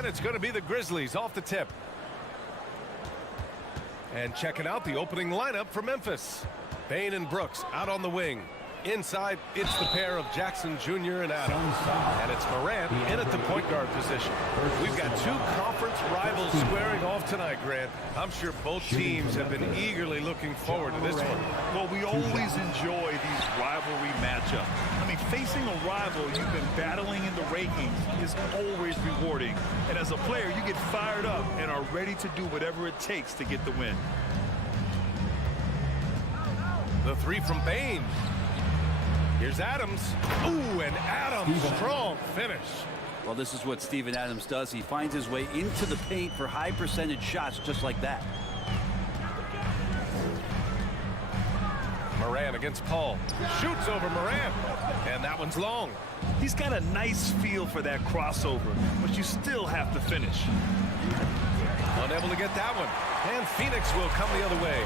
And it's going to be the Grizzlies off the tip. And checking out the opening lineup for Memphis. Bane and Brooks out on the wing. Inside, it's the pair of Jackson Jr. and Adams. And it's Morant in at the point guard position. We've got two conference rivals squaring off tonight, Grant. I'm sure both teams have been eagerly looking forward to this one. Well, we always enjoy these rivalry matchups. I mean, facing a rival you've been battling in the rankings is always rewarding. And as a player, you get fired up and are ready to do whatever it takes to get the win. The three from Bane. Here's Adams. Ooh, and Adams, strong finish. Well, this is what Steven Adams does. He finds his way into the paint for high percentage shots just like that. Morant against Paul. Shoots over Morant. And that one's long. He's got a nice feel for that crossover, but you still have to finish. Unable to get that one. And Phoenix will come the other way.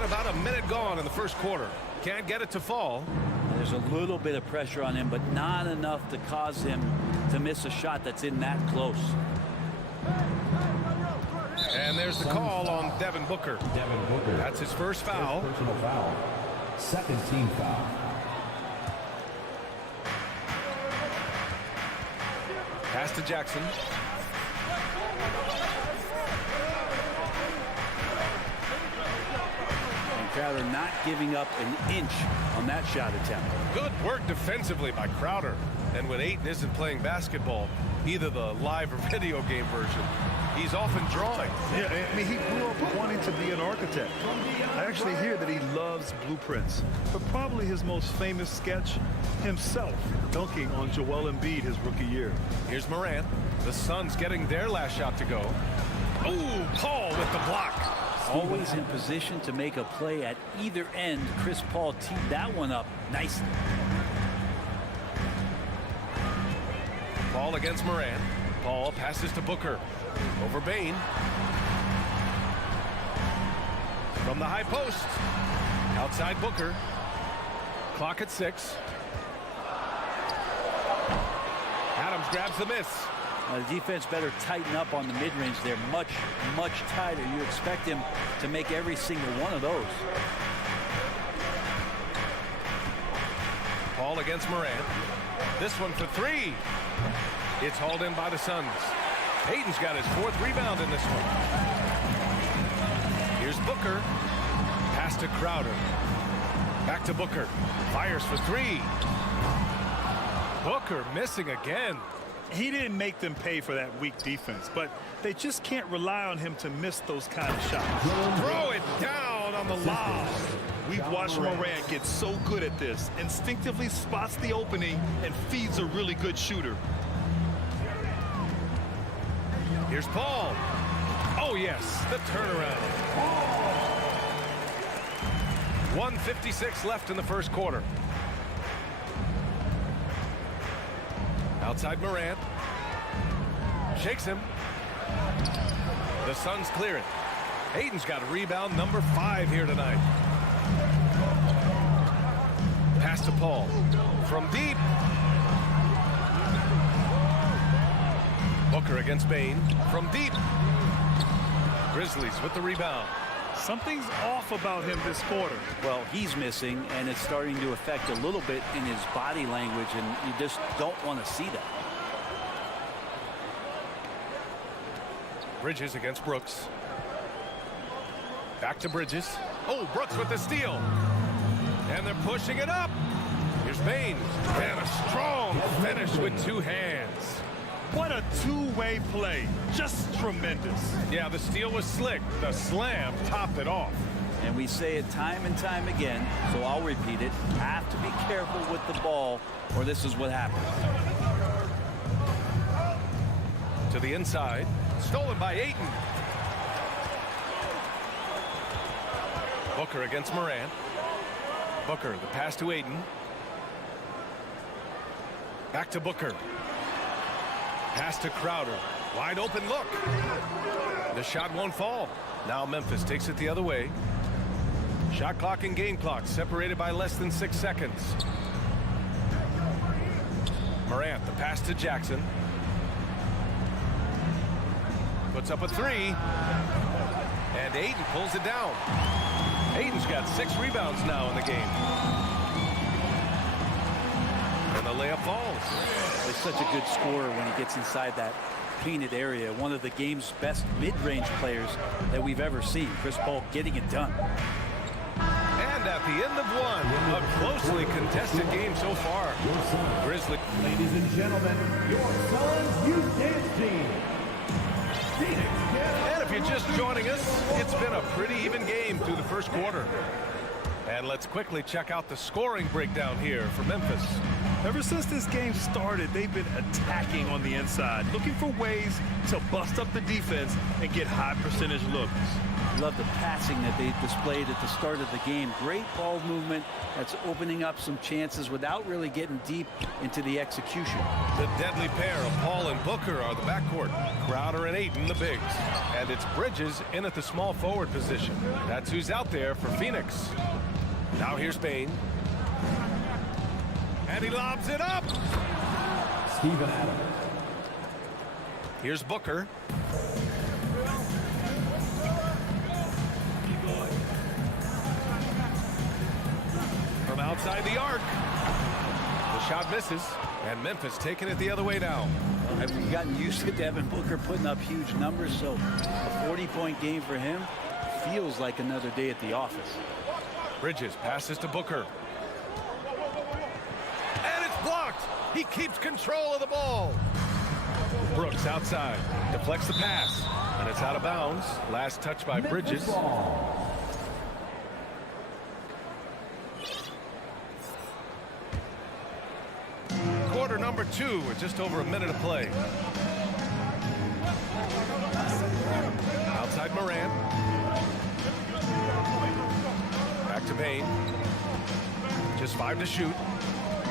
About a minute gone in the first quarter. Can't get it to fall. There's a little bit of pressure on him, but not enough to cause him to miss a shot that's in that close. And there's the call on Devin Booker. That's his first foul. Personal foul. Second team foul. Pass to Jackson. Crowder not giving up an inch on that shot attempt. Good work defensively by Crowder. And when Ayton isn't playing basketball, either the live or video game version, he's often drawing. Yeah, I mean, he grew up wanting to be an architect. I actually hear that he loves blueprints, but probably his most famous sketch, himself dunking on Joel Embiid his rookie year. Here's Morant. The Suns getting their last shot to go. Ooh, Paul with the block. Always in position to make a play at either end. Chris Paul teed that one up nicely. Paul against Morant. Paul passes to Booker. Over Bane. From the high post. Outside Booker. Clock at 6. Adams grabs the miss. The defense better tighten up on the mid-range. They're much, much tighter. You expect him to make every single one of those. Paul against Morant. This one for 3. It's hauled in by the Suns. Hayden's got his 4th rebound in this one. Here's Booker. Pass to Crowder. Back to Booker. Fires for 3. Booker missing again. He didn't make them pay for that weak defense, but they just can't rely on him to miss those kind of shots. Throw it down on the lob. We've watched Morant get so good at this. Instinctively spots the opening and feeds a really good shooter. Here's Paul. Oh, yes, the turnaround. 1:56 left in the first quarter. Outside Morant. Shakes him. The Suns clear it. Hayden's got rebound number 5 here tonight. Pass to Paul. From deep. Booker against Bane. From deep. Grizzlies with the rebound. Something's off about him this quarter. Well, he's missing, and it's starting to affect a little bit in his body language, and you just don't want to see that. Bridges against Brooks. Back to Bridges. Oh, Brooks with the steal. And they're pushing it up. Here's Bane. And a strong finish with 2 hands. What a two-way play. Just tremendous. Yeah, the steal was slick. The slam topped it off. And we say it time and time again, so I'll repeat it. Have to be careful with the ball, or this is what happens. To the inside. Stolen by Ayton. Booker against Morant. Booker, the pass to Ayton. Back to Booker. Pass to Crowder. Wide open look. The shot won't fall. Now Memphis takes it the other way. Shot clock and game clock separated by less than 6 seconds. Morant, the pass to Jackson. Puts up a three. And Ayton pulls it down. Ayton's got 6 rebounds now in the game. And the layup falls. He's such a good scorer when he gets inside that painted area. One of the game's best mid-range players that we've ever seen. Chris Paul getting it done. And at the end of one, a closely contested game so far. Grizzlies. Ladies and gentlemen, your Suns Youth Dance Team. And if you're just joining us, it's been a pretty even game through the first quarter. And let's quickly check out the scoring breakdown here for Memphis. Ever since this game started, they've been attacking on the inside, looking for ways to bust up the defense and get high percentage looks. Love the passing that they displayed at the start of the game. Great ball movement that's opening up some chances without really getting deep into the execution. The deadly pair of Paul and Booker are the backcourt. Crowder and Ayton the bigs. And it's Bridges in at the small forward position. That's who's out there for Phoenix. Now here's Bane. And he lobs it up. Steven Adams. Here's Booker. From outside the arc. The shot misses. And Memphis taking it the other way now. We've gotten used to Devin Booker putting up huge numbers, so a 40-point game for him feels like another day at the office. Bridges passes to Booker. And it's blocked. He keeps control of the ball. Brooks outside. Deflects the pass. And it's out of bounds. Last touch by Bridges. Quarter number 2 with just over a minute of play. Outside Morant. Back to Bane. Just 5 to shoot.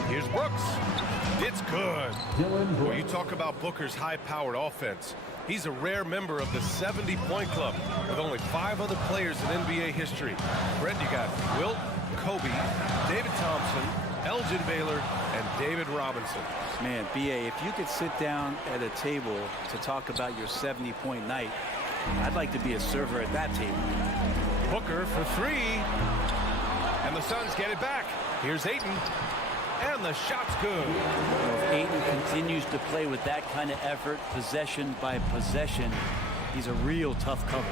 Here's Brooks. It's good. Well, you talk about Booker's high-powered offense. He's a rare member of the 70-point club with only 5 other players in NBA history. Brent, you got Wilt, Kobe, David Thompson, Elgin Baylor, and David Robinson. Man, B.A., if you could sit down at a table to talk about your 70-point night, I'd like to be a server at that table. Booker for 3. And the Suns get it back. Here's Ayton. And the shot's good. If Ayton continues to play with that kind of effort, possession by possession, he's a real tough cover.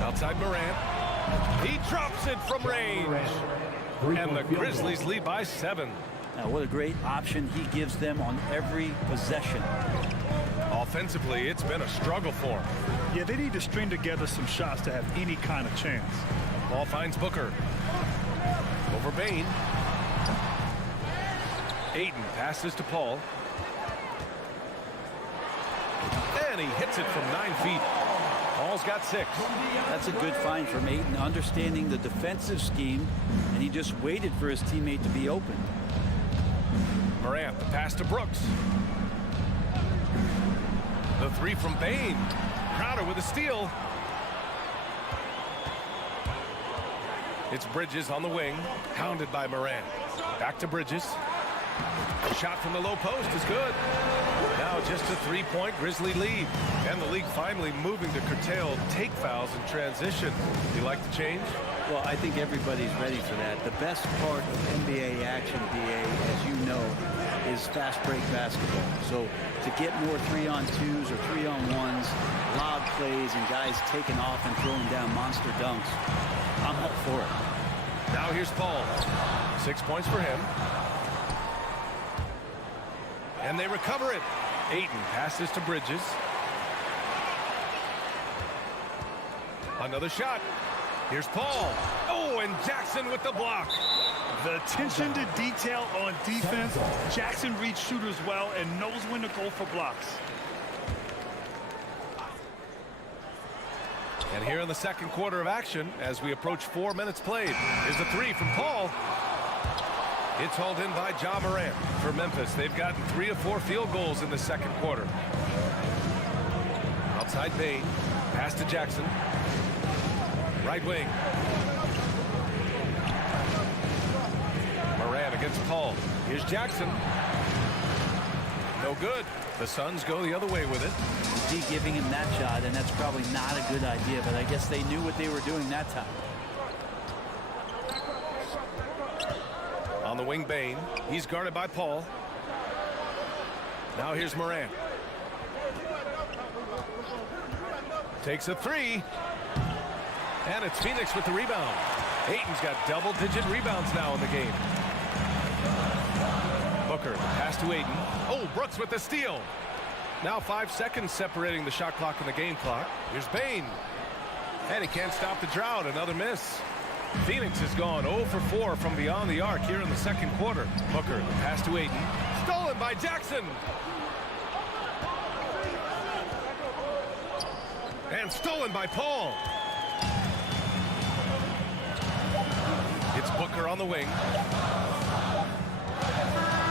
Outside Morant. He drops it from range. And the Grizzlies lead by 7. Now, what a great option he gives them on every possession. Offensively, it's been a struggle for him. Yeah, they need to string together some shots to have any kind of chance. Ball finds Booker. Over Bane. Ayton passes to Paul. And he hits it from 9 feet. Paul's got 6. That's a good find from Ayton, understanding the defensive scheme, and he just waited for his teammate to be open. Morant, the pass to Brooks. The 3 from Bane. Crowder with a steal. It's Bridges on the wing, hounded by Morant. Back to Bridges. A shot from the low post is good. Now just a 3-point Grizzly lead. And the league finally moving to curtail take fouls in transition. Do you like the change? Well, I think everybody's ready for that. The best part of NBA action, BA, as you know, is fast break basketball. So to get more 3-on-2s or 3-on-1s, lob plays, and guys taking off and throwing down monster dunks, I'm up for it. Now here's Paul. 6 points for him. And they recover it. Ayton passes to Bridges. Another shot. Here's Paul. Oh, and Jackson with the block. The attention to detail on defense. Jackson reads shooters well and knows when to go for blocks. And here in the second quarter of action, as we approach 4 minutes played, is a 3 from Paul. It's hauled in by Ja Morant for Memphis. They've gotten 3 of 4 field goals in the second quarter. Outside Bane. Pass to Jackson. Right wing. Morant against Paul. Here's Jackson. No good. The Suns go the other way with it. D giving him that shot, and that's probably not a good idea, but I guess they knew what they were doing that time. On the wing, Bain. He's guarded by Paul. Now here's Morant. Takes a three. And it's Phoenix with the rebound. Ayton's got double-digit rebounds now in the game. Booker, pass to Ayton. Oh, Brooks with the steal. Now 5 seconds separating the shot clock and the game clock. Here's Bain. And he can't stop the drought. Another miss. Phoenix has gone 0 for 4 from beyond the arc here in the second quarter. Booker, pass to Ayton. Stolen by Jackson. And stolen by Paul. It's Booker on the wing.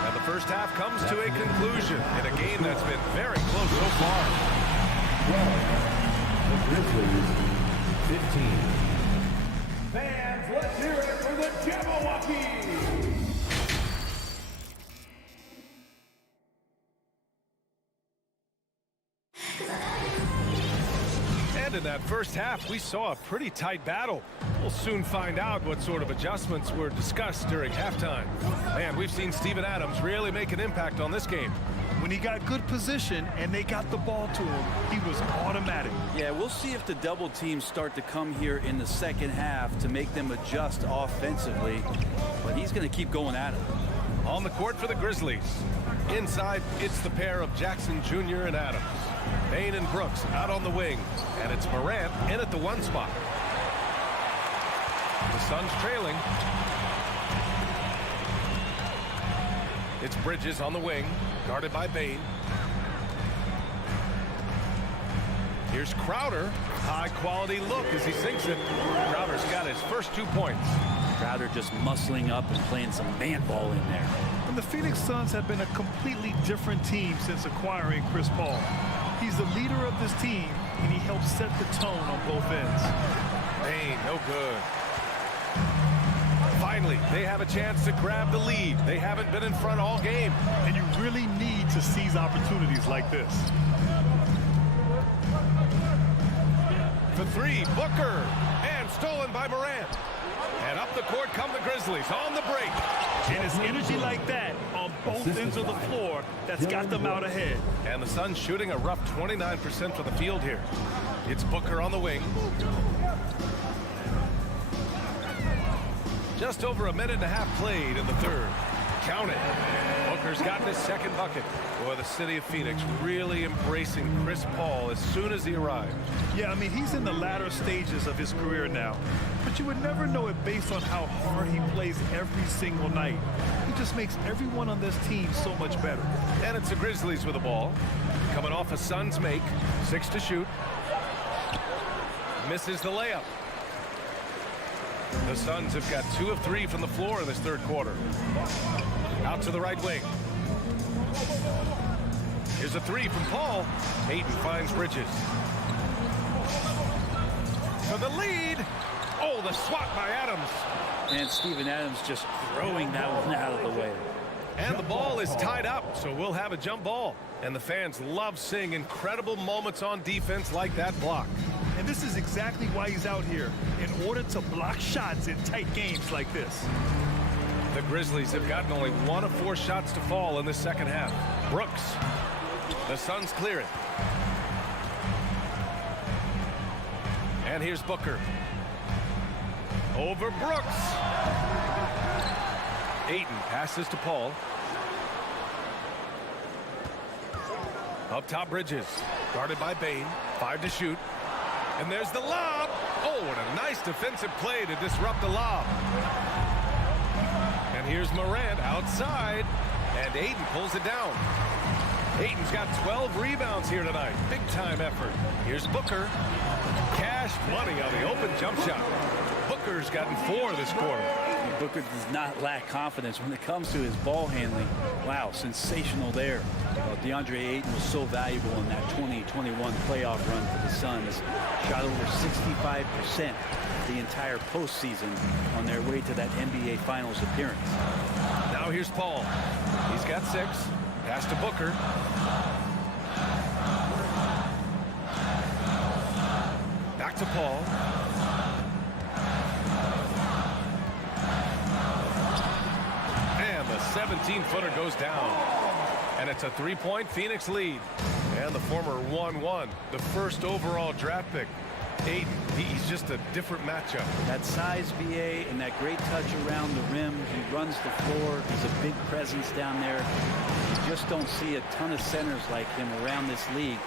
And the first half comes to a conclusion in a game that's been very close so far. The Grizzlies, 15. Fans, let's hear it for the Jabberwockies! And in that first half, we saw a pretty tight battle. We'll soon find out what sort of adjustments were discussed during halftime. Man, we've seen Steven Adams really make an impact on this game. When he got good position and they got the ball to him, he was automatic. Yeah, we'll see if the double teams start to come here in the second half to make them adjust offensively. But he's going to keep going at it. On the court for the Grizzlies. Inside, it's the pair of Jackson Jr. and Adams. Bain and Brooks out on the wing. And it's Morant in at the 1 spot. The Suns trailing. It's Bridges on the wing, guarded by Bain. Here's Crowder. High-quality look as he sinks it. Crowder's got his first 2 points. Crowder just muscling up and playing some man ball in there. And the Phoenix Suns have been a completely different team since acquiring Chris Paul. He's the leader of this team, and he helps set the tone on both ends. Bain, no good. Finally, they have a chance to grab the lead. They haven't been in front all game. And you really need to seize opportunities like this. For three, Booker. And stolen by Morant. And up the court come the Grizzlies on the break. And it's energy like that on both ends of the floor that's got them out ahead. And the Suns shooting a rough 29% for the field here. It's Booker on the wing. Just over a minute and a half played in the third. Count it. Booker's gotten his second bucket. Boy, the city of Phoenix really embracing Chris Paul as soon as he arrived. Yeah, I mean, he's in the latter stages of his career now. But you would never know it based on how hard he plays every single night. He just makes everyone on this team so much better. And it's the Grizzlies with the ball. Coming off a Suns make. 6 to shoot. Misses the layup. The Suns have got 2 of 3 from the floor in this third quarter. Out to the right wing. Here's a 3 from Paul. Ayton finds Bridges. For the lead. Oh, the swat by Adams. And Steven Adams just throwing that one out of the way. And the ball is tied up, so we'll have a jump ball. And the fans love seeing incredible moments on defense like that block. And this is exactly why he's out here, in order to block shots in tight games like this. The Grizzlies have gotten only 1 of 4 shots to fall in the second half. Brooks. The Suns clear it. And here's Booker. Over Brooks. Ayton passes to Paul. Up top, Bridges. Guarded by Bain. 5 to shoot. And there's the lob. Oh, what a nice defensive play to disrupt the lob. And here's Morant outside. And Ayton pulls it down. Ayton's got 12 rebounds here tonight. Big time effort. Here's Booker. Cash money on the open jump shot. Booker's gotten 4 this quarter. Booker does not lack confidence when it comes to his ball handling. Wow, sensational there. DeAndre Ayton was so valuable in that 2021 playoff run for the Suns. Shot over 65% the entire postseason on their way to that NBA Finals appearance. Now Now here's Paul. He's got 6. Pass to Booker. Back to Paul. And the 17-footer goes down. And it's a 3-point Phoenix lead. And the former 1-1, the first overall draft pick. Ayton, he's just a different matchup. That size BA and that great touch around the rim. He runs the floor. He's a big presence down there. You just don't see a ton of centers like him around this league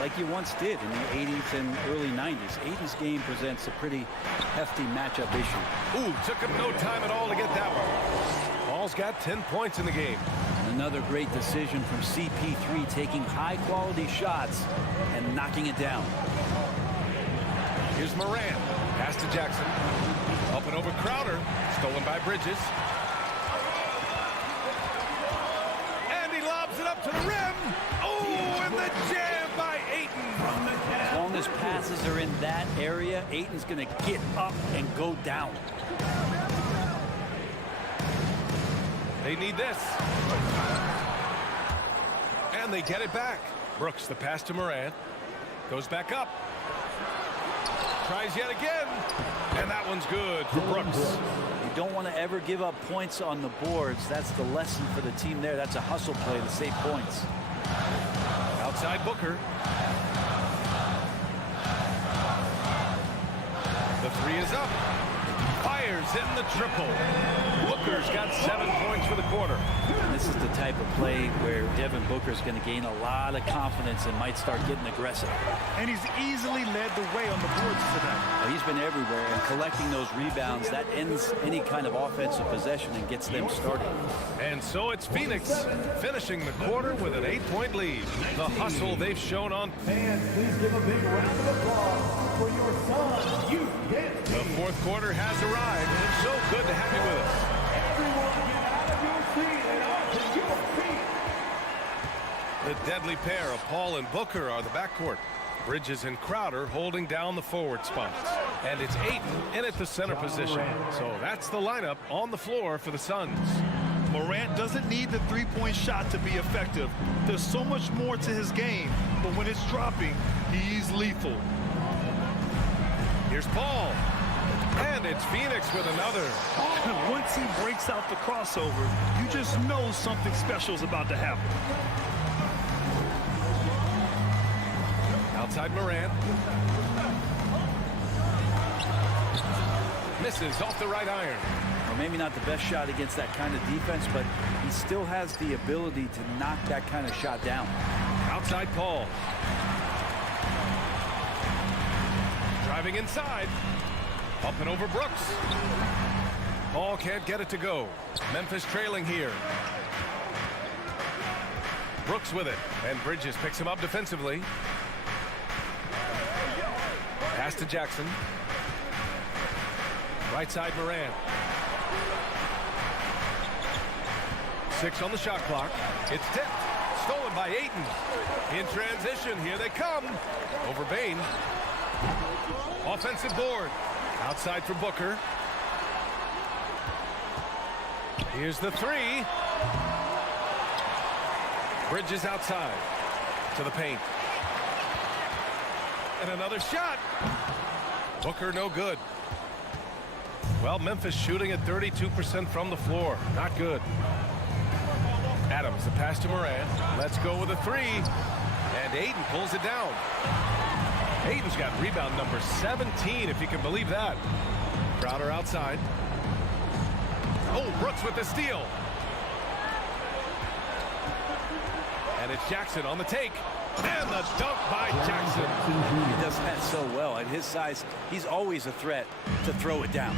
like you once did in the 80s and early 90s. Ayton's game presents a pretty hefty matchup issue. Ooh, took him no time at all to get that one. Paul's got 10 points in the game. And another great decision from CP3, taking high-quality shots and knocking it down. Here's Morant. Pass to Jackson. Up and over Crowder. Stolen by Bridges. And he lobs it up to the rim. Oh, and the jam by Ayton. As long as passes are in that area, Ayton's going to get up and go down. They need this. And they get it back. Brooks, the pass to Morant. Goes back up. Tries yet again. And that one's good for Brooks. You don't want to ever give up points on the boards. That's the lesson for the team there. That's a hustle play to save points. Outside Booker. The 3 is up. Fires in the triple. Booker's got 7 points for the quarter. And this is the type of play where Devin Booker's going to gain a lot of confidence and might start getting aggressive. And he's easily led the way on the boards today. Well, he's been everywhere, and collecting those rebounds, that ends any kind of offensive possession and gets them started. And so it's Phoenix finishing the quarter with an 8-point lead. The hustle they've shown on. Fans, please give a big round of applause for your son, you get The fourth quarter has arrived. It's so good to have you with us. Everyone get out of your seat and onto your feet. The deadly pair of Paul and Booker are the backcourt. Bridges and Crowder holding down the forward spots. And it's Ayton in at the center position. So that's the lineup on the floor for the Suns. Morant doesn't need the three-point shot to be effective. There's so much more to his game, but when it's dropping, he's lethal. Here's Paul. And it's Phoenix with another. Once he breaks out the crossover, you just know something special is about to happen. Outside Morant. Misses off the right iron. Or maybe not the best shot against that kind of defense, but he still has the ability to knock that kind of shot down. Outside Paul. Driving inside. Up and over Brooks. Paul can't get it to go. Memphis trailing here. Brooks with it. And Bridges picks him up defensively. Pass to Jackson. Right side Morant. 6 on the shot clock. It's tipped. Stolen by Ayton. In transition. Here they come. Over Bain. Offensive board. Outside for Booker. Here's the 3. Bridges outside to the paint. And another shot. Booker no good. Well, Memphis shooting at 32% from the floor. Not good. Adams, the pass to Morant. Let's go with a 3. And Ayton pulls it down. Ayton's got rebound number 17, if you can believe that. Crowder outside. Oh, Brooks with the steal. And it's Jackson on the take. And the dunk by Jackson. He does that so well. At his size, he's always a threat to throw it down.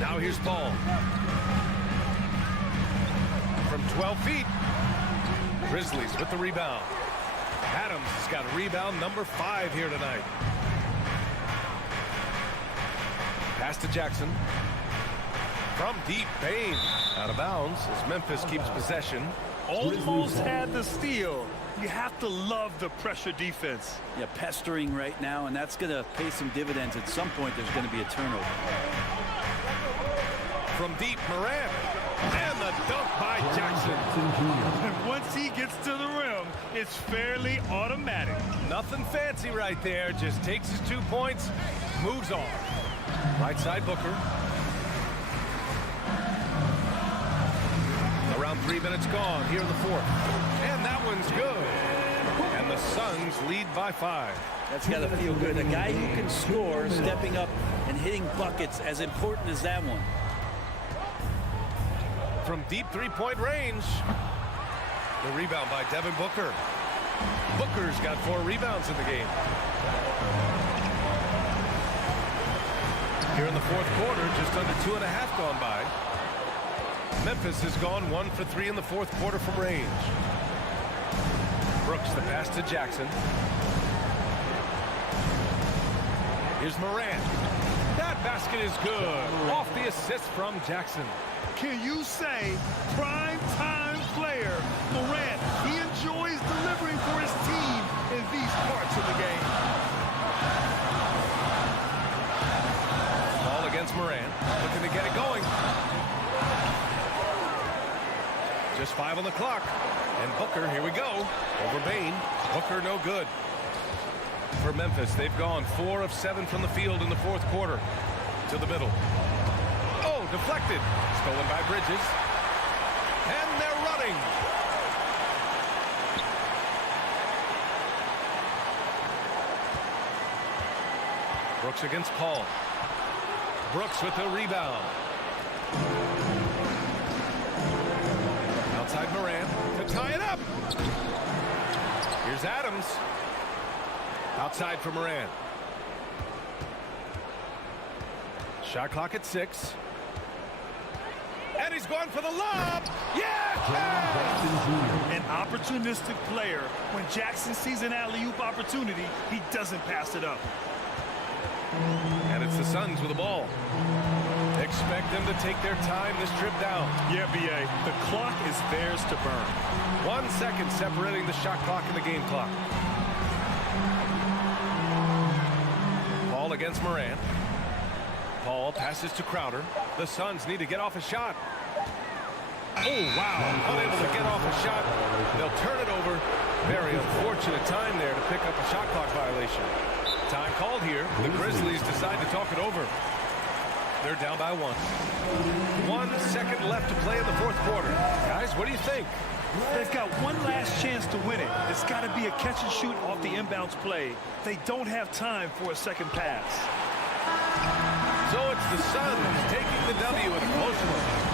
Now here's Paul. From 12 feet. Grizzlies with the rebound. Adams has got rebound number 5 here tonight. Pass to Jackson. From deep, Bain. Out of bounds as Memphis keeps possession. Almost had the steal. You have to love the pressure defense. Yeah, pestering right now, and that's going to pay some dividends. At some point, there's going to be a turnover. From deep, Morant. And the dunk by Jackson. And once he gets to the rim, it's fairly automatic. Nothing fancy right there. Just takes his 2 points, moves on. Right side, Booker. Around 3 minutes gone here in the fourth. And that one's good. And the Suns lead by 5. That's got to feel good. A guy who can score, stepping up and hitting buckets, as important as that one. From deep three-point range. The rebound by Devin Booker. Booker's got 4 rebounds in the game. Here in the fourth quarter, just under 2.5 gone by. Memphis has gone 1 for 3 in the fourth quarter from range. Brooks, the pass to Jackson. Here's Morant. That basket is good. Off the assist from Jackson. Can you say prime time player Morant? He enjoys delivering for his team in these parts of the game. Ball against Morant. Looking to get it going. Just 5 on the clock. And Booker, here we go. Over Bain. Booker no good. For Memphis, they've gone 4 of 7 from the field in the fourth quarter. To the middle. Oh, deflected. Stolen by Bridges. And they're running. Brooks against Paul. Brooks with the rebound. Outside Morant to tie it up. Here's Adams. Outside for Morant. Shot clock at 6. And he's going for the lob. Yeah! An opportunistic player. When Jackson sees an alley-oop opportunity, he doesn't pass it up. And it's the Suns with the ball. Expect them to take their time this trip down. Yeah, B.A. The clock is theirs to burn. 1 second separating the shot clock and the game clock. Paul against Morant. Paul passes to Crowder. The Suns need to get off a shot. Oh, wow. Unable to get off a shot. They'll turn it over. Very unfortunate time there to pick up a shot clock violation. Time called here. The Grizzlies decide to talk it over. They're down by 1. 1 second left to play in the fourth quarter. Guys, what do you think? They've got one last chance to win it. It's got to be a catch and shoot off the inbounds play. They don't have time for a second pass. So it's the Suns taking the W in a close one.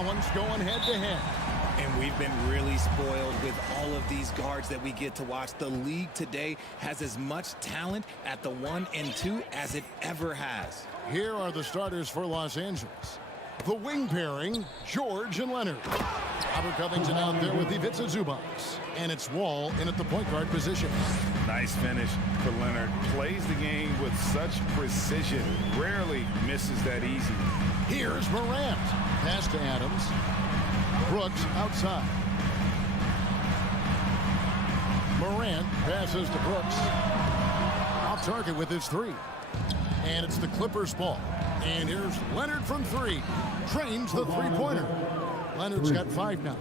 challenge going head-to-head. And we've been really spoiled with all of these guards that we get to watch. The league today has as much talent at the 1 and 2 as it ever has. Here are the starters for Los Angeles. The wing pairing, George and Leonard. Robert Covington out there with Ivica Zubac. And it's Wall in at the point guard position. Nice finish for Leonard. Plays the game with such precision. Rarely misses that easy. Here's Morant. Pass to Adams. Brooks outside. Morant passes to Brooks. Off target with his three. And it's the Clippers' ball. And here's Leonard from three. Trains the three-pointer. Leonard's got 5 now.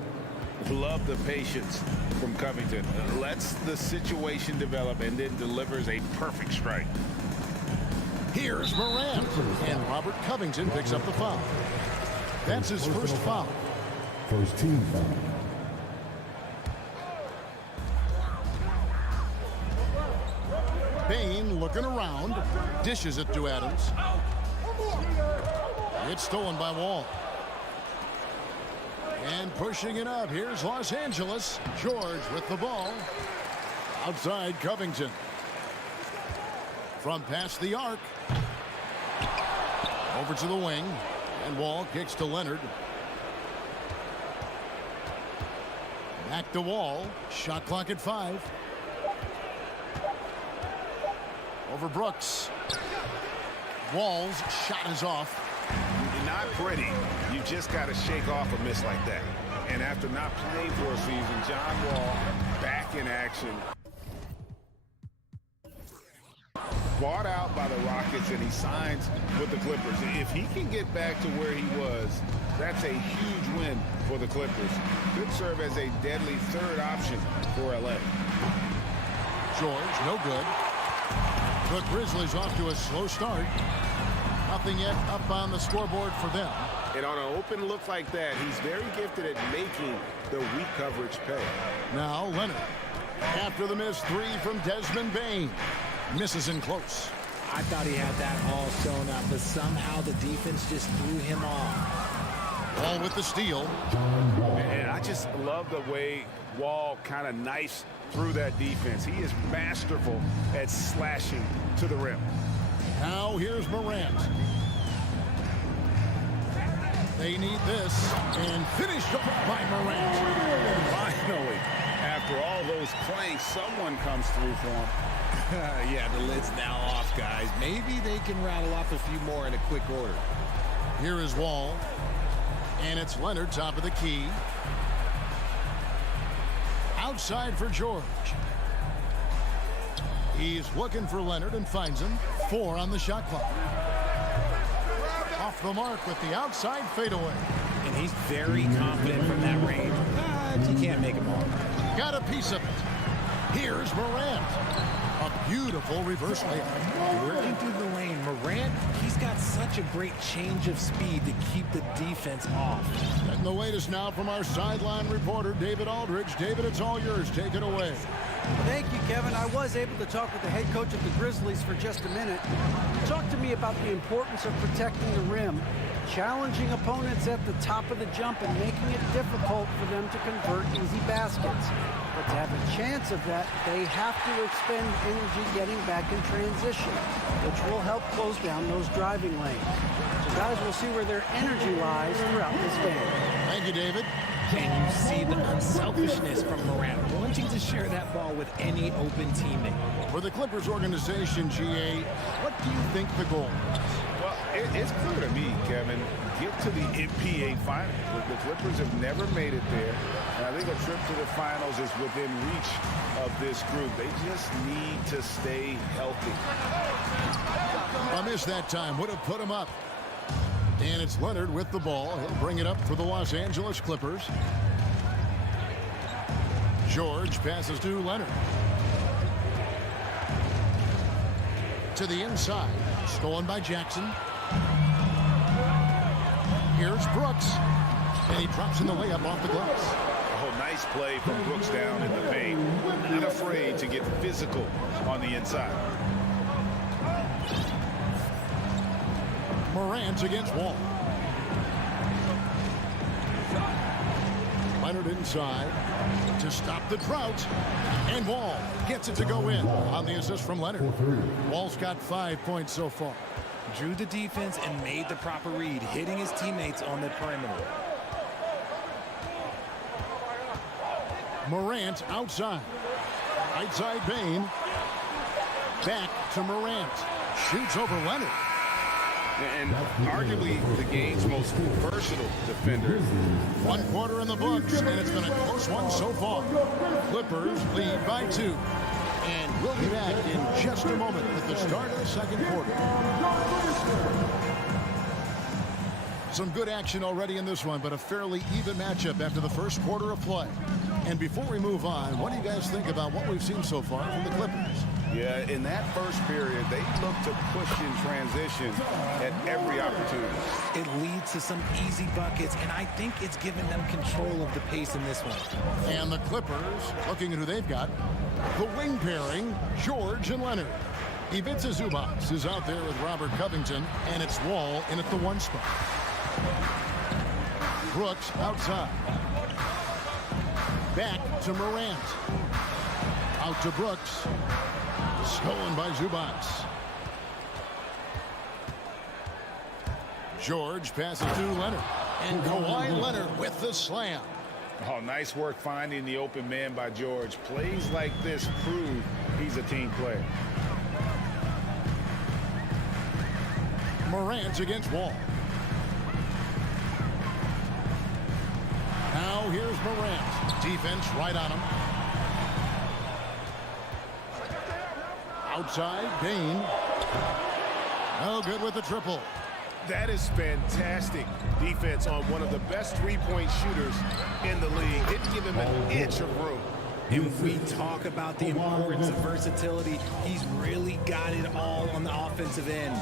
Love the patience from Covington. Lets the situation develop and then delivers a perfect strike. Here's Morant. And Robert Covington picks up the foul. That's his first foul. First team foul. Bain looking around. Dishes it to Adams. It's stolen by Wall. And pushing it up. Here's Los Angeles. George with the ball. Outside Covington. From past the arc. Over to the wing. And Wall kicks to Leonard. Back to Wall. Shot clock at 5. Over Brooks. Wall's shot is off. Not pretty. You just got to shake off a miss like that. And after not playing for a season, John Wall back in action. Bought out by the Rockets, and he signs with the Clippers. If he can get back to where he was, that's a huge win for the Clippers. Could serve as a deadly third option for LA. George, no good. The Grizzlies off to a slow start. Nothing yet up on the scoreboard for them. And on an open look like that, he's very gifted at making the weak coverage pay. Now Leonard. After the missed three from Desmond Bain. Misses in close. I thought he had that all sewn up, but somehow the defense just threw him off. Wall with the steal. And I just love the way Wall kind of knifes through that defense. He is masterful at slashing to the rim. Now here's Morant. They need this. And finished off by Morant. Finally, after all those planks, someone comes through for him. Yeah, the lid's now off, guys. Maybe they can rattle off a few more in a quick order. Here is Wall. And it's Leonard, top of the key. Outside for George. He's looking for Leonard and finds him. 4 on the shot clock. Off the mark with the outside fadeaway. And he's very confident from that range. But you can't make him all. Got a piece of it. Here's Morant. A beautiful reverse layup. Working through the lane, Morant, he's got such a great change of speed to keep the defense off. And the latest now from our sideline reporter, David Aldridge. David, it's all yours. Take it away. Thank you, Kevin. I was able to talk with the head coach of the Grizzlies for just a minute. Talk to me about the importance of protecting the rim, challenging opponents at the top of the jump, and making it difficult for them to convert easy baskets. But to have a chance of that, they have to expend energy getting back in transition, which will help close down those driving lanes. So guys, we'll see where their energy lies throughout this game. Thank you, David. Can you see the unselfishness from Morant, wanting to share that ball with any open teammate? For the Clippers organization, GA, what do you think the goal is? Well, it's clear to me, Kevin, get to the NBA Finals. The Clippers have never made it there, and I think a trip to the Finals is within reach of this group. They just need to stay healthy. I missed that time. Would have put him up. And it's Leonard with the ball. He'll bring it up for the Los Angeles Clippers. George passes to Leonard. To the inside. Stolen by Jackson. Here's Brooks. And he drops in the layup off the glass. Oh, nice play from Brooks down in the paint. Not afraid to get physical on the inside. Morant against Wall. Leonard inside to stop the drought. And Wall gets it to go in on the assist from Leonard. Wall's got 5 points so far. Drew the defense and made the proper read, hitting his teammates on the perimeter. Morant outside. Right side Bain. Back to Morant. Shoots over Leonard. And arguably the game's most versatile defender. 1 quarter in the books, and it's been a close one so far. Clippers lead by 2. And we'll be back in just a moment at the start of the second quarter. Some good action already in this one, but a fairly even matchup after the first quarter of play. And before we move on, what do you guys think about what we've seen so far from the Clippers? Yeah, in that first period, they look to push in transition at every opportunity. It leads to some easy buckets, and I think it's given them control of the pace in this one. And the Clippers, looking at who they've got, the wing pairing, George and Leonard. Ivica Zubac is out there with Robert Covington, and it's Wall in at the 1 spot. Brooks outside. Back to Morant. Out to Brooks. Stolen by Zubac. George passes to Leonard. And Kawhi Leonard with the slam. Oh, nice work finding the open man by George. Plays like this prove he's a team player. Morant against Wall. Now here's Morant. Defense right on him. Outside, Bain. No good with the triple. That is fantastic defense on one of the best three-point shooters in the league. Didn't give him an inch of room. And we talk about the importance of versatility. He's really got it all on the offensive end.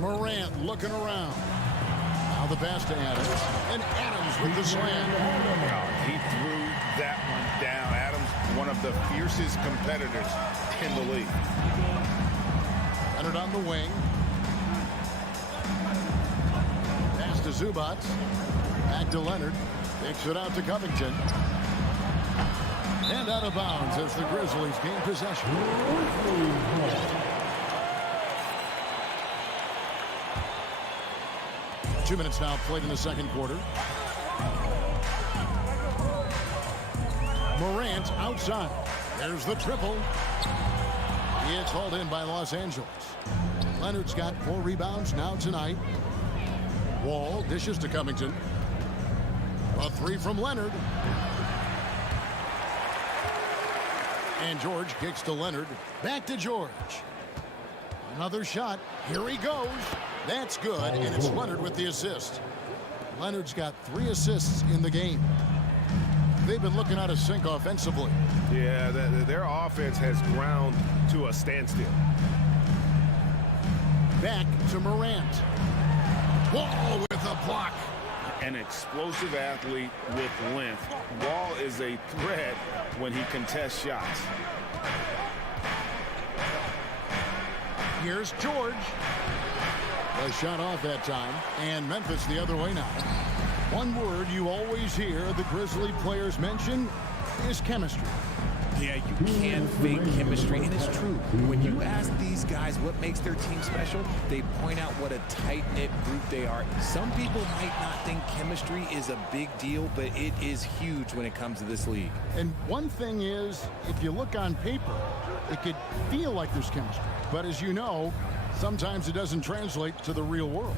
Morant looking around. Now the pass to Adams. And Adams with the slam. He threw that one down. Adams, one of the fiercest competitors in the league. Leonard on the wing. Pass to Zubac. Back to Leonard. Takes it out to Covington. And out of bounds as the Grizzlies gain possession. 2 minutes now played in the second quarter. Morant outside. There's the triple. He is hauled in by Los Angeles. Leonard's got 4 rebounds now tonight. Wall dishes to Covington. A 3 from Leonard. And George kicks to Leonard. Back to George. Another shot. Here he goes. That's good, and it's Leonard with the assist. Leonard's got 3 assists in the game. They've been looking out of sync offensively. Yeah, their offense has ground to a standstill. Back to Morant. Wall with a block. An explosive athlete with length. Wall is a threat when he contests shots. Here's George. A shot off that time, and Memphis the other way now. One word you always hear the Grizzly players mention is chemistry. Yeah, you can't fake chemistry, and it's true. When you ask these guys what makes their team special, they point out what a tight-knit group they are. Some people might not think chemistry is a big deal, but it is huge when it comes to this league. And one thing is, if you look on paper, it could feel like there's chemistry. But as you know, sometimes it doesn't translate to the real world.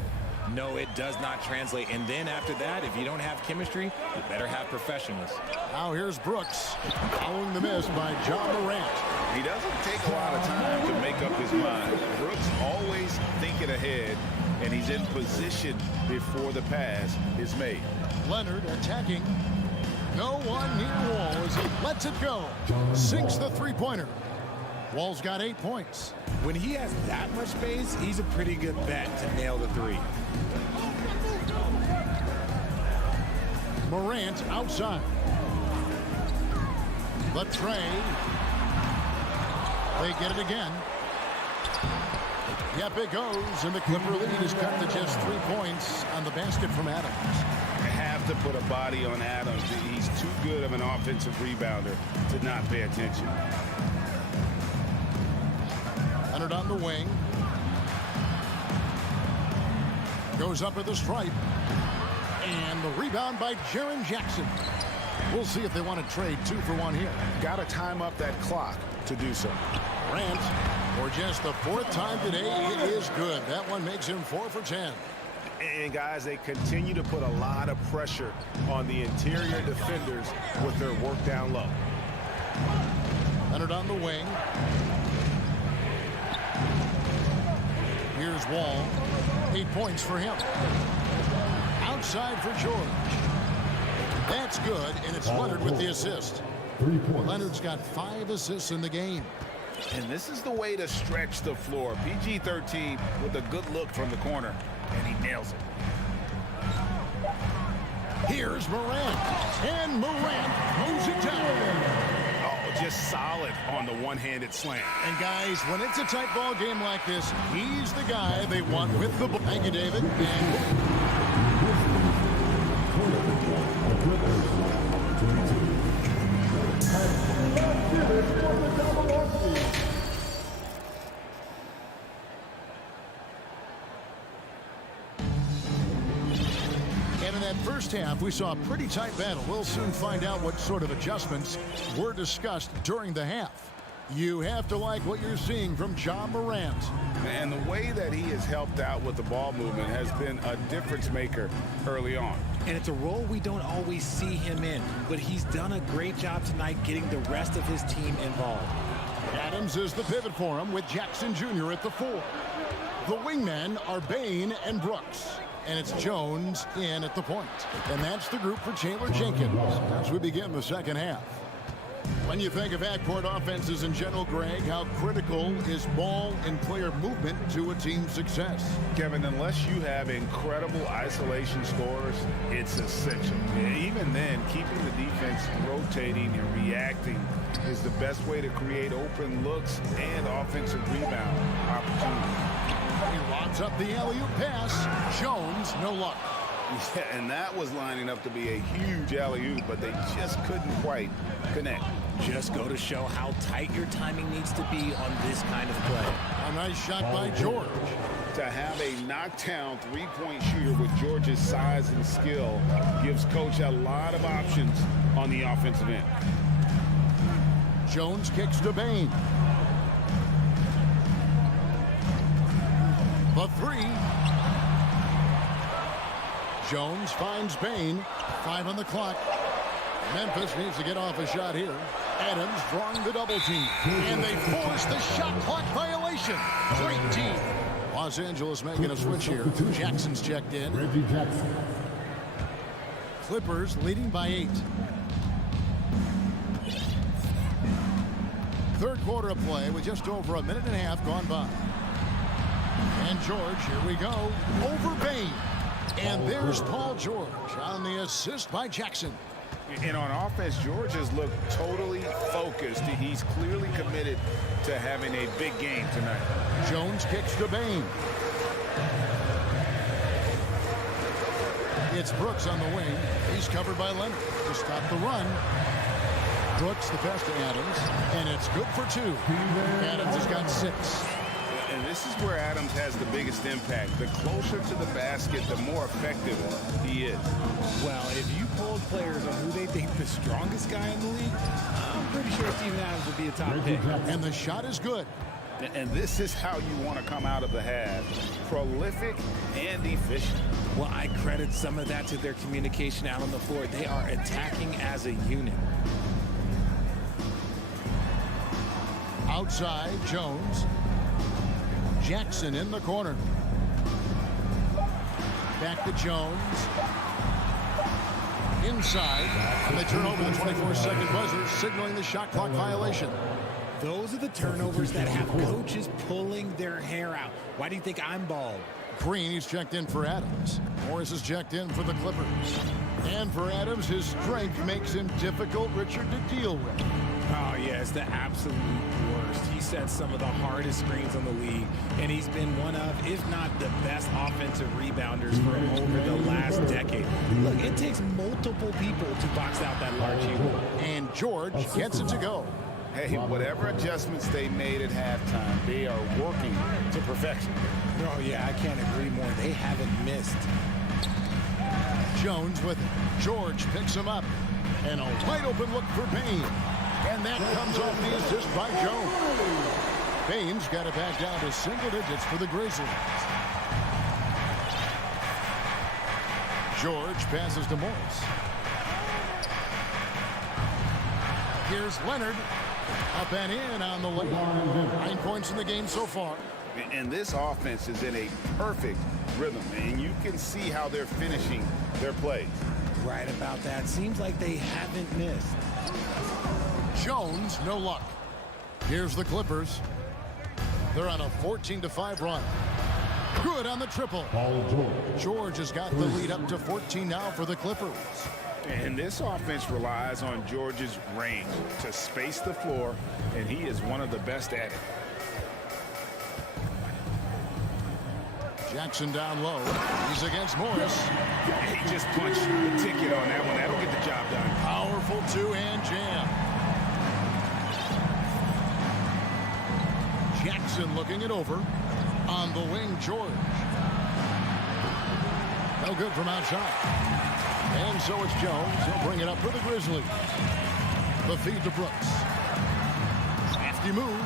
No, it does not translate. And then after that, if you don't have chemistry, you better have professionals. Now here's Brooks, following the miss by John Morant. He doesn't take a lot of time to make up his mind. Brooks always thinking ahead, and he's in position before the pass is made. Leonard attacking. No one near Wall as he lets it go. Sinks the three-pointer. Wall's got 8 points. When he has that much space, he's a pretty good bet to nail the 3. Morant outside. The tray. They get it again. Yep, it goes, and the Clipper lead is cut to just 3 points on the basket from Adams. They have to put a body on Adams. He's too good of an offensive rebounder to not pay attention. Leonard on the wing. Goes up at the stripe. And the rebound by Jaren Jackson. We'll see if they want to trade 2 for 1 here. Got to time up that clock to do so. Morant, for just the 4th time today, it is good. That one makes him 4 for 10. And guys, they continue to put a lot of pressure on the interior defenders with their work down low. Leonard on the wing. Here's Wall. 8 points for him. Outside for George. That's good, and it's Leonard with the assist. Leonard's got 5 assists in the game. And this is the way to stretch the floor. PG-13 with a good look from the corner, and he nails it. Here's Morant, and Morant moves it down. Oh, just solid on the one-handed slam. And guys, when it's a tight ball game like this, he's the guy they want with the ball. Thank you, David. And in that first half, we saw a pretty tight battle. We'll soon find out what sort of adjustments were discussed during the half. You have to like what you're seeing from Ja Morant. And the way that he has helped out with the ball movement has been a difference maker early on. And it's a role we don't always see him in, but he's done a great job tonight getting the rest of his team involved. Adams is the pivot for him with Jackson Jr. at the 4. The wingmen are Bain and Brooks. And it's Jones in at the point. And that's the group for Taylor Jenkins as we begin the second half. When you think of backcourt offenses in general, Greg, how critical is ball and player movement to a team's success? Kevin, unless you have incredible isolation scores, it's essential. Even then, keeping the defense rotating and reacting is the best way to create open looks and offensive rebound opportunities. He lobs up the alley-oop pass. Jones, no luck. Yeah, and that was lining up to be a huge alley-oop, but they just couldn't quite connect. Just go to show how tight your timing needs to be on this kind of play. A nice shot by George. To have a knockdown three-point shooter with George's size and skill gives Coach a lot of options on the offensive end. Jones kicks to Bain. The 3. Jones finds Bain. 5 on the clock. Memphis needs to get off a shot here. Adams drawing the double team. And they force the shot clock violation. Great team. Los Angeles making a switch here. Jackson's checked in. Clippers leading by 8. Third quarter of play with just over a minute and a half gone by. And George, here we go, over Bain. And there's Paul George on the assist by Jackson. And on offense, George has looked totally focused. He's clearly committed to having a big game tonight. Jones kicks to Bain. It's Brooks on the wing. He's covered by Leonard to stop the run. Brooks the pass to Adams, and it's good for 2. Adams has got 6. And this is where Adams has the biggest impact. The closer to the basket, the more effective he is. Well, if you polled players on who they think the strongest guy in the league, I'm pretty sure Steven Adams would be a top pick. And the shot is good. And this is how you want to come out of the half. Prolific and efficient. Well, I credit some of that to their communication out on the floor. They are attacking as a unit. Outside, Jones. Jackson in the corner. Back to Jones. Inside. And they turn over the 24-second buzzer, signaling the shot clock violation. Those are the turnovers that have coaches pulling their hair out. Why do you think I'm bald? Green, he's checked in for Adams. Morris is checked in for the Clippers. And for Adams, his strength makes him difficult, Richard, to deal with. Oh, yeah, it's the absolute worst. He sets some of the hardest screens on the league, and he's been one of, if not the best offensive rebounders for over the last decade. Look, it takes multiple people to box out that large unit. And George gets it to go. Hey, whatever adjustments they made at halftime, they are working to perfection. Oh, yeah, I can't agree more. They haven't missed. Jones with it. George picks him up. And a wide open look for Payne. And that comes off the assist by Jones. Payne's got it back down to single digits for the Grizzlies. George passes to Morris. Here's Leonard. Up and in on the lane. 9 points in the game so far. And this offense is in a perfect rhythm, and you can see how they're finishing their plays. Right about that. Seems like they haven't missed. Jones, no luck. Here's the Clippers. They're on a 14-5 run. Good on the triple. George has got the lead up to 14 now for the Clippers. And this offense relies on George's range to space the floor, and he is one of the best at it. Jackson down low. He's against Morris. He just punched the ticket on that one. That'll get the job done. Powerful two-hand jam. Jackson looking it over. On the wing, George. No good from outside. And so it's Jones. He'll bring it up for the Grizzlies. The feed to Brooks. Crafty move.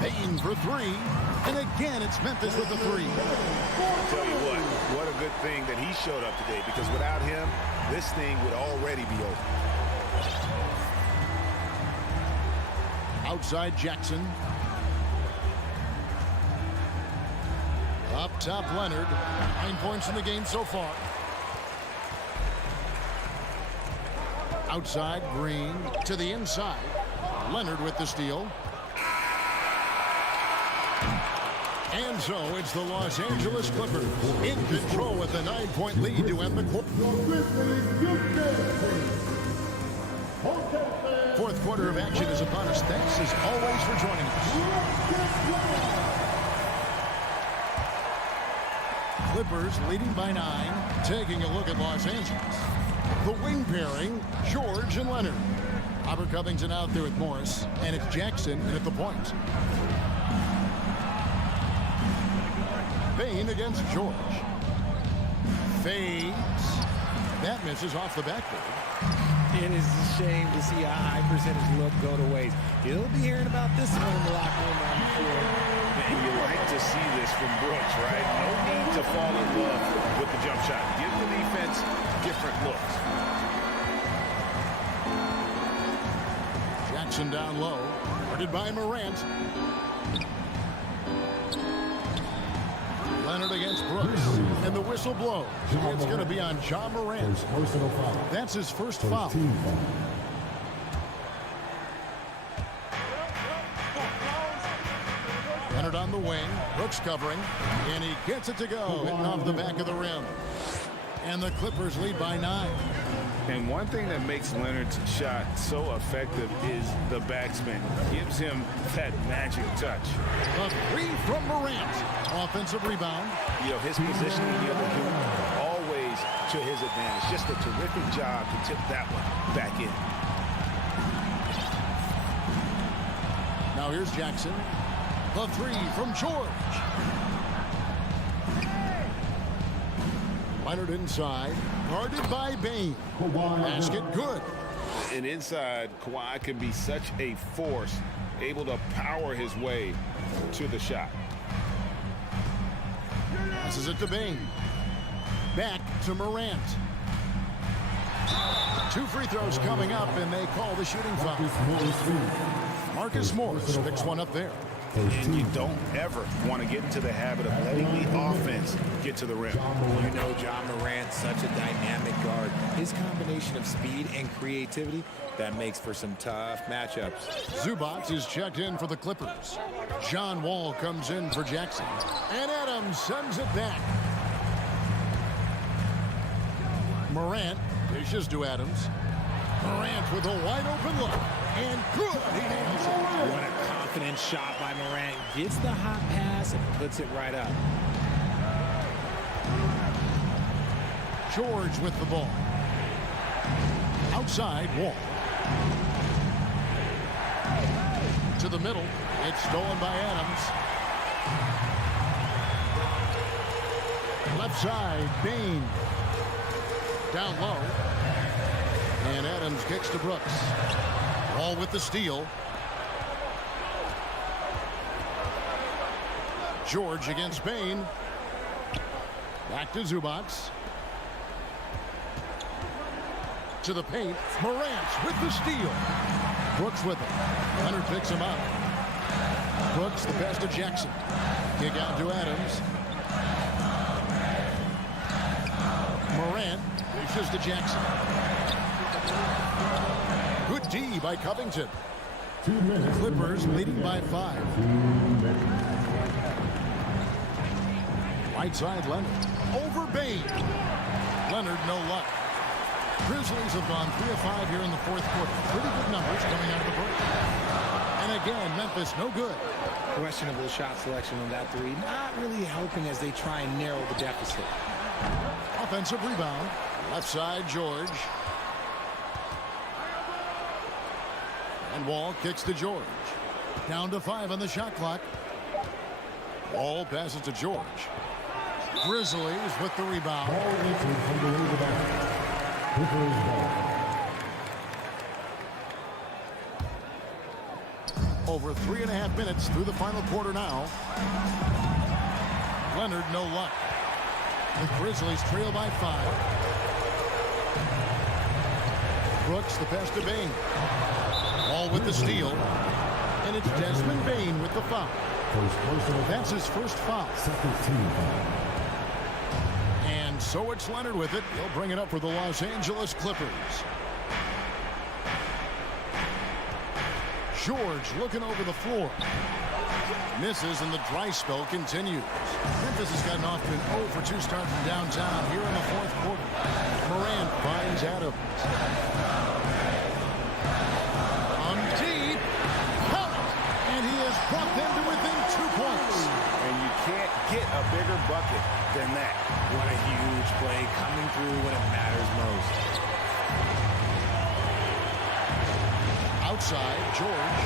Payne for three. And again, it's Memphis with the three. I'll tell you what a good thing that he showed up today, because without him, this thing would already be over. Outside Jackson. Up top, Leonard. 9 points in the game so far. Outside, Green to the inside. Leonard with the steal. And so it's the Los Angeles Clippers in control with a 9-point lead to end the quarter. Fourth quarter of action is upon us. Thanks as always for joining us. Clippers leading by 9. Taking a look at Los Angeles. The wing pairing, George and Leonard. Robert Covington out there with Morris, and it's Jackson in at the point. Payne against George. Fades. That misses off the backboard. It is a shame to see a high percentage look go to waste. You'll be hearing about this one in the locker room on the floor. And you like to see this from Brooks, right? No need to fall in love with the jump shot. Give the defense different looks. Jackson down low. Guarded by Morant. Leonard against Brooks. And the whistle blows. It's going to be on Ja Morant. That's his first foul. Leonard on the wing. Brooks covering. And he gets it to go. Hitting off the back of the rim. And the Clippers lead by 9. And one thing that makes Leonard's shot so effective is the backspin. Gives him that magic touch. A three from Morant. Offensive rebound. You know, his positioning the other dude, always to his advantage. Just a terrific job to tip that one back in. Now here's Jackson. The three from George. Leonard inside. Guarded by Payne. Basket good. And inside, Kawhi can be such a force, able to power his way to the shot. Passes it to Payne. Back to Morant. 2 free throws coming up, and they call the shooting foul. Marcus Morris picks one up there. And you don't ever want to get into the habit of letting the offense get to the rim. You know Ja Morant's such a dynamic guard. His combination of speed and creativity, that makes for some tough matchups. Zubac is checked in for the Clippers. John Wall comes in for Jackson. And Adams sends it back. Morant dishes to Adams. Morant with a wide open look. And good. He nails it. What a confident shot by Morant. Gets the hot pass and puts it right up. George with the ball. Outside, Wall. To the middle. It's stolen by Adams. Left side, Bain. Down low. And Adams kicks to Brooks. Wall with the steal. George against Bain. Back to Zubac. To the paint. Morant with the steal. Brooks with it. Leonard picks him up. Brooks the pass to Jackson. Kick out to Adams. Morant reaches to Jackson. Good D by Covington. 2 minutes. Clippers leading by 5. Right side, Leonard. Over Bain. Leonard, no luck. Grizzlies have gone 3 of 5 here in the fourth quarter. Pretty good numbers coming out of the break. And again, Memphis no good. Questionable shot selection on that three. Not really helping as they try and narrow the deficit. Offensive rebound. Left side, George. And Wall kicks to George. Down to 5 on the shot clock. Wall passes to George. Grizzlies with the rebound. Ball releases from the rebound. Clippers ball. Over 3.5 minutes through the final quarter now. Leonard, no luck. The Grizzlies trail by 5. Brooks, the pass to Bain. Wall with the steal. And it's Desmond Bain with the foul. That's his first foul. Second team foul. And so it's Leonard with it. He'll bring it up for the Los Angeles Clippers. George looking over the floor. Misses, and the dry spell continues. Memphis has gotten off to an 0 for 2 start from downtown here in the fourth quarter. Morant finds Adams. On deep. Count it. And he has brought them to within 2 points. And you can't get a bigger bucket than that. What a huge play coming through when it matters most. Outside, George.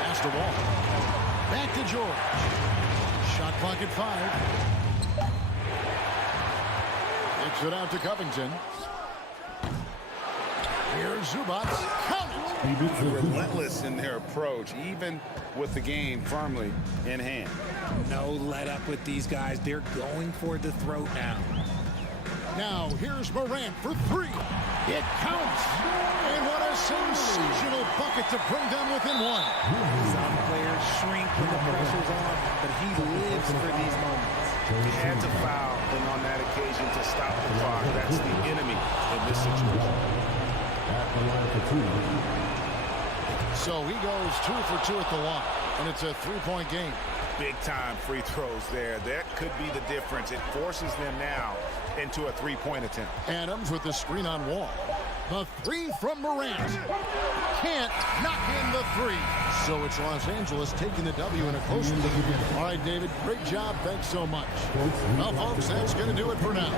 Pass to Wall. Back to George. Shot clock at 5. Kicks it out to Covington. Here's Zubac. Count it. Relentless in their approach, even with the game firmly in hand. No let up with these guys. They're going for the throat now. Now, here's Morant for 3. It counts. And what a sensational bucket to bring them within 1. Some players shrink when the pressure's on, but he lives for these moments. He had to foul on that occasion to stop the clock. That's the enemy in this situation. At the line for 2. So he goes 2 for 2 at the line, and it's a 3-point game. Big-time free throws there. That could be the difference. It forces them now into a 3-point attempt. Adams with the screen on Wall. The 3 from Morant. Can't knock in the 3. So it's Los Angeles taking the W in a close lead. All right, David, great job. Thanks so much. Well, folks, that's going to do it for now.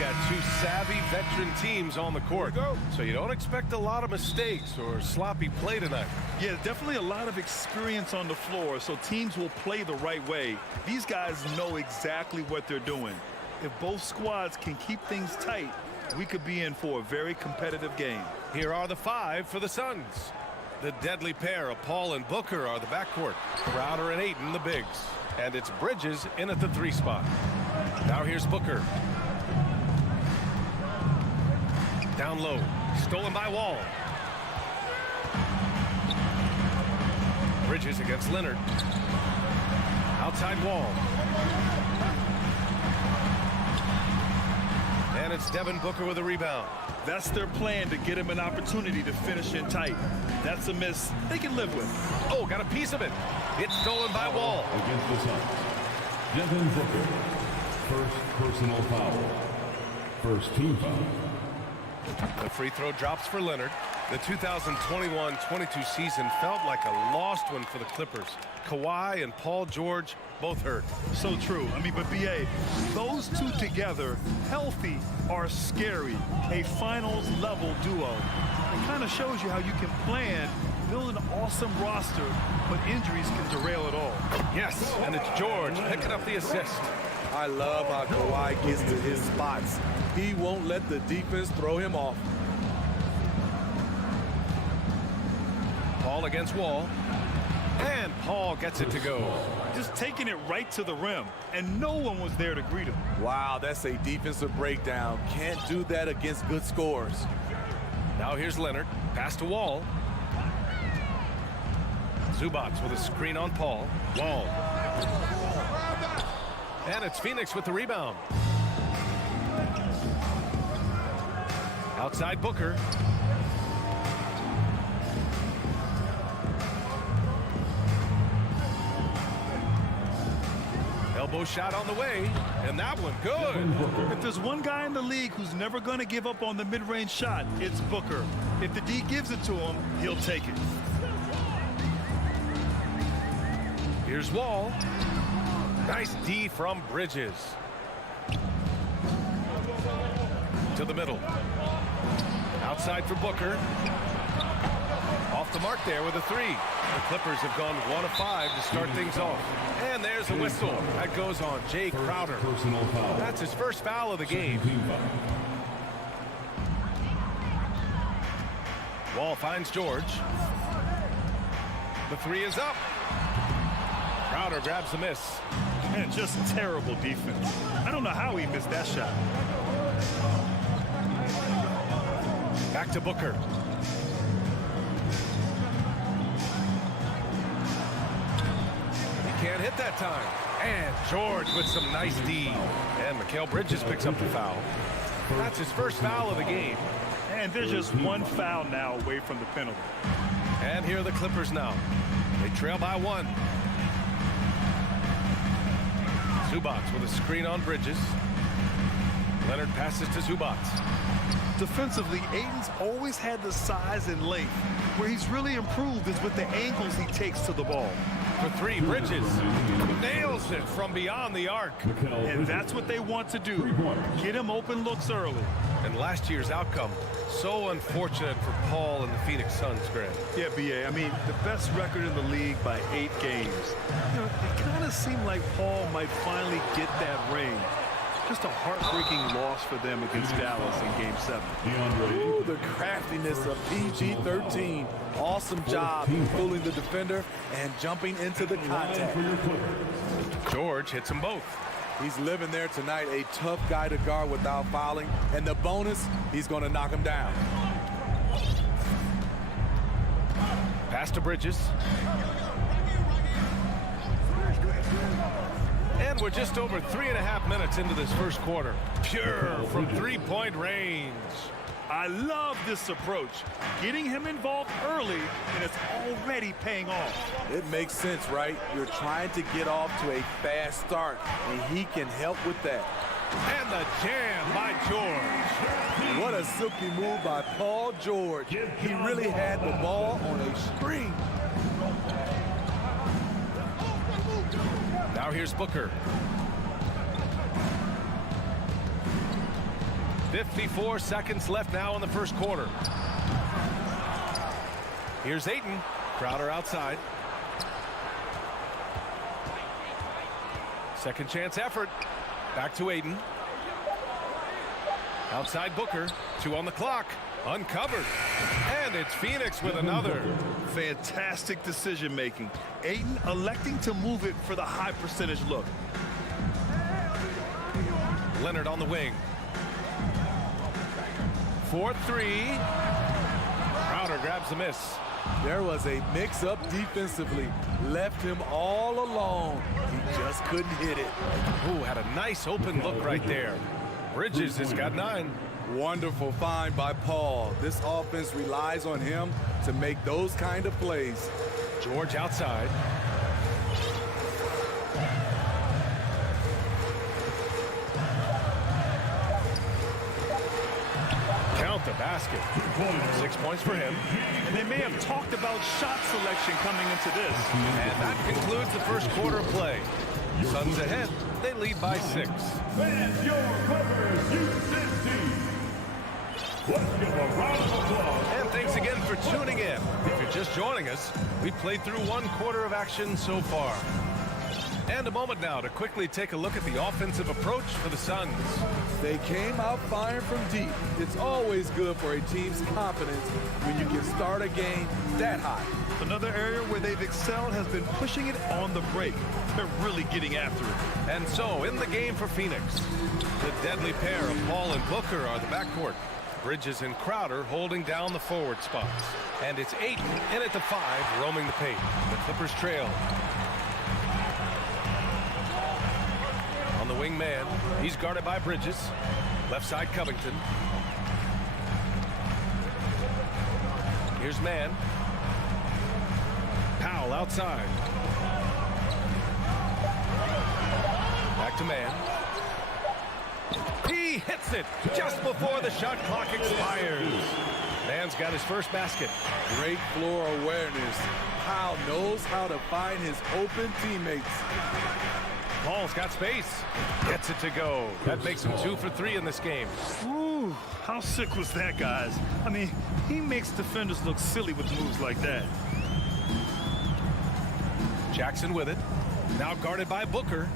got two savvy veteran teams on the court, so you don't expect a lot of mistakes or sloppy play tonight. Yeah, definitely a lot of experience on the floor, so teams will play the right way. These guys know exactly what they're doing. If both squads can keep things tight, we could be in for a very competitive game. Here are the five for the Suns. The deadly pair of Paul and Booker are the backcourt. Crowder and Ayton, the bigs. And it's Bridges in at the 3 spot. Now here's Booker. Down low. Stolen by Wall. Bridges against Leonard. Outside Wall. And it's Devin Booker with a rebound. That's their plan, to get him an opportunity to finish in tight. That's a miss they can live with. Oh, got a piece of it. It's stolen by Wall. Against the Suns, Devin Booker. First personal foul. First team foul. The free throw drops for Leonard. The 2021-22 season felt like a lost one for the Clippers. Kawhi and Paul George both hurt. So true. I mean, but BA, those two together, healthy, are scary. A finals level duo. It kind of shows you how you can plan, build an awesome roster, but injuries can derail it all. Yes, and it's George picking up the assist. I love how Kawhi gets to his spots. He won't let the defense throw him off. Paul against Wall. And Paul gets it to go. Just taking it right to the rim, and no one was there to greet him. Wow, that's a defensive breakdown. Can't do that against good scores. Now here's Leonard. Pass to Wall. Zubats with a screen on Paul. Wall. And it's Phoenix with the rebound. Outside Booker. Elbow shot on the way, and that one good. If there's one guy in the league who's never going to give up on the mid-range shot, it's Booker. If the D gives it to him, he'll take it. Here's Wall. Nice D from Bridges. To the middle. Outside for Booker. Off the mark there with a 3. The Clippers have gone 1 of 5 to start things off. And there's the whistle. That goes on Jay Crowder. Personal foul. That's his first foul of the game. Wall finds George. The 3 is up. Crowder grabs the miss. Man, just terrible defense. I don't know how he missed that shot. Back to Booker. He can't hit that time. And George with some nice D. And Mikal Bridges picks up the foul. That's his first foul of the game. And there's just one foul now away from the penalty. And here are the Clippers now. They trail by 1. Zubats with a screen on Bridges. Leonard passes to Zubats. Defensively, Ayton's always had the size and length. Where he's really improved is with the angles he takes to the ball. For 3, Bridges nails it from beyond the arc. And that's what they want to do. Get him open looks early. And last year's outcome, so unfortunate for Paul and the Phoenix Suns, Grant. Yeah, BA, I mean, the best record in the league by 8 games. You know, it kind of seemed like Paul might finally get that ring. Just a heartbreaking loss for them against Dallas in Game 7. Ooh, the craftiness of PG-13. Awesome job fooling the defender and jumping into the contact. George hits them both. He's living there tonight, a tough guy to guard without fouling. And the bonus, he's going to knock him down. Pass to Bridges. And we're just over 3.5 minutes into this first quarter. Pure from 3-point range. I love this approach. Getting him involved early, and it's already paying off. It makes sense, right? You're trying to get off to a fast start, and he can help with that. And the jam by George. What a silky move by Paul George. He really had the ball on a string. Now here's Booker. 54 seconds left now in the first quarter. Here's Ayton. Crowder outside. Second chance effort. Back to Ayton. Outside Booker. 2 on the clock. Uncovered. And it's Phoenix with another. Fantastic decision making. Ayton electing to move it for the high percentage look. Leonard on the wing. 4-3. Crowder grabs the miss. There was a mix-up defensively. Left him all alone. He just couldn't hit it. Ooh, had a nice open look right there. Bridges has got 9. Wonderful find by Paul. This offense relies on him to make those kind of plays. George outside. Count the basket. 6 points for him. And they may have talked about shot selection coming into this. And that concludes the first quarter of play. Suns ahead. They lead by 6. And your Clippers UC team. Let's give a round of applause. And thanks again for tuning in. If you're just joining us, we played through 1 quarter of action so far. And a moment now to quickly take a look at the offensive approach for the Suns. They came out firing from deep. It's always good for a team's confidence when you can start a game that high. Another area where they've excelled has been pushing it on the break. They're really getting after it. And so, in the game for Phoenix, the deadly pair of Paul and Booker are the backcourt. Bridges and Crowder holding down the forward spots. And it's Ayton in at the 5, roaming the paint. The Clippers trail. On the wing man, he's guarded by Bridges. Left side Covington. Here's Man. Powell outside. Back to Man. He hits it just before the shot clock expires. Man's got his first basket. Great floor awareness. Powell knows how to find his open teammates. Paul's got space. Gets it to go. That makes him 2 for 3 in this game. Ooh, how sick was that, guys? I mean, he makes defenders look silly with moves like that. Jackson with it. Now guarded by Booker.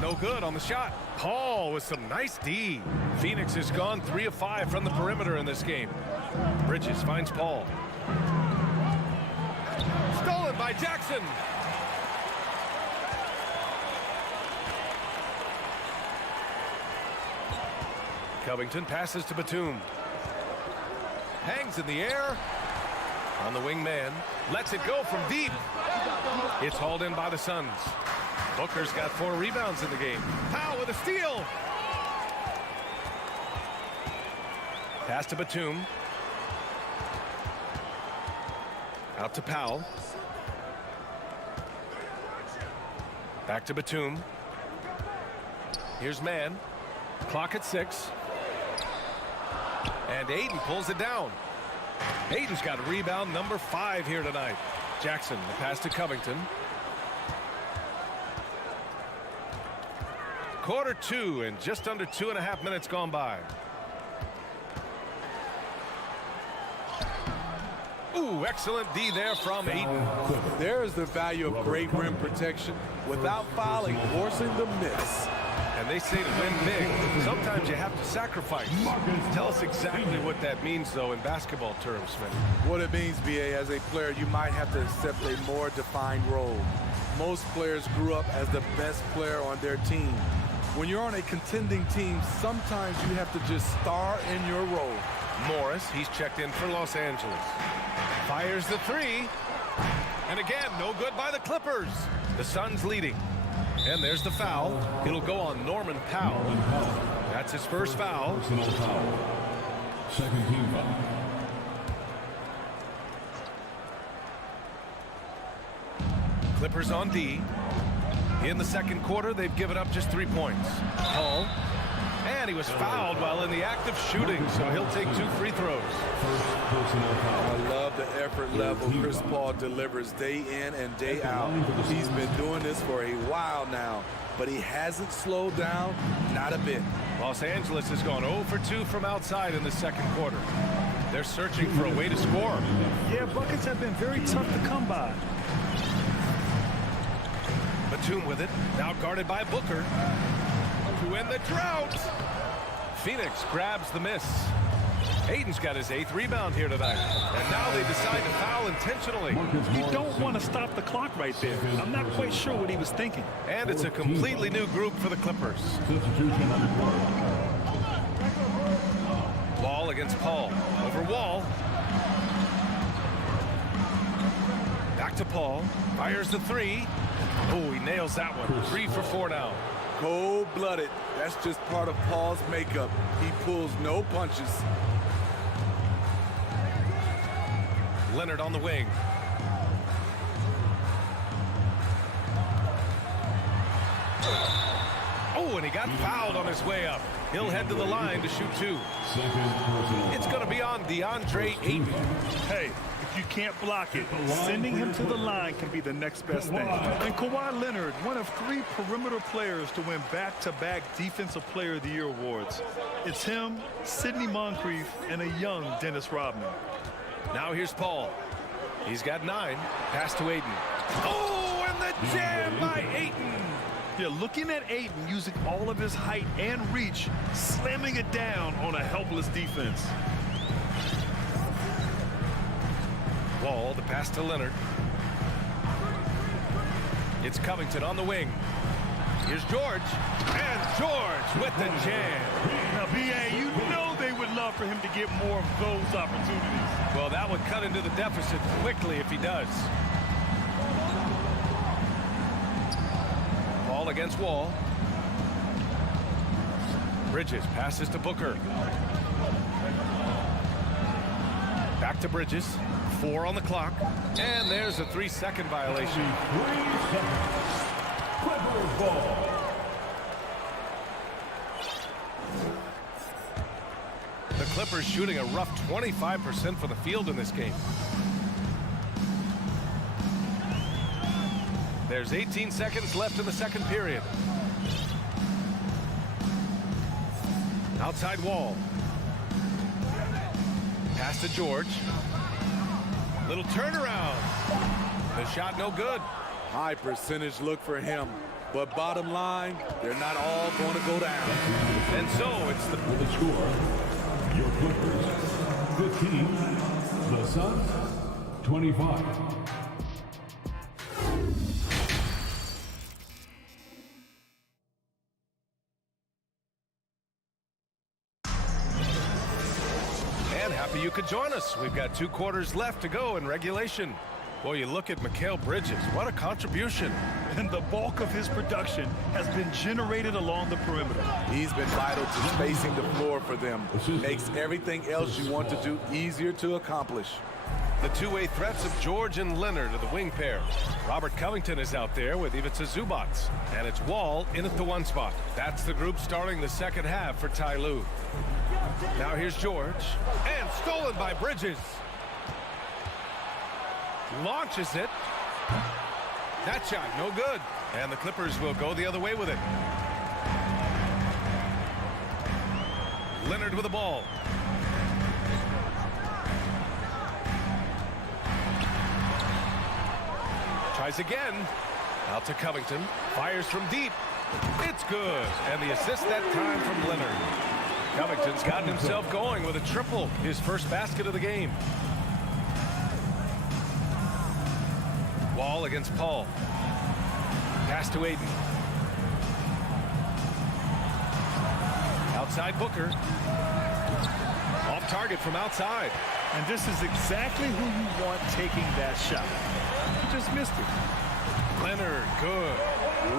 No good on the shot. Paul with some nice D. Phoenix has gone 3 of 5 from the perimeter in this game. Bridges finds Paul. Stolen by Jackson. Covington passes to Batum. Hangs in the air. On the wing man. Lets it go from deep. It's hauled in by the Suns. Booker's got 4 rebounds in the game. Powell with a steal. Pass to Batum. Out to Powell. Back to Batum. Here's Man. Clock at 6. And Ayton pulls it down. Ayton's got rebound number 5 here tonight. Jackson, the pass to Covington. Quarter 2 and just under 2.5 minutes gone by. Ooh, excellent D there from Ayton. There's the value of great rim protection without fouling, forcing the miss. And they say to win big, sometimes you have to sacrifice. Tell us exactly what that means, though, in basketball terms, Smith. What it means, BA, as a player, you might have to accept a more defined role. Most players grew up as the best player on their team. When you're on a contending team, sometimes you have to just star in your role. Morris, he's checked in for Los Angeles. Fires the 3. And again, no good by the Clippers. The Suns leading. And there's the foul. It'll go on Norman Powell. That's his first foul. Personal foul. Second team foul. Clippers on D. In the second quarter, they've given up just 3 points. Paul. And he was fouled while in the act of shooting, so he'll take 2 free throws. I love the effort level Chris Paul delivers day in and day out. He's been doing this for a while now, but he hasn't slowed down, not a bit. Los Angeles has gone 0 for 2 from outside in the second quarter. They're searching for a way to score. Yeah, buckets have been very tough to come by. Batum with it, now guarded by Booker. To end the drought. Phoenix grabs the miss. Aiden's got his 8th rebound here tonight. And now they decide to foul intentionally. You don't want to stop the clock right there. I'm not quite sure what he was thinking. And it's a completely new group for the Clippers. Wall against Paul. Over Wall. Back to Paul. Fires the 3. Oh, he nails that one. 3 for 4 now. Cold-blooded. That's just part of Paul's makeup. He pulls no punches. Leonard on the wing. Oh, and he got fouled on his way up. He'll head to the line to shoot 2. It's going to be on DeAndre Ayton. Hey, if you can't block it, sending him to the line can be the next best thing. And Kawhi Leonard, one of 3 perimeter players to win back-to-back Defensive Player of the Year awards. It's him, Sidney Moncrief, and a young Dennis Rodman. Now here's Paul. He's got 9. Pass to Ayton. Oh, and the jam by Ayton. Yeah, looking at Ayton using all of his height and reach, slamming it down on a helpless defense. Wall, the pass to Leonard. It's Covington on the wing. Here's George. And George with the jam. Now, B.A., you know they would love for him to get more of those opportunities. Well, that would cut into the deficit quickly if he does. Ball against Wall. Bridges passes to Booker. Back to Bridges. 4 on the clock. And there's a 3-second violation. 3 seconds. Clippers ball. The Clippers shooting a rough 25% from the field in this game. There's 18 seconds left in the second period. Outside Wall. Pass to George. Little turnaround. The shot no good. High percentage look for him. But bottom line, they're not all going to go down. And so it's the With the score, your Clippers 15, the Suns 25. And happy you could join us. We've got 2 quarters left to go in regulation. Boy, you look at Mikal Bridges. What a contribution. And the bulk of his production has been generated along the perimeter. He's been vital to spacing the floor for them. Makes everything else you want to do easier to accomplish. The two-way threats of George and Leonard are the wing pair. Robert Covington is out there with Ivica Zubac. And it's Wall in at the 1 spot. That's the group starting the second half for Ty Lue. Now here's George. And stolen by Bridges. Launches it. That shot no good. And the Clippers will go the other way with it. Leonard with the ball. Tries again. Out to Covington. Fires from deep. It's good. And the assist that time from Leonard. Covington's gotten himself going with a triple. His first basket of the game. Wall against Paul. Pass to Ayton. Outside Booker. Off target from outside. And this is exactly who you want taking that shot. He just missed it. Leonard, good.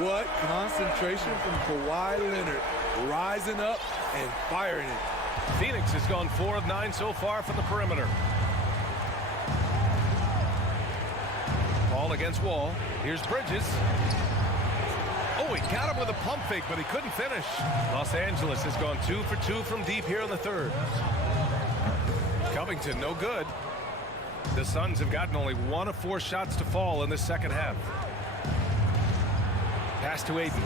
What concentration from Kawhi Leonard. Rising up and firing it. Phoenix has gone 4 of 9 so far from the perimeter. Ball against Wall. Here's Bridges. Oh, Oh, he got him with a pump fake, but he couldn't finish. Los Angeles has gone 2 for 2 from deep here in the third. Covington, no good. The Suns have gotten only 1 of 4 shots to fall in the second half. Pass to Aiden.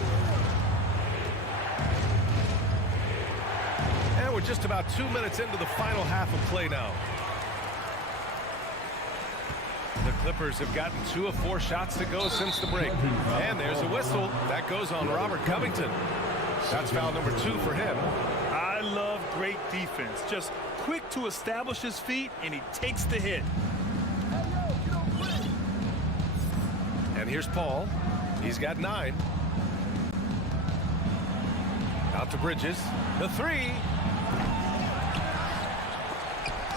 And we're just about 2 minutes into the final half of play now. The Clippers have gotten 2 of 4 shots to go since the break. And there's a whistle. That goes on Robert Covington. That's foul number 2 for him. I love great defense. Just quick to establish his feet, and he takes the hit. And here's Paul. He's got 9. Out to Bridges. The 3.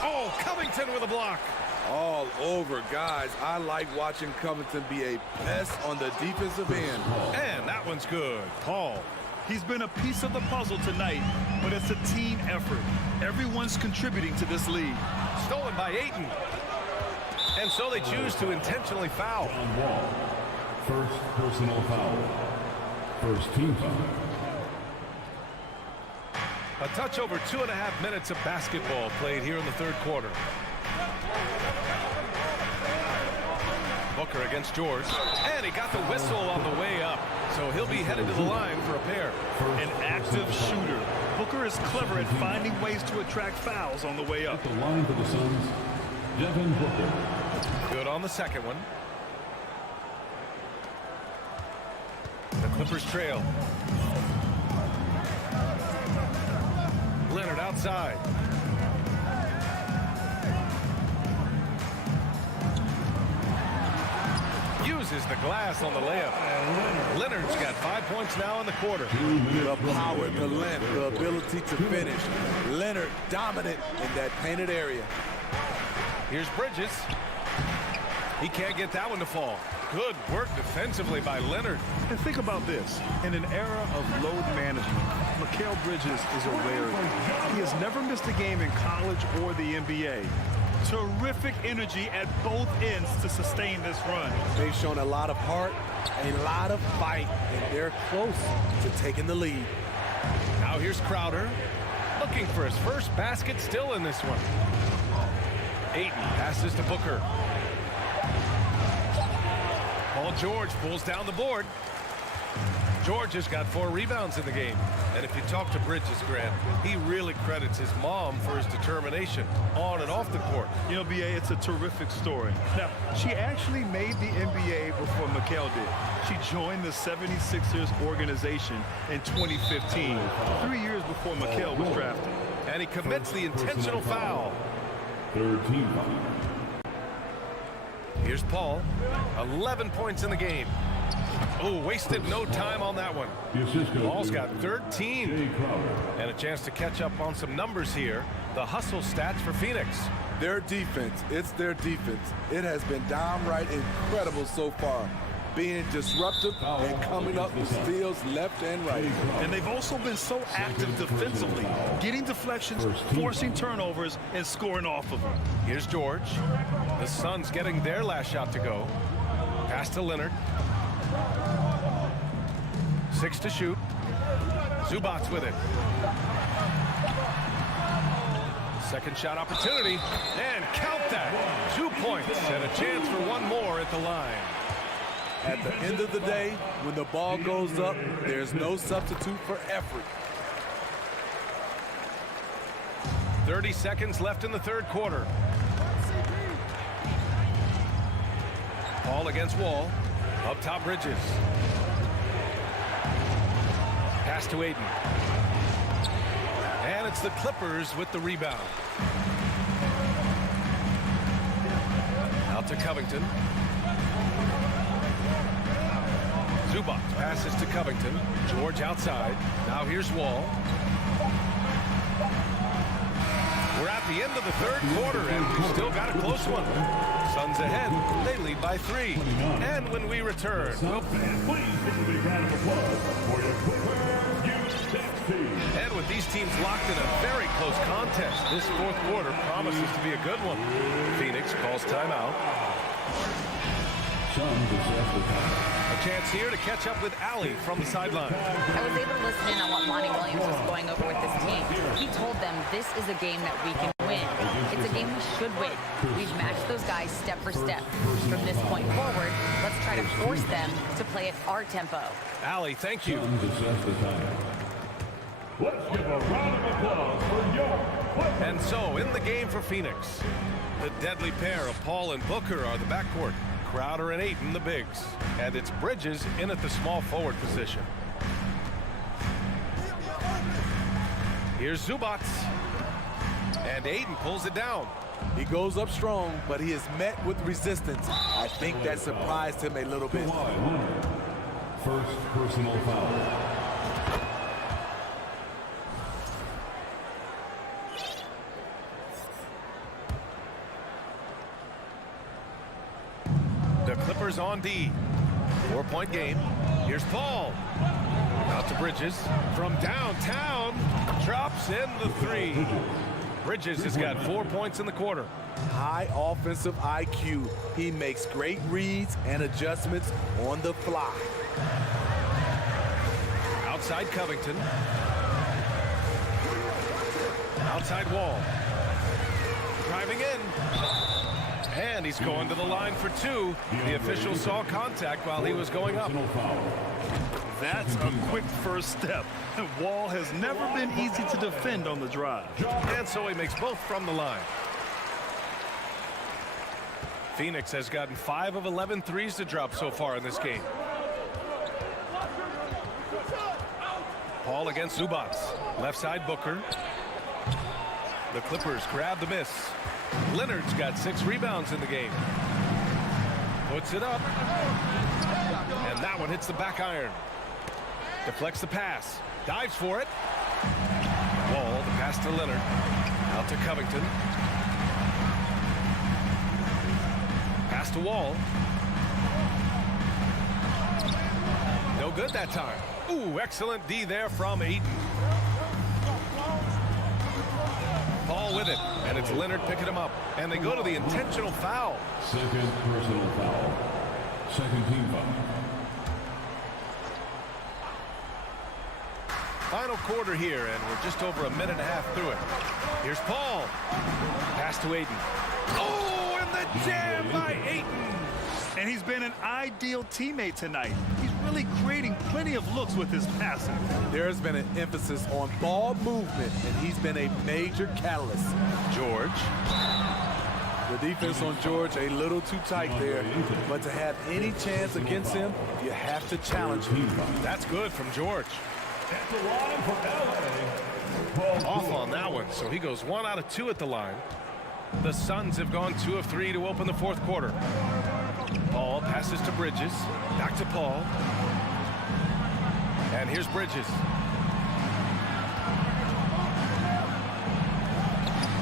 Oh, Covington with a block. All over, guys. I like watching Covington be a pest on the defensive end. And that one's good. Paul. He's been a piece of the puzzle tonight, but it's a team effort. Everyone's contributing to this lead. Stolen by Ayton. And so they choose to intentionally foul. On Wall. First personal foul. First team foul. A touch over 2.5 minutes of basketball played here in the third quarter. Booker against George. And he got the whistle on the way up. So he'll be headed to the line for a pair. An active shooter. Booker is clever at finding ways to attract fouls on the way up. At the line for the Suns, Devin Booker. Good on the second one. The Clippers trail. Leonard outside. Uses the glass on the layup. Leonard's got 5 points now in the quarter. The power, the length, the ability to finish. Leonard dominant in that painted area. Here's Bridges. He can't get that one to fall. Good work defensively by Leonard. And think about this. In an era of load management, Mikal Bridges is a rarity. He has never missed a game in college or the NBA. Terrific energy at both ends to sustain this run. They've shown a lot of heart, a lot of fight, and they're close to taking the lead. Now here's Crowder. Looking for his first basket still in this one. Ayton passes to Booker. Paul George pulls down the board. George has got 4 rebounds in the game. And if you talk to Bridges, Grant, he really credits his mom for his determination on and off the court. You know, B.A., it's a terrific story. Now, she actually made the NBA before Mikal did. She joined the 76ers organization in 2015, 3 years before Mikal was drafted. And he commits the intentional foul. Third team foul. Here's Paul. 11 points in the game. Oh, wasted no time on that one. Paul's got 13. And a chance to catch up on some numbers here. The hustle stats for Phoenix. Their defense, it's their defense. It has been downright incredible so far. Being disruptive and coming up with steals left and right. And they've also been so active defensively, getting deflections, forcing turnovers, and scoring off of them. Here's George. The Suns getting their last shot to go. Pass to Leonard. 6 to shoot. Zubac's with it. Second shot opportunity. And count that. 2 points and a chance for one more at the line. At the end of the day, when the ball goes up, there's no substitute for effort. 30 seconds left in the third quarter. Paul against Wall. Up top, Bridges. Pass to Ayton. And it's the Clippers with the rebound. Out to Covington. Zubac passes to Covington. George outside. Now here's Wall. We're at the end of the third quarter, and we've still got a close one. Suns ahead. They lead by 3. And when we return, we'll... And with these teams locked in a very close contest, this fourth quarter promises to be a good one. Phoenix calls timeout. Suns assess the time. A chance here to catch up with Allie from the sideline. I was able to listen in on what Monty Williams was going over with this team. He told them this is a game that we can win. It's a game we should win. We've matched those guys step for step. From this point forward, let's try to force them to play at our tempo. Allie, thank you. Let's give a round of applause for your Clippers. And so, in the game for Phoenix, the deadly pair of Paul and Booker are the backcourt. Crowder and Ayton, the bigs. And it's Bridges in at the small forward position. Here's Zubats. And Ayton pulls it down. He goes up strong, but he is met with resistance. I think that surprised him a little bit. First personal foul. The Clippers on D. 4-point game. Here's Paul. Out to Bridges. From downtown. Drops in the three. Bridges has got 4 points in the quarter. High offensive IQ. He makes great reads and adjustments on the fly. Outside Covington. Outside Wall. Driving in. And he's going to the line for two. The official saw contact while he was going up. That's a quick first step. Wall has never been easy to defend on the drive. And so he makes both from the line. Phoenix has gotten 5 of 11 threes to drop so far in this game. Paul against Zubats. Left side Booker. The Clippers grab the miss. Leonard's got 6 rebounds in the game. Puts it up. And that one hits the back iron. Deflects the pass. Dives for it. Wall, the pass to Leonard. Out to Covington. Pass to Wall. No good that time. Ooh, excellent D there from Ayton. Paul with it, and it's Leonard picking him up. And they go to the intentional foul. Second personal foul. Second team foul. Final quarter here, and we're just over a minute and a half through it. Here's Paul. Pass to Ayton. Oh, and the jam by Ayton. And he's been an ideal teammate tonight. He's really creating plenty of looks with his passing. There's been an emphasis on ball movement, and he's been a major catalyst. George. The defense on George a little too tight there, but to have any chance against him, you have to challenge him. That's good from George. At the line for LA. Off on that one, so he goes 1 out of 2 at the line. The Suns have gone 2 of 3 to open the fourth quarter. Paul passes to Bridges. Back to Paul. And here's Bridges.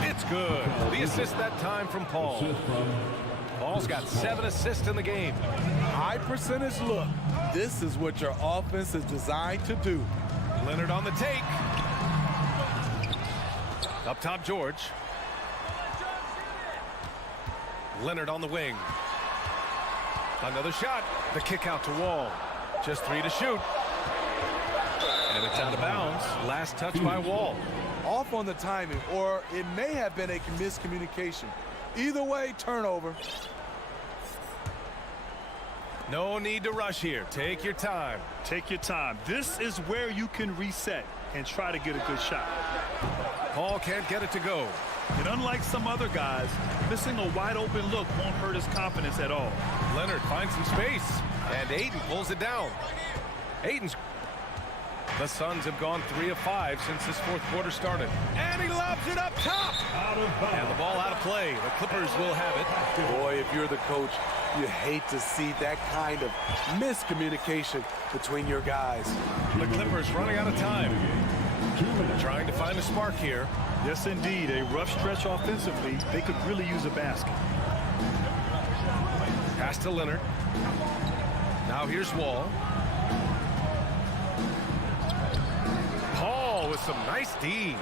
It's good. The assist that time from Paul. Paul's got 7 assists in the game. High percentage look. This is what your offense is designed to do. Leonard on the take. Up top, George. Leonard on the wing. Another shot. The kick out to Wall. Just 3 to shoot. And it's out of bounds. Last touch by Wall. Off on the timing, or it may have been a miscommunication. Either way, turnover. No need to rush here. Take your time. Take your time. This is where you can reset and try to get a good shot. Paul can't get it to go. And unlike some other guys, missing a wide open look won't hurt his confidence at all. Leonard finds some space, and Ayton pulls it down. Ayton's... The Suns have gone 3 of 5 since this fourth quarter started. And he lobs it up top! And the ball out of play. The Clippers will have it. Boy, if you're the coach, you hate to see that kind of miscommunication between your guys. The Clippers running out of time. Trying to find a spark here. Yes, indeed. A rough stretch offensively. They could really use a basket. Pass to Leonard. Now here's Wall. Paul with some nice D.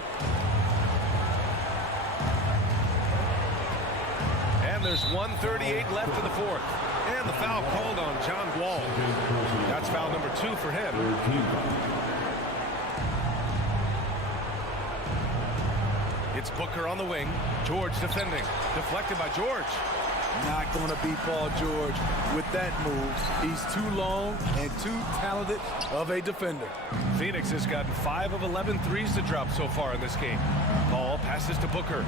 And there's 1:38 left in the fourth. And the foul called on John Wall. That's foul number 2 for him. It's Booker on the wing. George defending. Deflected by George. Not going to be Paul George with that move. He's too long and too talented of a defender. Phoenix has gotten 5 of 11 threes to drop so far in this game. Paul passes to Booker.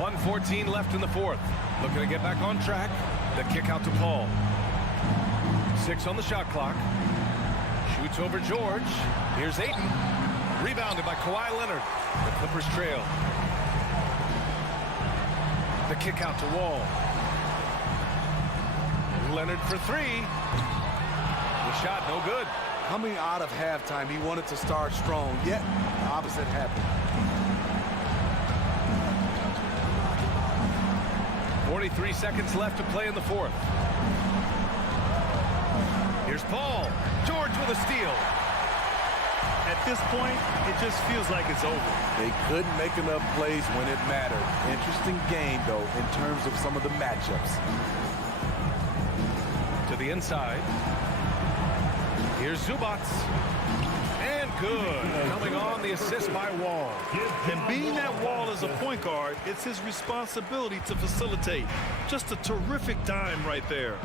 1:14 left in the fourth. Looking to get back on track. The kick out to Paul. 6 on the shot clock. Shoots over George. Here's Ayton. Rebounded by Kawhi Leonard. The Clippers trail. The kick out to Wall. Leonard for 3. The shot no good. Coming out of halftime, he wanted to start strong, yet the opposite happened. 43 seconds left to play in the fourth. Here's Paul. George with a steal. At this point, it just feels like it's over. They couldn't make enough plays when it mattered. Interesting game, though, in terms of some of the matchups. To the inside. Here's Zubac. And good. Coming on, the assist by Wall. And being that Wall as a point guard, it's his responsibility to facilitate. Just a terrific dime right there.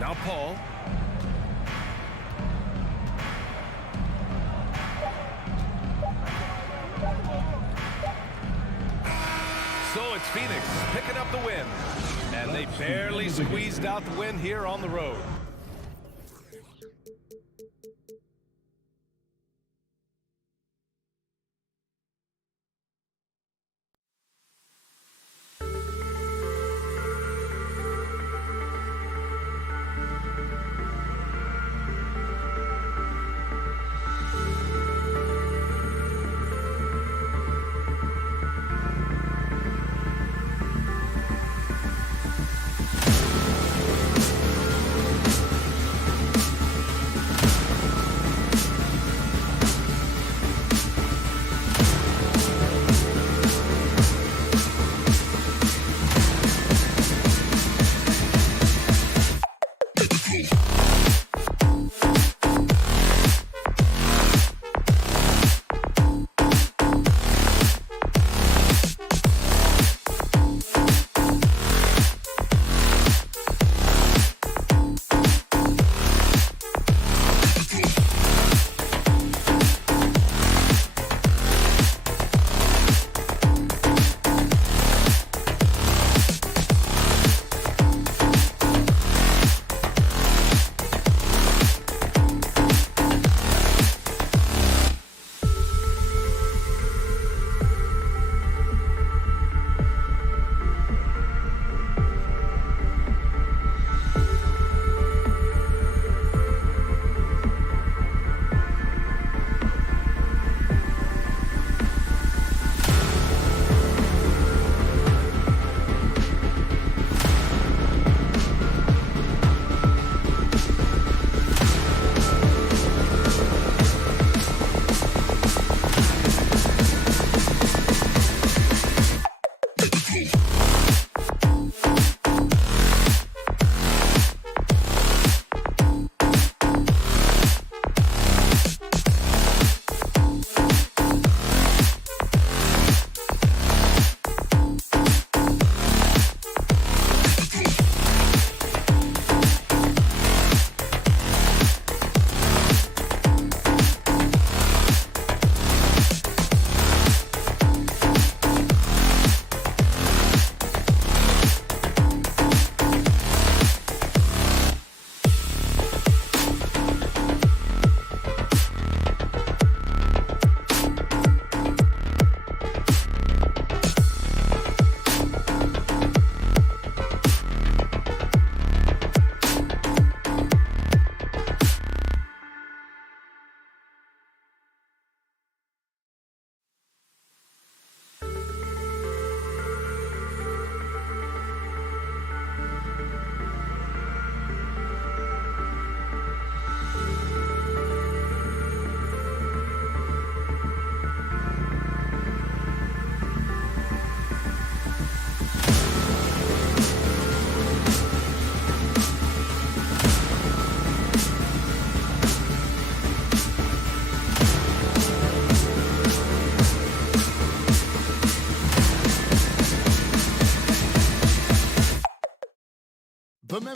Now Paul. So it's Phoenix picking up the win. And they barely squeezed out the win here on the road.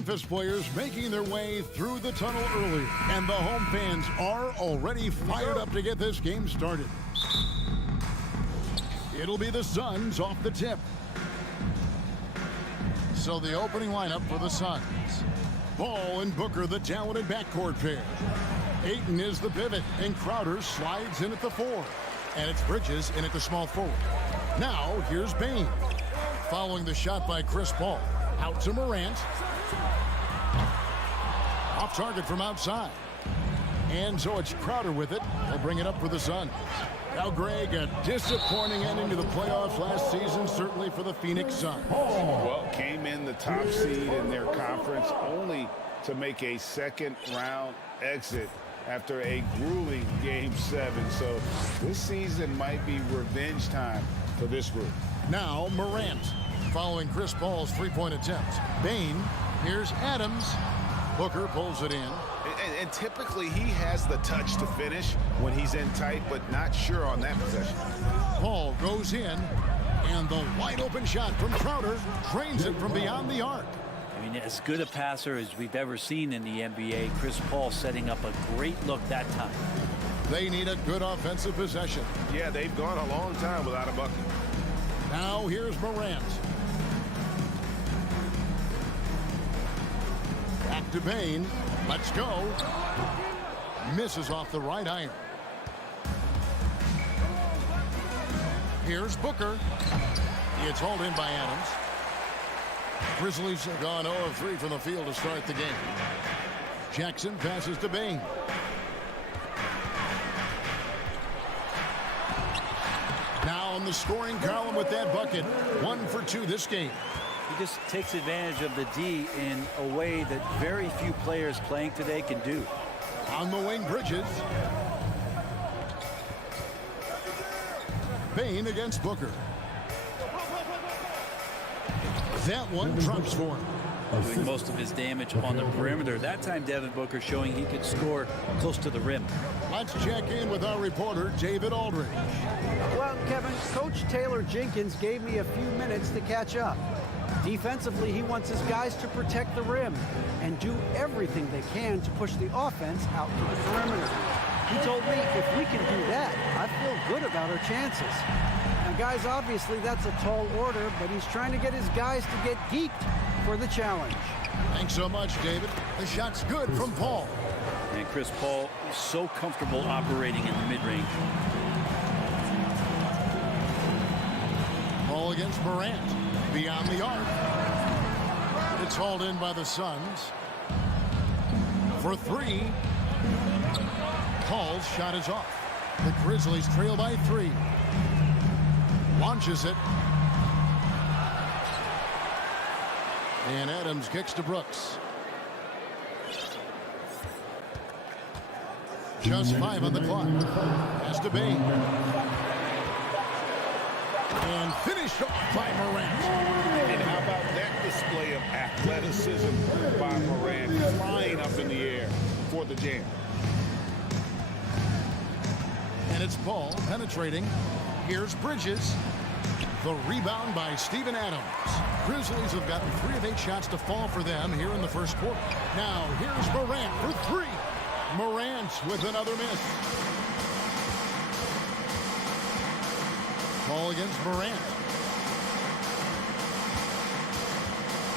Memphis players making their way through the tunnel early, and the home fans are already fired up to get this game started. It'll be the Suns off the tip. So the opening lineup for the Suns. Ball and Booker, the talented backcourt pair. Ayton is the pivot, and Crowder slides in at the 4. And it's Bridges in at the small forward. Now, here's Bane. Following the shot by Chris Paul. Out to Morant. Off target from outside. And so it's Crowder with it. They'll bring it up for the Suns. Now, Greg, a disappointing ending to the playoffs last season, certainly for the Phoenix Suns. Well, came in the top seed in their conference only to make a second-round exit after a grueling Game 7. So this season might be revenge time for this group. Now, Morant, following Chris Paul's three-point attempt. Bane, here's Adams. Booker pulls it in. And typically he has the touch to finish when he's in tight, but not sure on that possession. Paul goes in, and the wide-open shot from Crowder drains it from beyond the arc. I mean, as good a passer as we've ever seen in the NBA. Chris Paul setting up a great look that time. They need a good offensive possession. Yeah, they've gone a long time without a bucket. Now here's Morant. Back to Bane. Let's go. Misses off the right iron. Here's Booker. It's hauled in by Adams. Grizzlies have gone 0 of 3 from the field to start the game. Jackson passes to Bane. Now on the scoring column with that bucket. 1 for 2 this game. He just takes advantage of the D in a way that very few players playing today can do. On the wing, Bridges. Bane against Booker. That one trumps for him. Doing most of his damage on the perimeter. That time, Devin Booker showing he could score close to the rim. Let's check in with our reporter, David Aldridge. Well, Kevin, Coach Taylor Jenkins gave me a few minutes to catch up. Defensively, he wants his guys to protect the rim and do everything they can to push the offense out to the perimeter. He told me if we can do that, I feel good about our chances. Now, guys, obviously that's a tall order, but he's trying to get his guys to get geeked for the challenge. Thanks so much, David. The shot's good from Paul. And Chris Paul is so comfortable operating in the mid-range. Paul against Morant. Beyond the arc. It's hauled in by the Suns. For 3. Paul's shot is off. The Grizzlies trail by 3. Launches it. And Adams kicks to Brooks. Just 5 on the clock. Pass to Bane. And finished off by Morant. And how about that display of athleticism by Morant, flying up in the air for the jam. And it's Paul penetrating. Here's Bridges. The rebound by Steven Adams. Grizzlies have gotten 3 of 8 shots to fall for them here in the first quarter. Now here's Morant for 3. Morant with another miss. Paul against Morant.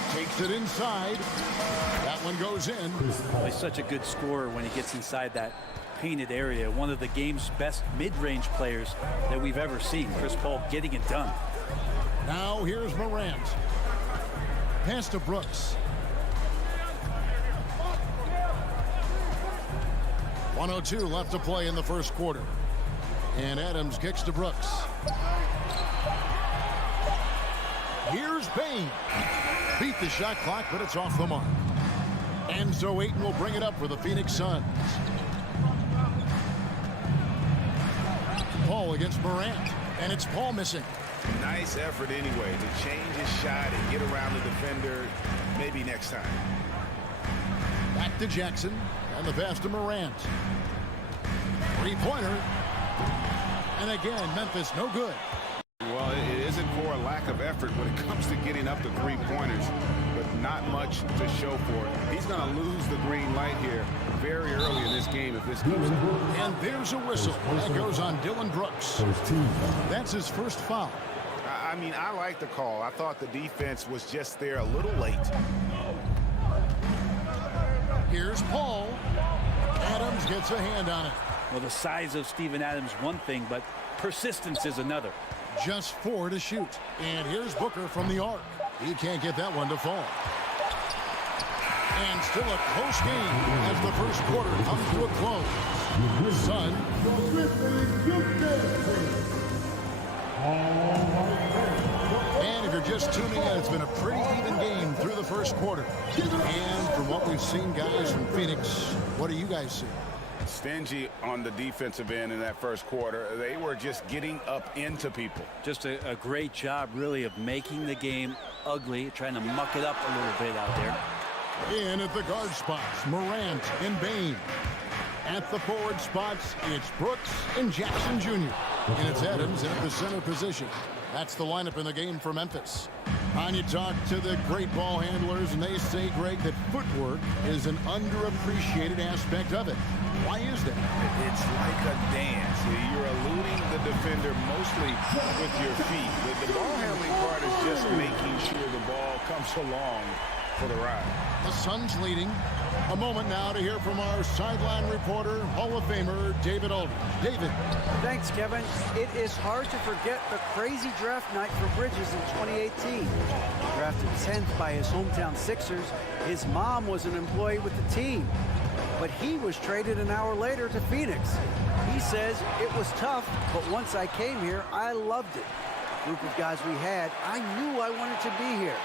Takes it inside. That one goes in. He's such a good scorer when he gets inside that painted area. One of the game's best mid-range players that we've ever seen. Chris Paul getting it done. Now here's Morant. Pass to Brooks. 1:02 left to play in the first quarter. And Adams kicks to Brooks. Here's Bane. Beat the shot clock, but it's off the mark. And so Ayton will bring it up for the Phoenix Suns. Paul against Morant. And it's Paul missing. Nice effort anyway to change his shot and get around the defender. Maybe next time. Back to Jackson. And the pass to Morant. Three-pointer. And again, Memphis no good. Well, it isn't for a lack of effort when it comes to getting up the three-pointers, but not much to show for it. He's going to lose the green light here very early in this game if this keeps up. And there's a whistle. That goes on Dylan Brooks. That's his first foul. I mean, I like the call. I thought the defense was just there a little late. Here's Paul. Adams gets a hand on it. Well, the size of Steven Adams one thing, but persistence is another. Just 4 to shoot. And here's Booker from the arc. He can't get that one to fall. And still a close game as the first quarter comes to a close. Sun. And if you're just tuning in, it's been a pretty even game through the first quarter. And from what we've seen, guys, from Phoenix, what do you guys see? Stingy on the defensive end in that first quarter. They were just getting up into people. Just a great job, really, of making the game ugly, trying to muck it up a little bit out there. In at the guard spots, Morant and Bane. At the forward spots, it's Brooks and Jackson Jr. And it's Adams at the center position. That's the lineup in the game for Memphis. And you talk to the great ball handlers, and they say, Greg, that footwork is an underappreciated aspect of it. Why is that? It's like a dance. You're eluding the defender mostly with your feet. The ball handling part is just making sure the ball comes along for the ride. The Suns leading. A moment now to hear from our sideline reporter, Hall of Famer David Aldridge. David. Thanks, Kevin. It is hard to forget the crazy draft night for Bridges in 2018. Drafted 10th by his hometown Sixers, his mom was an employee with the team. But he was traded an hour later to Phoenix. He says it was tough, but once I came here, I loved it. The group of guys we had, I knew I wanted to be here.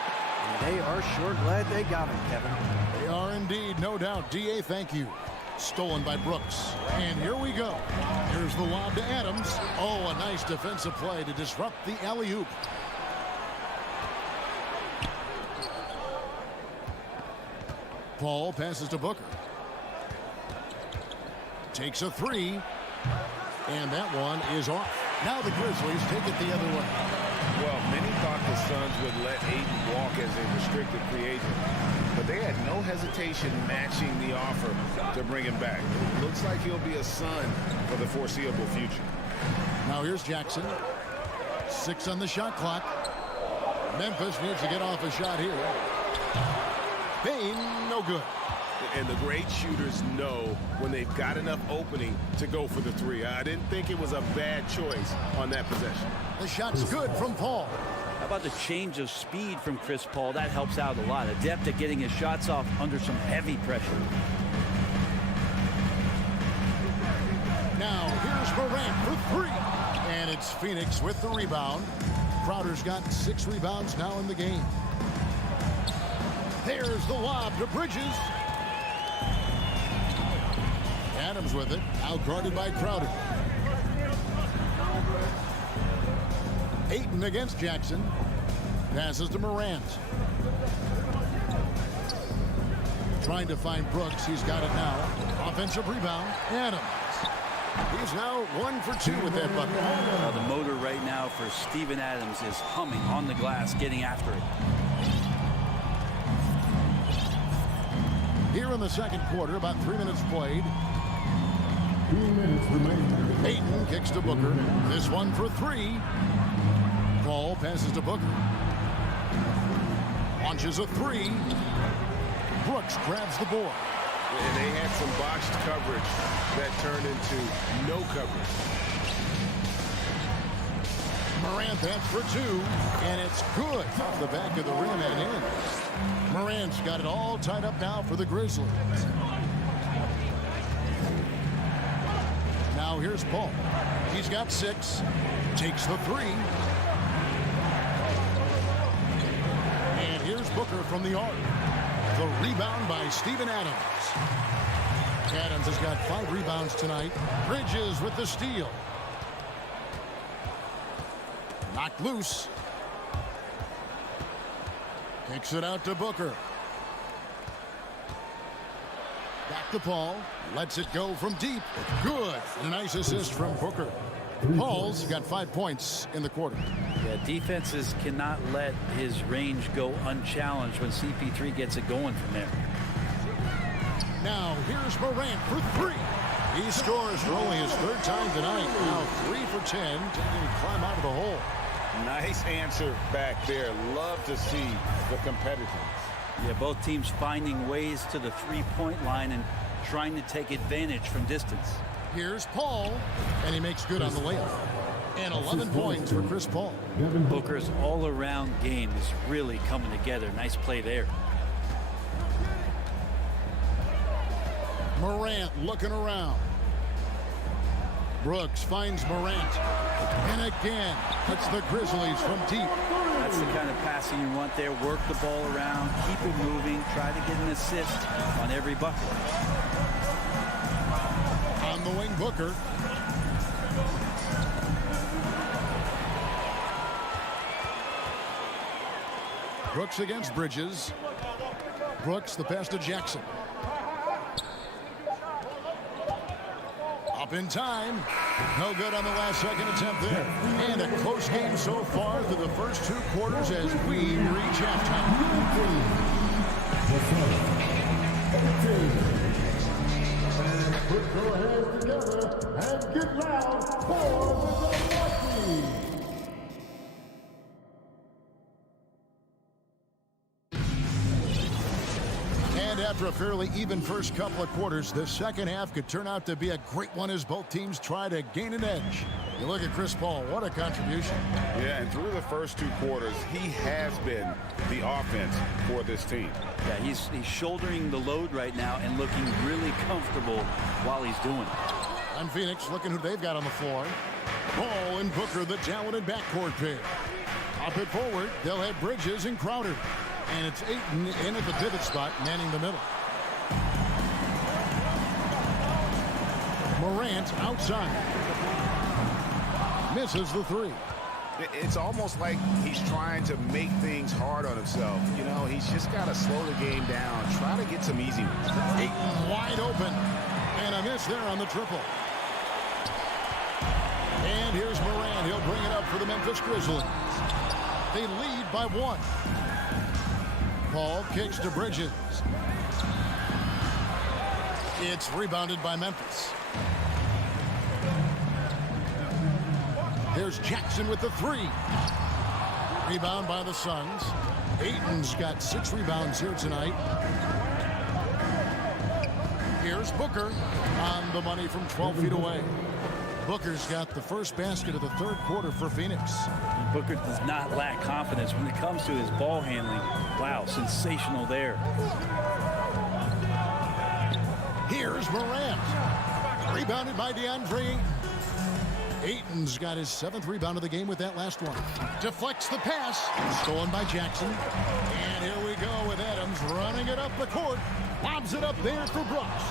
And they are sure glad they got him, Kevin. They are indeed, no doubt. D.A., thank you. Stolen by Brooks. And here we go. Here's the lob to Adams. Oh, a nice defensive play to disrupt the alley-oop. Paul passes to Booker. Takes a three. And that one is off. Now the Grizzlies take it the other way. Well, many thought the Suns would let Ayton walk as a restricted free agent, but they had no hesitation matching the offer to bring him back. It looks like he'll be a Sun for the foreseeable future. Now here's Jackson. 6 on the shot clock. Memphis needs to get off a shot here. Bane, no good. And the great shooters know when they've got enough opening to go for the three. I didn't think it was a bad choice on that possession. The shot's good from Paul. How about the change of speed from Chris Paul? That helps out a lot. Adept at getting his shots off under some heavy pressure. Now here's Morant for 3. And it's Phoenix with the rebound. Crowder's got 6 rebounds now in the game. There's the lob to Bridges. Adams with it, out guarded by Crowder. Ayton against Jackson. Passes to Morant. Trying to find Brooks. He's got it now. Offensive rebound. Adams. He's now 1 for 2 with that bucket. The motor right now for Steven Adams is humming on the glass, getting after it. Here in the second quarter, about 3 minutes played. Ayton kicks to Booker. This one for 3. Paul passes to Booker. Launches a 3. Brooks grabs the board. And they had some botched coverage that turned into no coverage. Morant, that's for 2. And it's good off the back of the rim and in. Morant's got it all tied up now for the Grizzlies. Now here's Paul. He's got 6. Takes the 3. And here's Booker from the arc. The rebound by Steven Adams. Adams has got 5 rebounds tonight. Bridges with the steal. Knocked loose. Kicks it out to Booker. Back to Paul. Lets it go from deep. Good. And a nice assist from Booker. Paul's got 5 points in the quarter. Yeah, defenses cannot let his range go unchallenged when CP3 gets it going from there. Now here's Morant for 3. He scores for only his 3rd time tonight. Now 3 for 10, taking a climb out of the hole. Nice answer back there. Love to see the competitiveness. Yeah, both teams finding ways to the three-point line and trying to take advantage from distance. Here's Paul, and he makes good on the layup. And 11 points for Chris Paul. Booker's all-around game is really coming together. Nice play there. Morant looking around. Brooks finds Morant. And again, it's the Grizzlies from deep. That's the kind of passing you want there. Work the ball around, keep it moving, try to get an assist on every bucket. On the wing, Booker. Brooks against Bridges. Brooks, the pass to Jackson. Up in time. No good on the last second attempt there. And a close game so far through the first 2 quarters as we reach halftime. Put your hands together and get loud for the Milwaukee. And after a fairly even first couple of quarters, the second half could turn out to be a great one as both teams try to gain an edge. You look at Chris Paul, what a contribution. Yeah, and through the first 2 quarters, he has been the offense for this team. Yeah, he's shouldering the load right now and looking really comfortable while he's doing it. And Phoenix looking who they've got on the floor. Paul and Booker, the talented backcourt pair. Up it forward, they'll have Bridges and Crowder. And it's Ayton in at the pivot spot, manning the middle. Morant outside. Misses the 3. It's almost like he's trying to make things hard on himself. You know, he's just got to slow the game down, try to get some easy ones. Ayton wide open. And a miss there on the triple. And here's Morant. He'll bring it up for the Memphis Grizzlies. They lead by 1. Paul kicks to Bridges. It's rebounded by Memphis. There's Jackson with the 3. Rebound by the Suns. Ayton's got 6 rebounds here tonight. Here's Booker on the money from 12 feet away. Booker's got the first basket of the 3rd quarter for Phoenix. Booker does not lack confidence when it comes to his ball handling. Wow, sensational there. Here's Morant. Rebounded by DeAndre. Ayton's got his 7th rebound of the game with that last one. Deflects the pass. Stolen by Jackson. And here we go with Adams running it up the court. Lobs it up there for Brooks.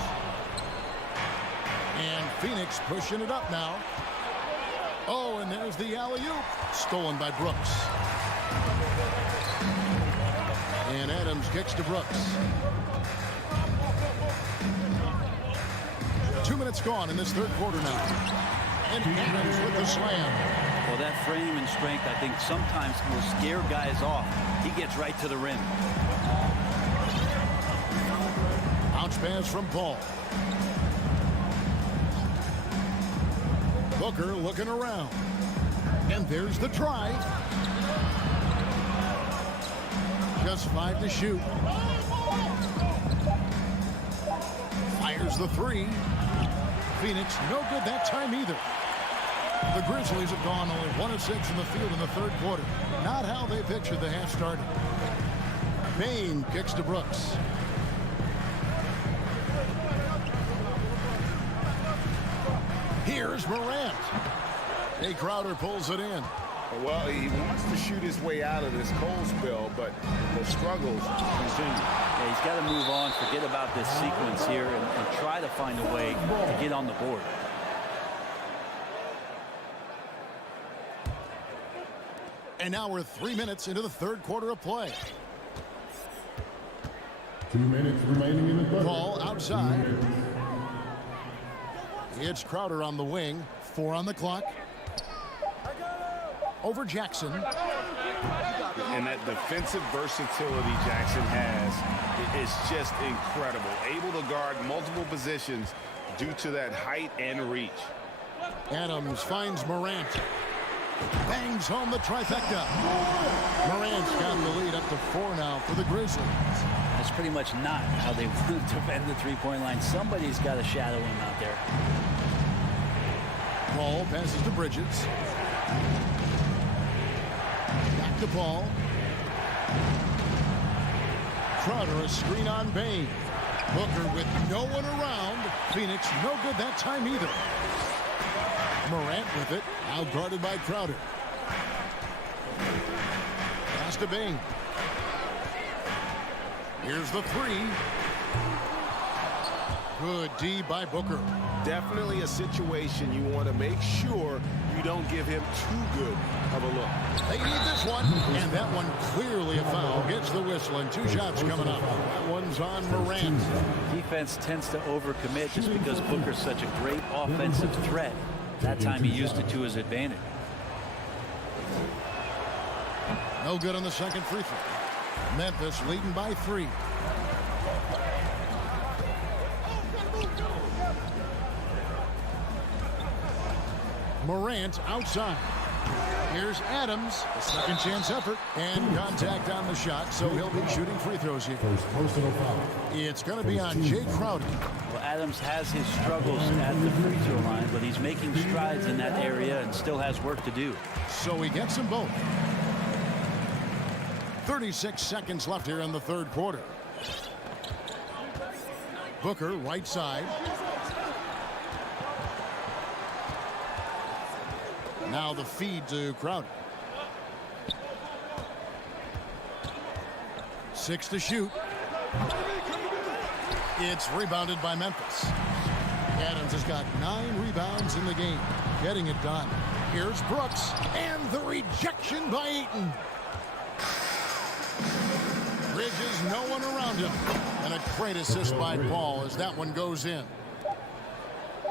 And Phoenix pushing it up now. Oh, and there's the alley-oop. Stolen by Brooks. And Adams kicks to Brooks. 2 minutes gone in this 3rd quarter now. And Adams with the slam. Well, that frame and strength, I think, sometimes will scare guys off. He gets right to the rim. Bounce pass from Paul. Booker looking around. And there's the try. Just 5 to shoot. Fires the 3. Phoenix, no good that time either. The Grizzlies have gone only 1 of 6 in the field in the 3rd quarter. Not how they pictured the half started. Payne kicks to Brooks. Here's Morant. Jay Crowder pulls it in. Well, he wants to shoot his way out of this cold spell, but the struggles continue. Yeah, he's got to move on, forget about this sequence here, and try to find a way to get on the board. And now we're 3 minutes into the 3rd quarter of play. 2 minutes remaining in the 3rd. Ball outside. It's Crowder on the wing. 4 on the clock. over Jackson. And that defensive versatility Jackson has is just incredible. Able to guard multiple positions due to that height and reach. Adams finds Morant. Bangs home the trifecta. Morant's got the lead up to 4 now for the Grizzlies. That's pretty much not how they want to defend the three-point line. Somebody's got to shadow him out there. Paul passes to Bridges. Back to Paul. Crowder, a screen on Bain. Booker with no one around. Phoenix no good that time either. Morant with it, out guarded by Crowder. Pass to Bain. Here's the 3. Good D by Booker. Definitely a situation you want to make sure you don't give him too good of a look. They need this one, and that one clearly a foul. Gets the whistle, and 2 shots coming up. That one's on Morant. Defense tends to overcommit just because Booker's such a great offensive threat. That time he used it to his advantage. No good on the second free throw. Memphis leading by 3. Morant outside. Here's Adams, a second chance effort, and contact on the shot, so he'll be shooting free throws here. It's going to be on Jay Crowder. Well, Adams has his struggles at the free throw line, but he's making strides in that area and still has work to do. So he gets them both. 36 seconds left here in the third quarter. Booker, right side. Now the feed to Crowder. 6 to shoot. It's rebounded by Memphis. Adams has got 9 rebounds in the game. Getting it done. Here's Brooks. And the rejection by Ayton. Bridges, no one around him. And a great assist by Paul as that one goes in.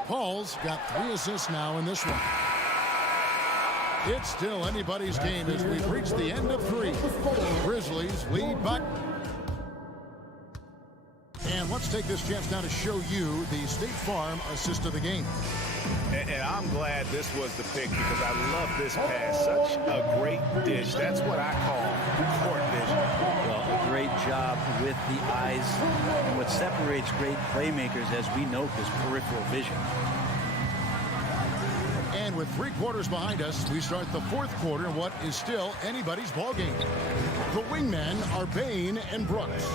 Paul's got 3 assists now in this one. It's still anybody's game as we've reached the end of 3. Grizzlies lead by... And let's take this chance now to show you the State Farm assist of the game. And I'm glad this was the pick because I love this pass. Such a great dish. That's what I call court vision. Well, a great job with the eyes. And what separates great playmakers, as we know, is peripheral vision. And with 3 quarters behind us, we start the 4th quarter in what is still anybody's ball game. The wingmen are Bain and Brooks.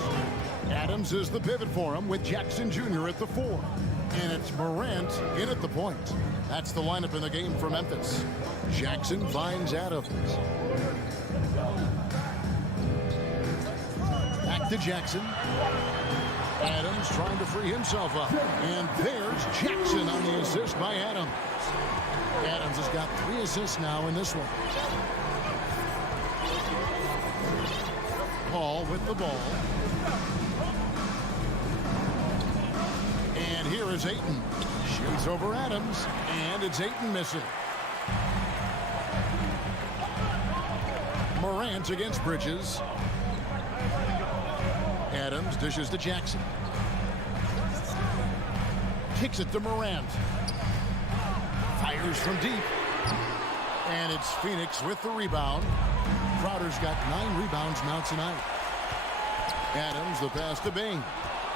Adams is the pivot for him with Jackson Jr. at the 4. And it's Morant in at the point. That's the lineup in the game for Memphis. Jackson finds Adams. Back to Jackson. Adams trying to free himself up. And there's Jackson on the assist by Adams. Adams has got 3 assists now in this one. Paul with the ball. And here is Ayton. Shoots over Adams, and it's Ayton missing. Morant against Bridges. Adams dishes to Jackson. Kicks it to Morant. Fires from deep. And it's Phoenix with the rebound. Crowder's got 9 rebounds now tonight. Adams, the pass to Bain.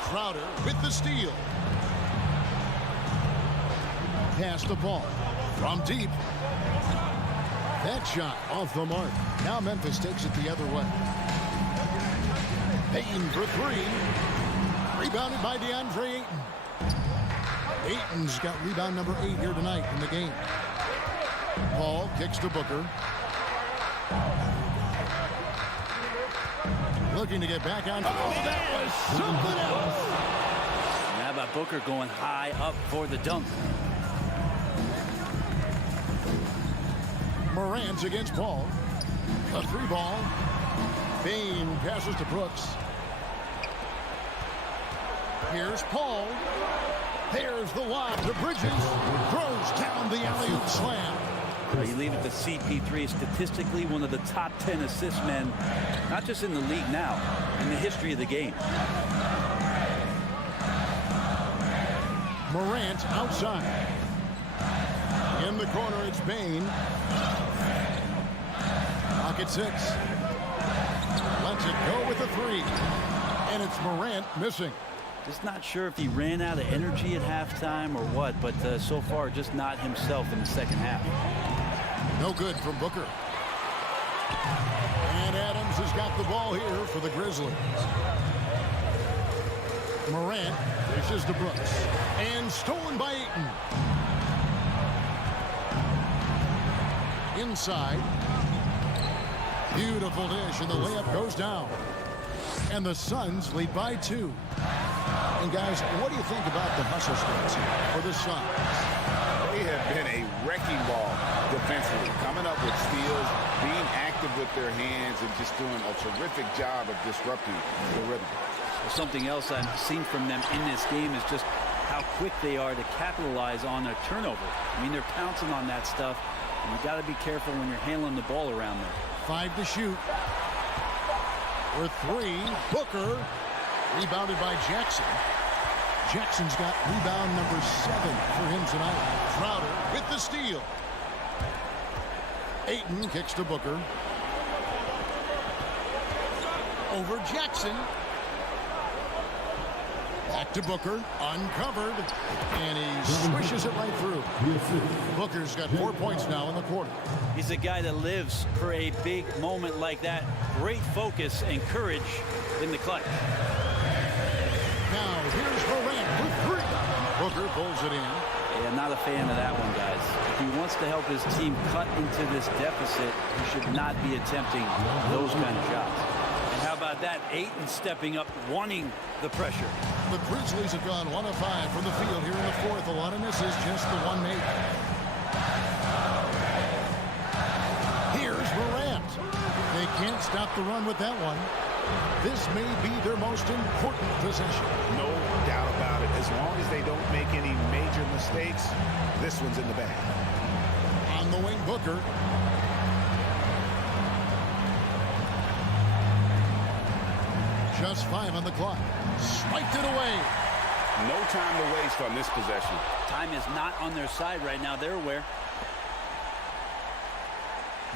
Crowder with the steal. Pass the ball from deep. That shot off the mark. Now Memphis takes it the other way. Bain for 3. Rebounded by DeAndre Ayton. Ayton's got rebound number 8 here tonight in the game. Paul kicks to Booker. Looking to get back on. Oh, that was something else. And how about Booker going high up for the dunk? Morant against Paul. A 3 ball. Bain passes to Brooks. Here's Paul. There's the lob to Bridges. Throws down the alley-oop slam. You leave it to CP3, statistically one of the top 10 assist men, not just in the league now, in the history of the game. Morant outside. In the corner, it's Bain. Pocket 6. Lets it go with a 3. And it's Morant missing. Just not sure if he ran out of energy at halftime or what, but so far just not himself in the second half. No good from Booker. And Adams has got the ball here for the Grizzlies. Morant dishes to Brooks. And stolen by Ayton. Inside. Beautiful dish, and the layup goes down. And the Suns lead by 2. And guys, what do you think about the hustle stats for the Suns? They have been a wrecking ball defensively, coming up with steals, being active with their hands, and just doing a terrific job of disrupting the rhythm. Something else I've seen from them in this game is just how quick they are to capitalize on a turnover. I mean, they're pouncing on that stuff, and you got to be careful when you're handling the ball around there. 5 to shoot. For 3, Booker. Rebounded by Jackson. Jackson's got rebound number 7 for him tonight. Crowder with the steal. Ayton kicks to Booker. Over Jackson. Back to Booker. Uncovered. And he swishes it right through. Booker's got 4 points now in the quarter. He's a guy that lives for a big moment like that. Great focus and courage in the clutch. Now here's Horens with 3. Booker pulls it in. Yeah, not a fan of that one, guys. If he wants to help his team cut into this deficit, he should not be attempting those kind of shots. And how about that? Ayton stepping up, wanting the pressure. The Grizzlies have gone 1 of 5 from the field here in the 4th. A lot of misses, just the 1 made. Here's Morant. They can't stop the run with that one. This may be their most important possession. No doubt about it. As long as they don't make any major mistakes, this one's in the bag. On the wing, Booker. Just 5 on the clock. Swiped it away. No time to waste on this possession. Time is not on their side right now. They're aware.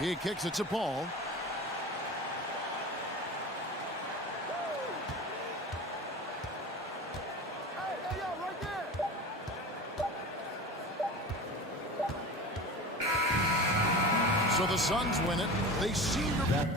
He kicks it to Paul. So the Suns win it. They seem to...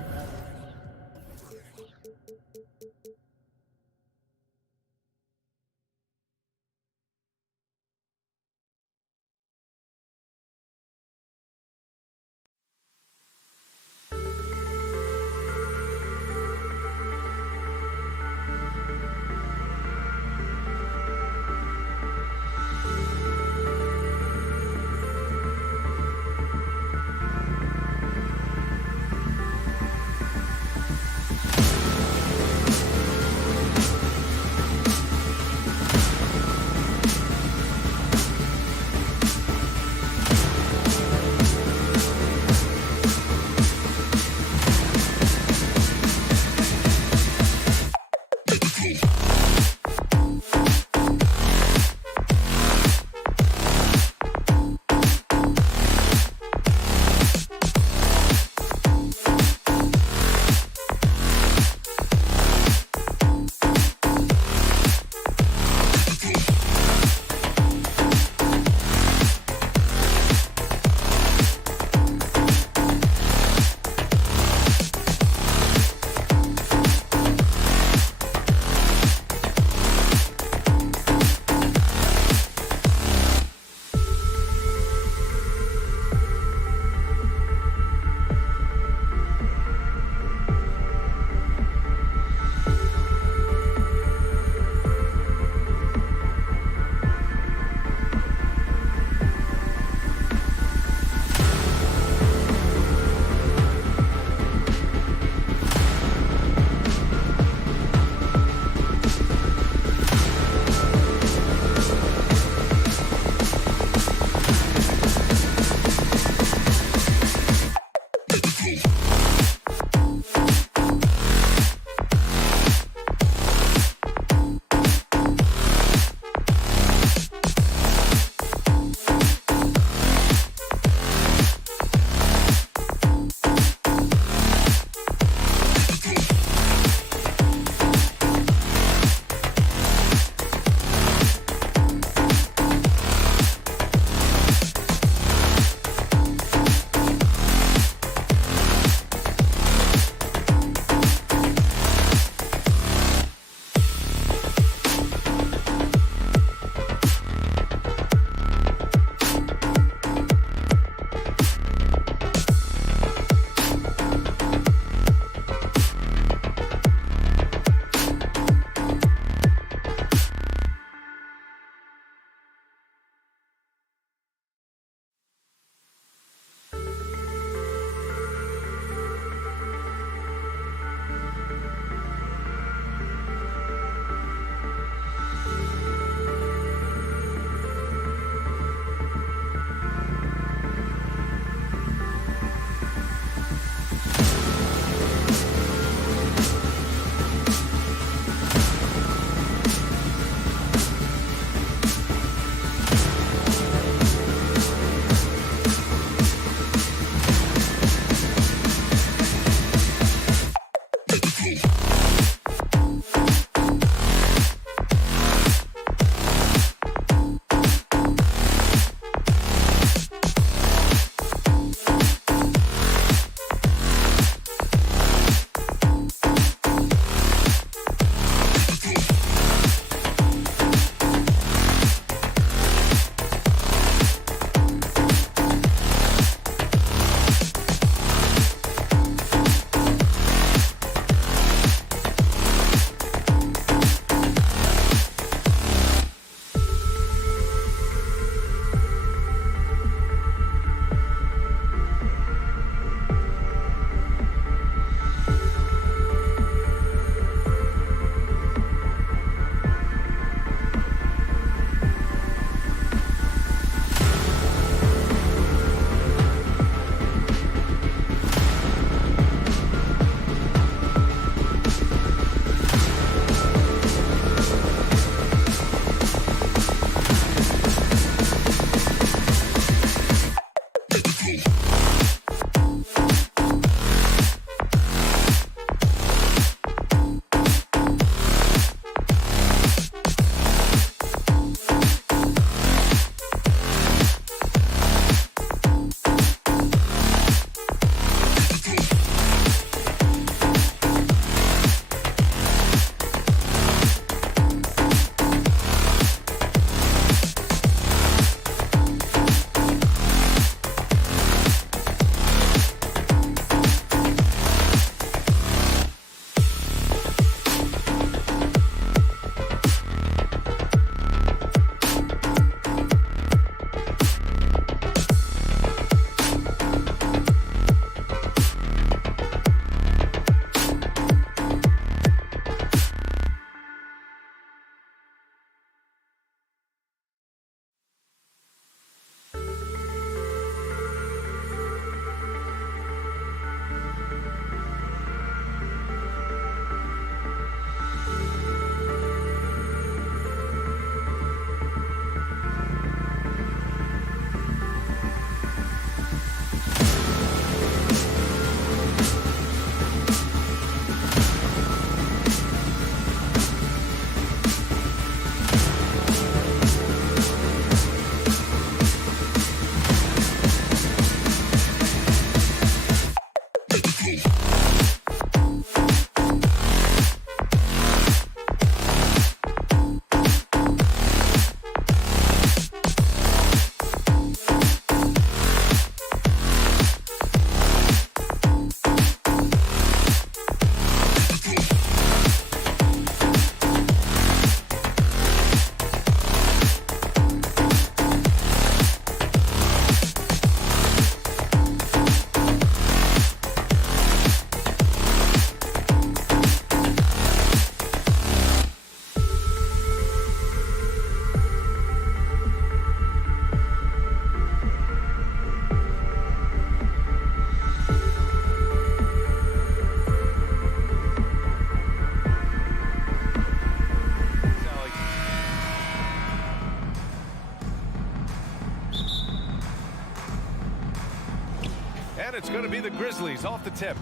And it's going to be the Grizzlies off the tip.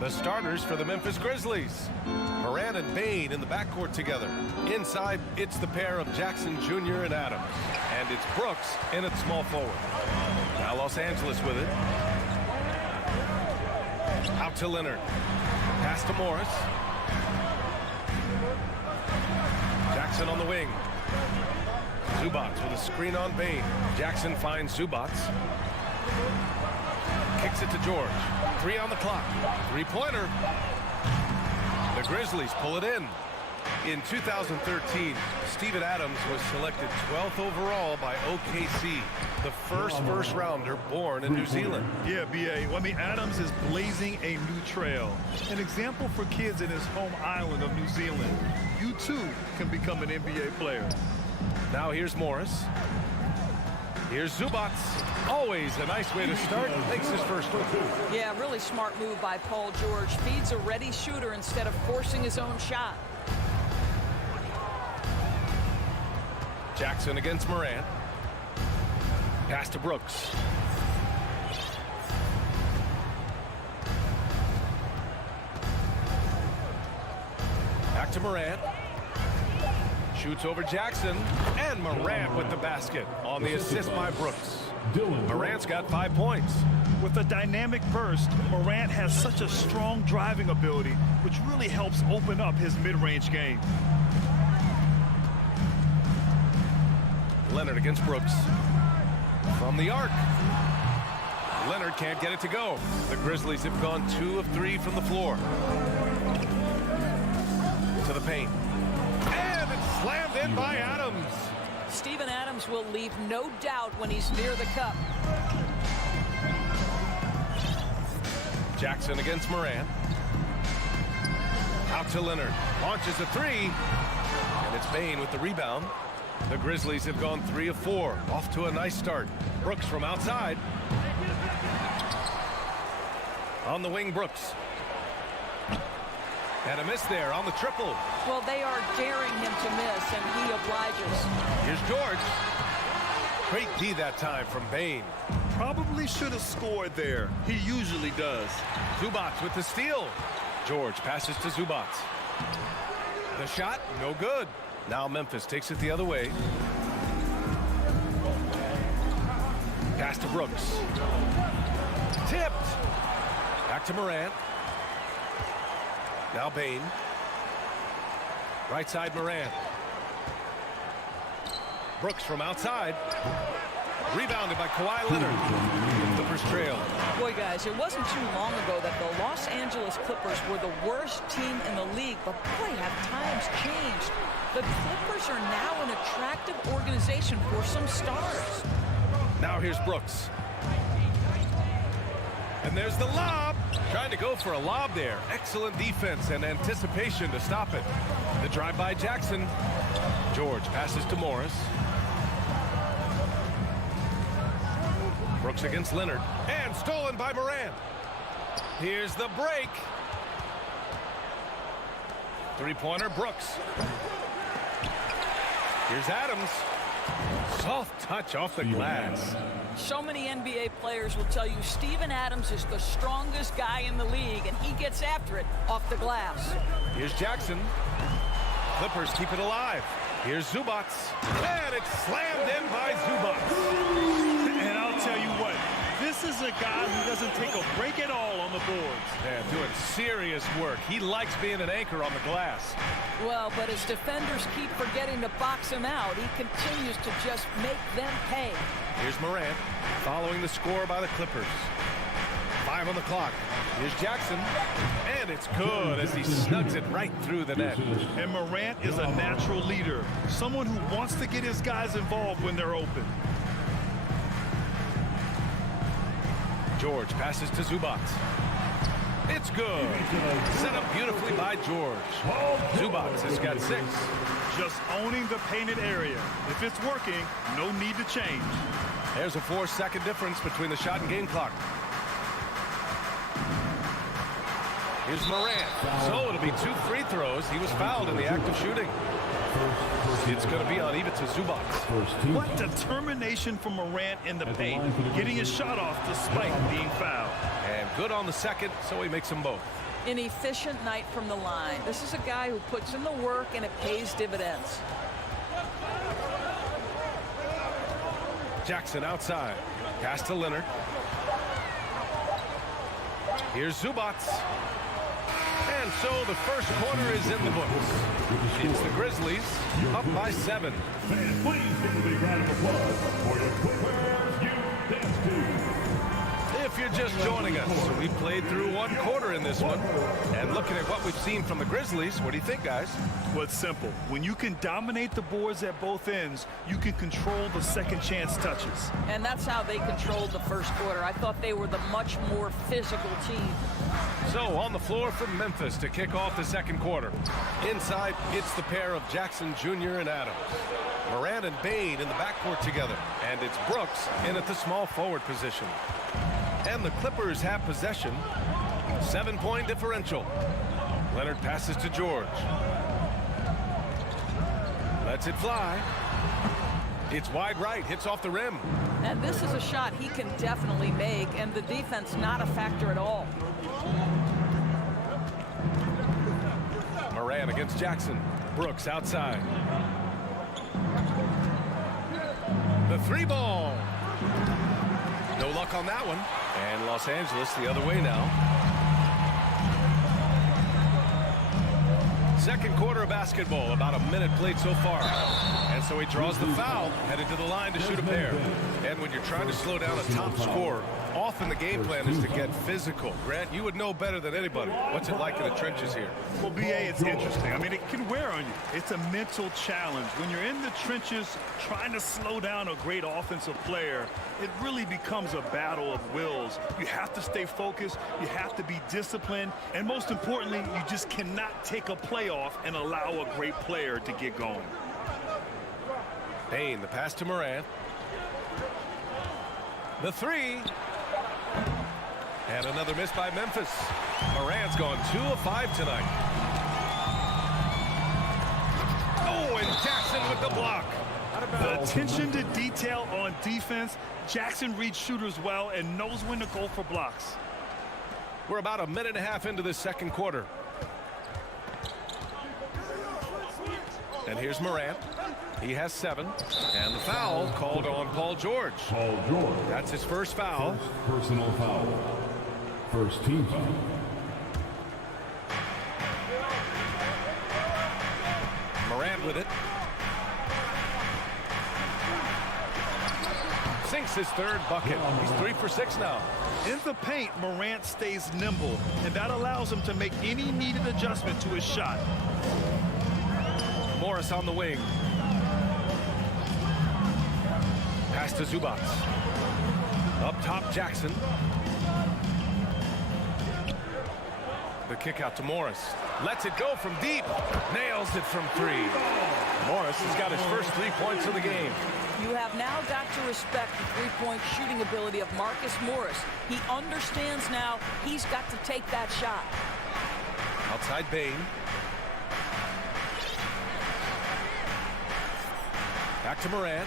The starters for the Memphis Grizzlies. Morant and Bane in the backcourt together. Inside, it's the pair of Jackson Jr. and Adams. And it's Brooks in at small forward. Now Los Angeles with it. Out to Leonard. Pass to Morris. Jackson on the wing. Zubats with a screen on Bane. Jackson finds Zubats. Kicks it to George. 3 on the clock. Three-pointer. The Grizzlies pull it in. In 2013, Steven Adams was selected 12th overall by OKC, the first rounder born in New Zealand. Yeah, B.A. Well, I mean, Adams is blazing a new trail. An example for kids in his home island of New Zealand. You, too, can become an NBA player. Now here's Morris. Here's Zubats. Always a nice way to start. Makes his first one. Yeah, really smart move by Paul George. Feeds a ready shooter instead of forcing his own shot. Jackson against Morant. Pass to Brooks. Back to Morant. Shoots over Jackson. And Morant with the basket on the assist by Brooks. Morant's got 5 points. With a dynamic burst, Morant has such a strong driving ability, which really helps open up his mid-range game. Leonard against Brooks. From the arc. Leonard can't get it to go. The Grizzlies have gone 2 of 3 from the floor. To the paint. And it's slammed in by Adams. Steven Adams will leave no doubt when he's near the cup. Jackson against Morant. Out to Leonard. Launches a 3. And it's Bane with the rebound. The Grizzlies have gone 3 of 4. Off to a nice start. Brooks from outside. On the wing, Brooks. And a miss there on the triple. Well, they are daring him to miss, and he obliges. Here's George. Great D that time from Bane. Probably should have scored there. He usually does. Zubats with the steal. George passes to Zubats. The shot, no good. Now Memphis takes it the other way. Pass to Brooks. Tipped. Back to Morant. Now Bane. Right side Morant. Brooks from outside. Rebounded by Kawhi Leonard. The Clippers trail. Boy, guys, it wasn't too long ago that the Los Angeles Clippers were the worst team in the league, but boy, have times changed. The Clippers are now an attractive organization for some stars. Now here's Brooks. And there's the lob. Trying to go for a lob there. Excellent defense and anticipation to stop it. The drive by Jackson. George passes to Morris. Brooks against Leonard. And stolen by Morant. Here's the break. Three-pointer, Brooks. Here's Adams. Soft touch off the glass. So many NBA players will tell you Steven Adams is the strongest guy in the league, and he gets after it off the glass. Here's Jackson. Clippers keep it alive. Here's Zubats. And it's slammed in by Zubats. And I'll tell you what, this is a guy who doesn't take a break at all on the boards. Man, doing serious work. He likes being an anchor on the glass. Well, but as defenders keep forgetting to box him out, he continues to just make them pay. Here's Morant, following the score by the Clippers. 5 on the clock. Here's Jackson, and it's good as he snugs it right through the net. And Morant is a natural leader, someone who wants to get his guys involved when they're open. George passes to Zubats. It's good. Set up beautifully by George. Zubats has got 6. Just owning the painted area. If it's working, no need to change. There's a 4-second difference between the shot and game clock. Here's Morant. So it'll be 2 free throws. He was fouled in the act of shooting. It's going to be on Ivica Zubac. What determination from Morant in the paint, getting his shot off despite being fouled. And good on the second, so he makes them both. An efficient night from the line. This is a guy who puts in the work and it pays dividends. Jackson outside. Pass to Leonard. Here's Zubac. And so the first quarter is in the books. It's the Grizzlies up by 7. And please give a big round of applause for your Clippers Youth Dance Team. If you're just joining us, we played through 1 quarter in this one. And looking at what we've seen from the Grizzlies, what do you think, guys? Well, it's simple. When you can dominate the boards at both ends, you can control the second chance touches. And that's how they controlled the first quarter. I thought they were the much more physical team. So on the floor from Memphis to kick off the second quarter. Inside, it's the pair of Jackson Jr. and Adams. Morant and Bain in the backcourt together. And it's Brooks in at the small forward position. And the Clippers have possession. 7-point differential. Leonard passes to George. Lets it fly. It's wide right, hits off the rim. And this is a shot he can definitely make, and the defense not a factor at all. Morant against Jackson. Brooks outside. The 3-ball. No luck on that one. And Los Angeles the other way now. Second quarter of basketball, about a minute played so far. And so he draws the foul, headed to the line to shoot a pair. And when you're trying to slow down a top scorer, often the game plan is to get physical. Grant, you would know better than anybody. What's it like in the trenches here? Well, BA, it's interesting. I mean, it can wear on you. It's a mental challenge. When you're in the trenches trying to slow down a great offensive player, it really becomes a battle of wills. You have to stay focused. You have to be disciplined. And most importantly, you just cannot take a play off and allow a great player to get going. Bain, the pass to Morant. The 3. And another miss by Memphis. Morant's gone 2 of 5 tonight. Oh, and Jackson with the block. The attention to detail on defense. Jackson reads shooters well and knows when to go for blocks. We're about a minute and a half into this second quarter. And here's Morant. He has 7. And the foul called on Paul George. Paul George. That's his first foul. First personal foul. First team foul. Morant with it. Sinks his 3rd bucket. He's 3 for 6 now. In the paint, Morant stays nimble, and that allows him to make any needed adjustment to his shot. Morris on the wing. Pass to Zubac. Up top, Jackson. The kick out to Morris. Lets it go from deep. Nails it from 3. Morris has got his first 3 points of the game. You have now got to respect the three-point shooting ability of Marcus Morris. He understands now he's got to take that shot. Outside Bain. Back to Morant.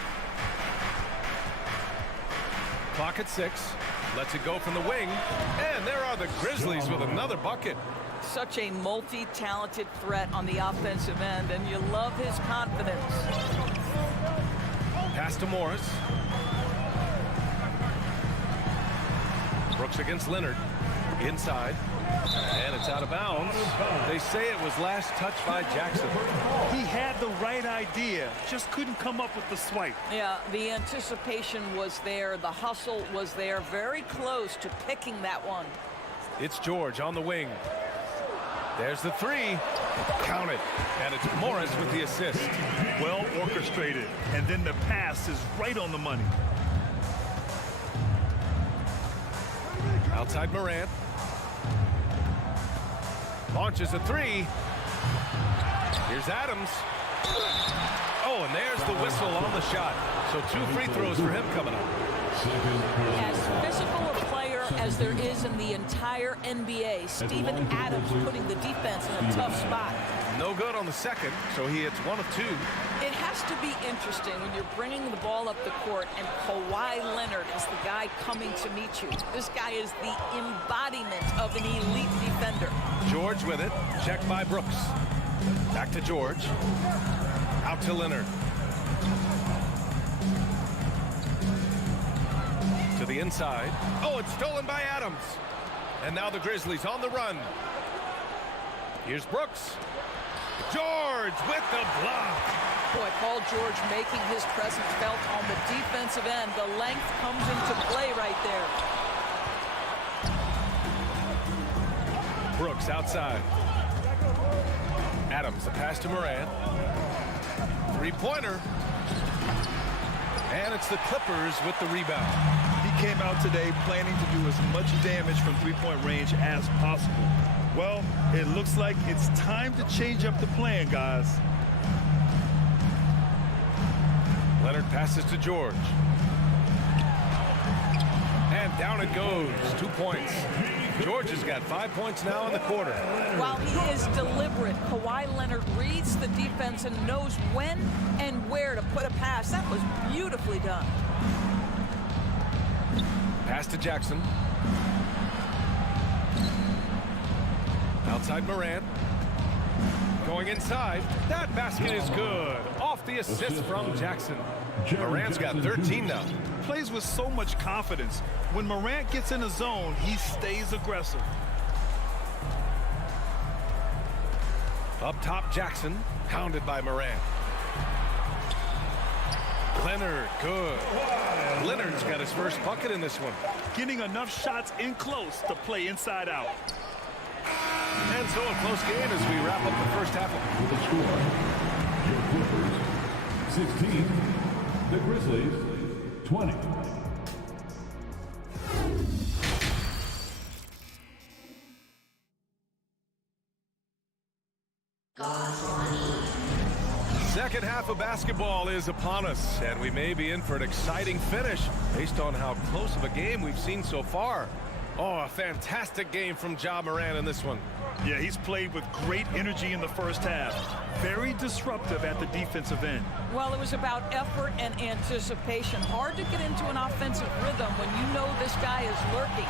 Clock at 6. Lets it go from the wing. And there are the Grizzlies with another bucket. Such a multi-talented threat on the offensive end, and you love his confidence. Pass to Morris. Brooks against Leonard. Inside. And it's out of bounds. They say it was last touched by Jackson. He had the right idea, just couldn't come up with the swipe. Yeah, the anticipation was there. The hustle was there. Very close to picking that one. It's George on the wing. There's the 3. Count it. And it's Morris with the assist. Well orchestrated. And then the pass is right on the money. Outside Morant. Launches a 3. Here's Adams. Oh, and there's the whistle on the shot. So 2 free throws for him coming up. As physical a player there as there is in the entire NBA. Steven Adams putting the defense in a tough spot. No good on the second, so he hits 1 of 2. It has to be interesting when you're bringing the ball up the court and Kawhi Leonard is the guy coming to meet you. This guy is the embodiment of an elite defender. George with it. Checked by Brooks. Back to George. Out to Leonard. To the inside. Oh, it's stolen by Adams. And now the Grizzlies on the run. Here's Brooks. George with the block. Boy, Paul George making his presence felt on the defensive end. The length comes into play right there. Brooks outside. Adams, the pass to Morant. Three-pointer. And it's the Clippers with the rebound. He came out today planning to do as much damage from three-point range as possible. Well, it looks like it's time to change up the plan, guys. Leonard passes to George. And down it goes. 2 points. George has got 5 points now in the quarter. While he is deliberate, Kawhi Leonard reads the defense and knows when and where to put a pass. That was beautifully done. Pass to Jackson. Outside Morant. Going inside. That basket is good. Off the assist from Jackson. Morant's got 13 now. Plays with so much confidence. When Morant gets in the zone, he stays aggressive. Up top, Jackson. Pounded by Morant. Leonard, good. Leonard's got his first bucket in this one. Getting enough shots in close to play inside out. And so a close game as we wrap up the first half. With the score, your Clippers 16, the Grizzlies 20. Second half of basketball is upon us, and we may be in for an exciting finish based on how close of a game we've seen so far. Oh, a fantastic game from Ja Morant in this one. Yeah, he's played with great energy in the first half. Very disruptive at the defensive end. Well, it was about effort and anticipation. Hard to get into an offensive rhythm when you know this guy is lurking.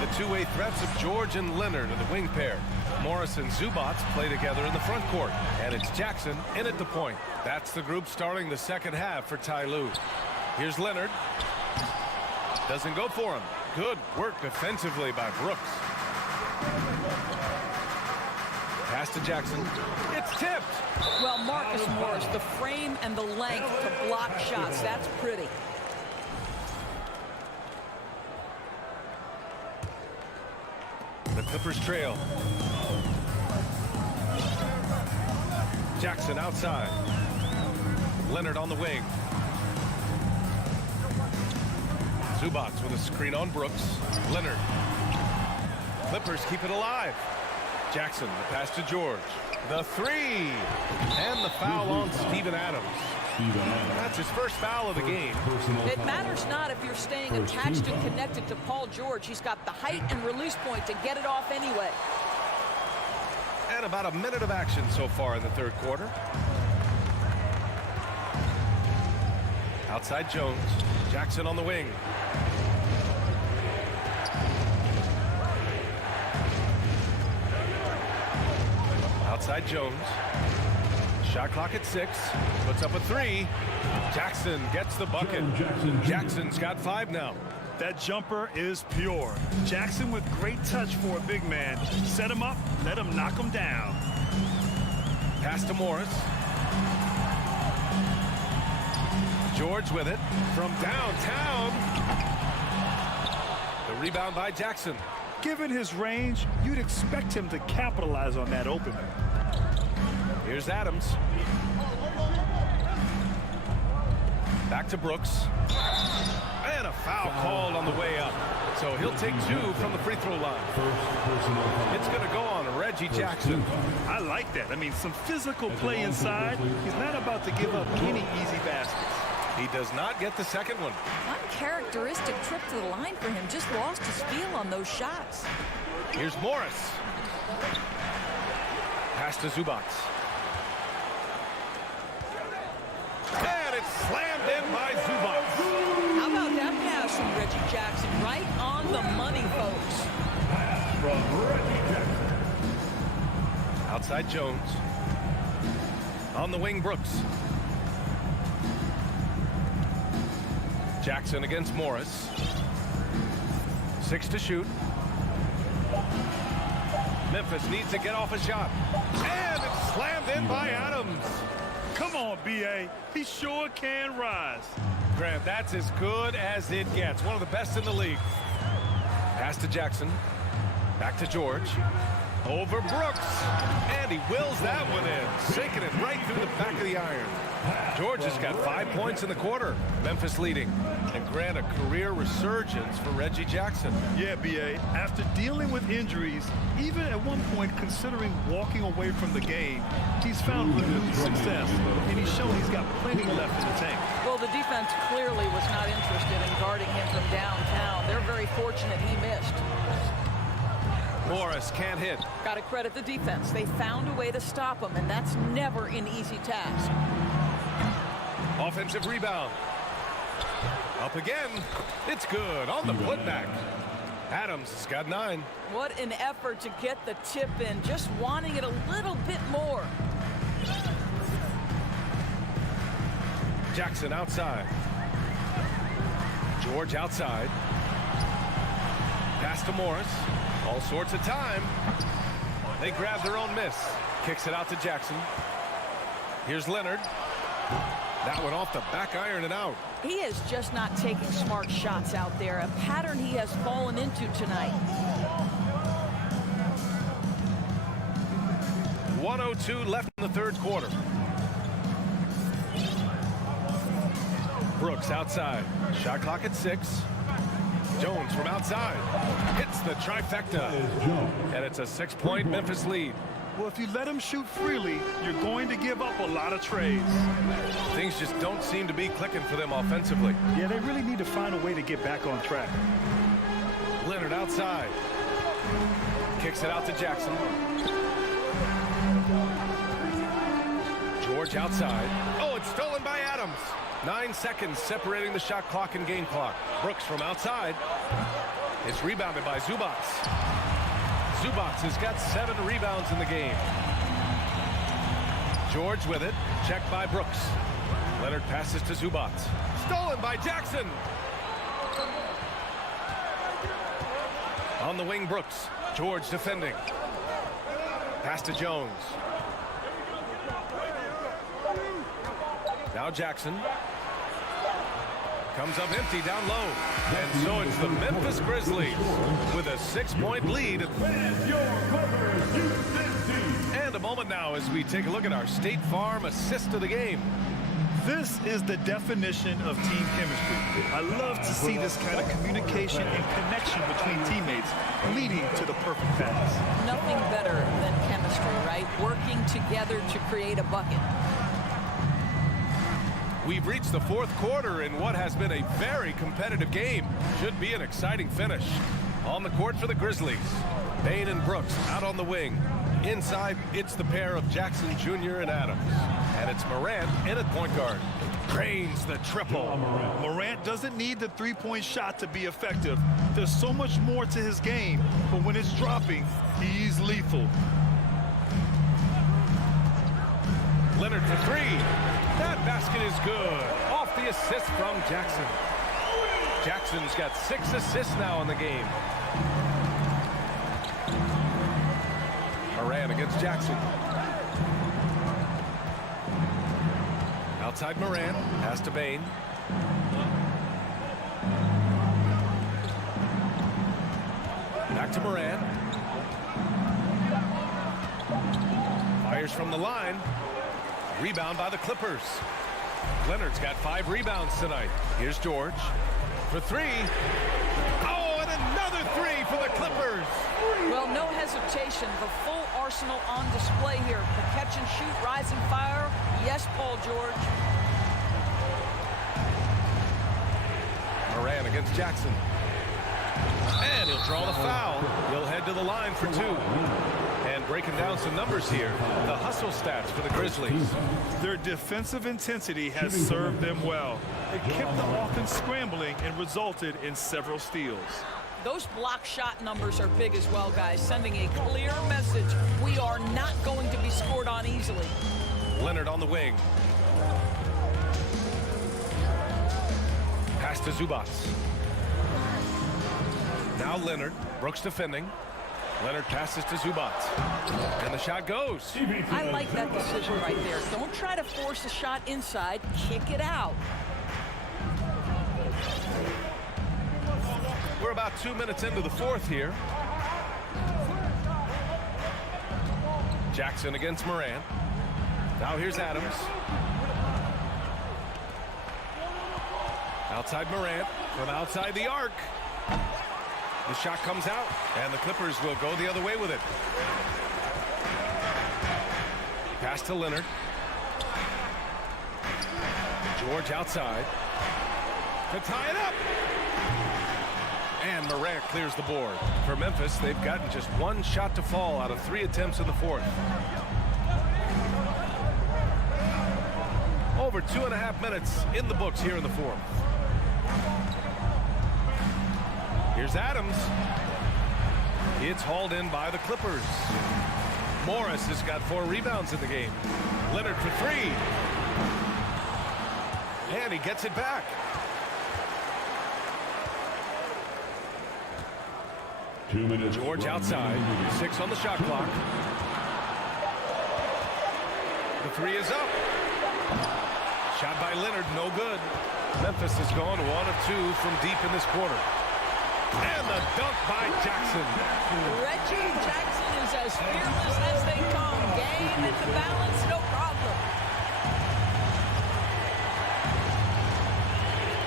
The two-way threats of George and Leonard in the wing pair. Morris and Zubac play together in the front court. And it's Jackson in at the point. That's the group starting the second half for Ty Lue. Here's Leonard. Doesn't go for him. Good work defensively by Brooks. Pass to Jackson. It's tipped. Well, Marcus Morris, the frame and the length to block shots. That's pretty. The Clippers trail. Jackson outside. Leonard on the wing. Zubac with a screen on Brooks. Leonard. Clippers keep it alive. Jackson, the pass to George. The three. And the foul on Steven Adams. That's his first foul of the game. It matters not if you're staying attached and connected to Paul George. He's got the height and release point to get it off anyway. And about a minute of action so far in the third quarter. Outside Jones. Jackson on the wing. Outside Jones. Shot clock at 6. Puts up a 3. Jackson gets the bucket. Jackson's got 5 now. That jumper is pure. Jackson with great touch for a big man. Set him up, let him knock him down. Pass to Morris. George with it from downtown. The rebound by Jackson. Given his range, you'd expect him to capitalize on that opening. Here's Adams. Back to Brooks. And a foul called on the way up. So he'll take 2 from the free throw line. It's going to go on Reggie Jackson. I like that. I mean, some physical play inside. He's not about to give up any easy baskets. He does not get the second one. Uncharacteristic trip to the line for him. Just lost his feel on those shots. Here's Morris. Pass to Zubac. And it's slammed in by Zubac. How about that pass from Reggie Jackson? Right on the money, folks. Pass from Reggie Jackson. Outside Jones. On the wing, Brooks. Jackson against Morris. 6 to shoot. Memphis needs to get off a shot. And it's slammed in by Adams. Come on, B.A. He sure can rise. Grant, that's as good as it gets. One of the best in the league. Pass to Jackson. Back to George. Over Brooks. And he wills that one in. Sinking it right through the back of the iron. George has got 5 points in the quarter. Memphis leading. And Grant, a career resurgence for Reggie Jackson. Yeah, B.A. After dealing with injuries, even at one point considering walking away from the game, he's found renewed success. And he's shown he's got plenty left in the tank. Well, the defense clearly was not interested in guarding him from downtown. They're very fortunate he missed. Morris can't hit. Got to credit the defense. They found a way to stop him, and that's never an easy task. Offensive rebound. Up again. It's good on the putback. Adams has got 9. What an effort to get the tip in, just wanting it a little bit more. Jackson outside. George outside. Pass to Morris. All sorts of time. They grab their own miss. Kicks it out to Jackson. Here's Leonard. That one off the back iron and out. He is just not taking smart shots out there, a pattern he has fallen into tonight. 1:02 left in the third quarter. Brooks outside. Shot clock at 6. Jones from outside. Hits the trifecta. And it's a 6-point Memphis lead. Well, if you let him shoot freely, you're going to give up a lot of trades. Things just don't seem to be clicking for them offensively. Yeah, they really need to find a way to get back on track. Leonard outside. Kicks it out to Jackson. George outside. Oh, it's stolen by Adams. 9 seconds separating the shot clock and game clock. Brooks from outside. It's rebounded by Zubac. Zubac has got 7 rebounds in the game. George with it. Checked by Brooks. Leonard passes to Zubac. Stolen by Jackson. On the wing, Brooks. George defending. Pass to Jones. Now Jackson. Comes up empty down low. And so it's the Memphis Grizzlies with a 6-point lead. And a moment now as we take a look at our State Farm assist of the game. This is the definition of team chemistry. I love to see this kind of communication and connection between teammates leading to the perfect pass. Nothing better than chemistry, right? Working together to create a bucket. We've reached the fourth quarter in what has been a very competitive game. Should be an exciting finish. On the court for the Grizzlies, Bain and Brooks out on the wing. Inside, it's the pair of Jackson Jr. and Adams. And it's Morant in at point guard. Drains the triple. Morant doesn't need the three-point shot to be effective. There's so much more to his game, but when it's dropping, he's lethal. Leonard for 3. That basket is good. Off the assist from Jackson. Jackson's got 6 assists now in the game. Moran against Jackson. Outside Moran. Pass to Bain. Back to Moran. Fires from the line. Rebound by the Clippers. Leonard's got 5 rebounds tonight. Here's George for 3. Oh, and another 3 for the Clippers. Well, no hesitation. The full arsenal on display here. The catch and shoot, rise and fire. Yes, Paul George. against Jackson. And he'll draw the foul. He'll head to the line for 2. And breaking down some numbers here, the hustle stats for the Grizzlies. Their defensive intensity has served them well. It kept the offense scrambling and resulted in several steals. Those block shot numbers are big as well, guys, sending a clear message. We are not going to be scored on easily. Leonard on the wing. Pass to Zubats. Now Leonard. Brooks defending. Leonard passes to Zubats. And the shot goes. I like that decision right there. Don't try to force a shot inside. Kick it out. We're about 2 minutes into the fourth here. Jackson against Morant. Now here's Adams. Outside Morant from outside the arc. The shot comes out, and the Clippers will go the other way with it. Pass to Leonard. George outside. To tie it up. And Morant clears the board. For Memphis, they've gotten just 1 shot to fall out of 3 attempts in the fourth. Over 2.5 minutes in the books here in the fourth. Here's Adams. It's hauled in by the Clippers. Morris has got 4 rebounds in the game. Leonard for 3. And he gets it back. George outside. 6 on the shot clock. The 3 is up. Shot by Leonard, no good. Memphis has gone 1 of 2 from deep in this quarter. And the dunk by Jackson. Reggie Jackson is as fearless as they come. Game into balance, no problem.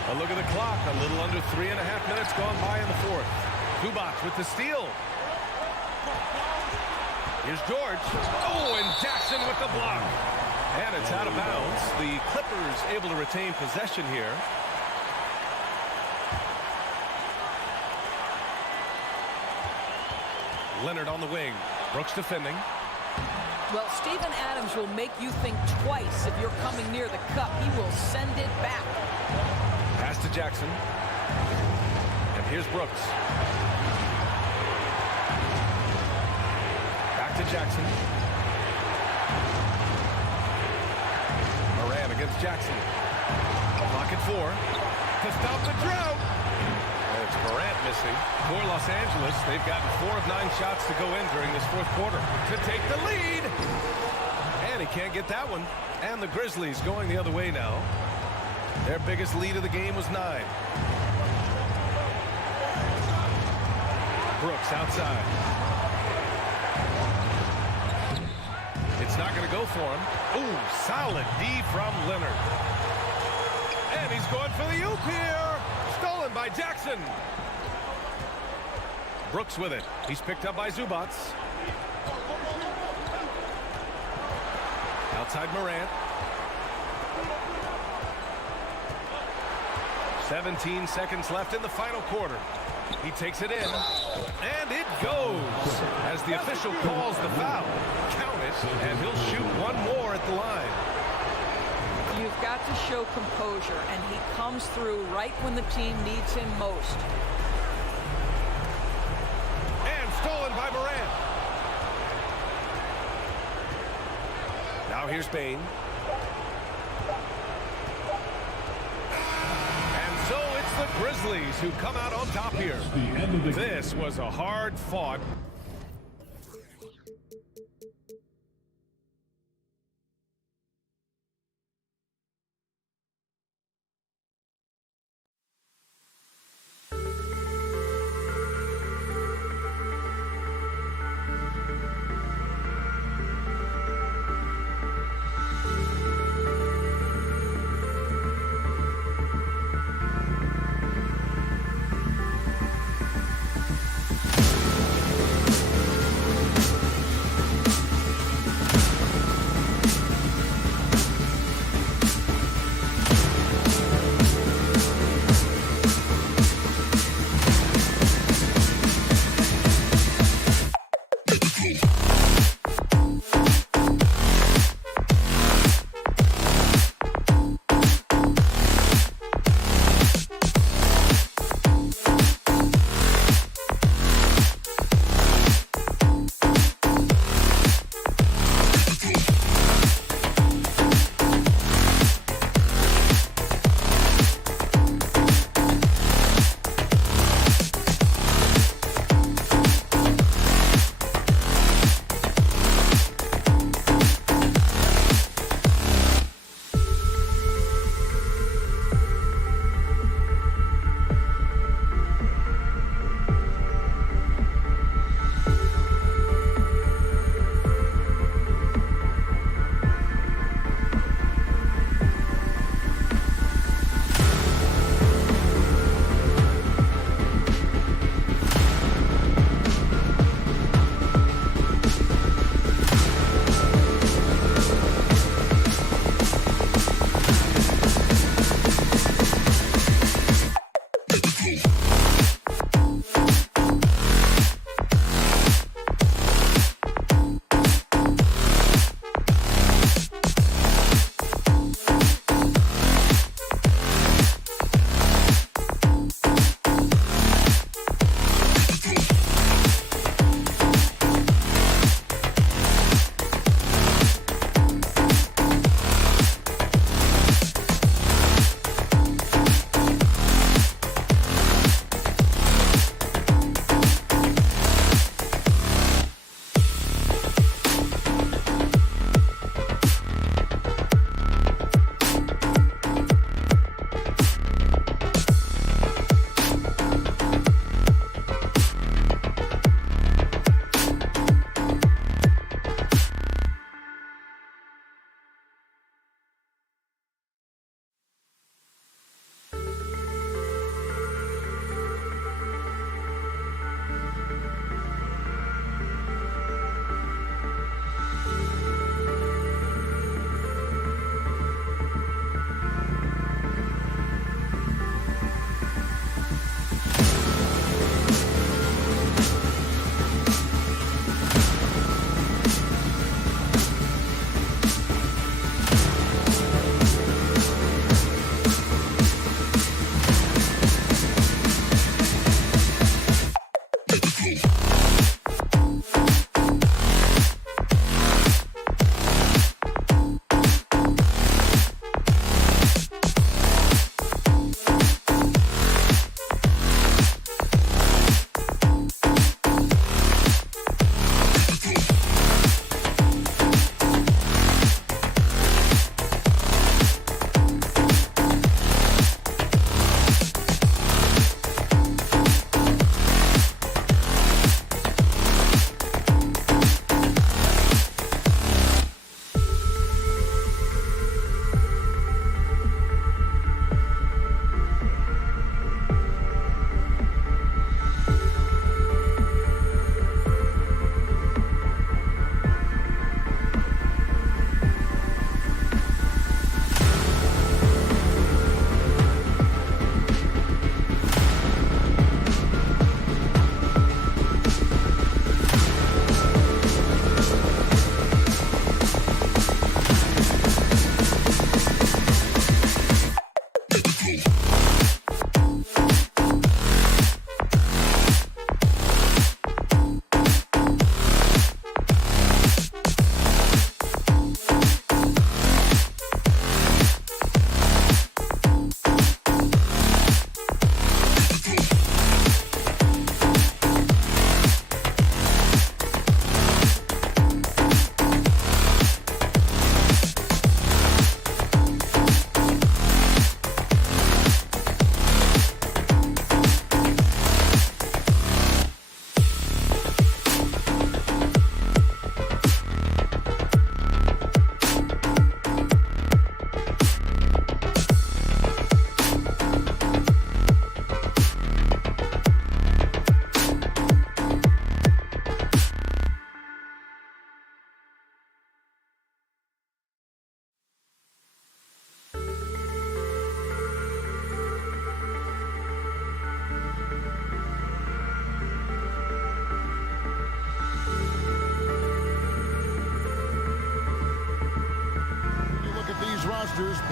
A look at the clock. A little under 3.5 minutes gone by in the fourth. Zubats with the steal. Here's George. Oh, and Jackson with the block. And it's out of bounds. The Clippers able to retain possession here. Leonard on the wing. Brooks defending. Well, Steven Adams will make you think twice if you're coming near the cup. He will send it back. Pass to Jackson. And here's Brooks. Back to Jackson. Moran against Jackson. Clock at 4. To stop the drought. And it's Morant missing. For Los Angeles, they've gotten 4 of 9 shots to go in during this fourth quarter to take the lead. And he can't get that one. And the Grizzlies going the other way now. Their biggest lead of the game was 9. Brooks outside. It's not going to go for him. Ooh, solid D from Leonard. And he's going for the oop here. Stolen by Jackson. Brooks with it. He's picked up by Zubats. Outside Morant. 17 seconds left in the final quarter. He takes it in, and it goes. As the official calls the foul, count it, and he'll shoot 1 more at the line. You've got to show composure, and he comes through right when the team needs him most. And stolen by Morant. Now here's Bane. So it's the Grizzlies who come out on top here. This was a hard-fought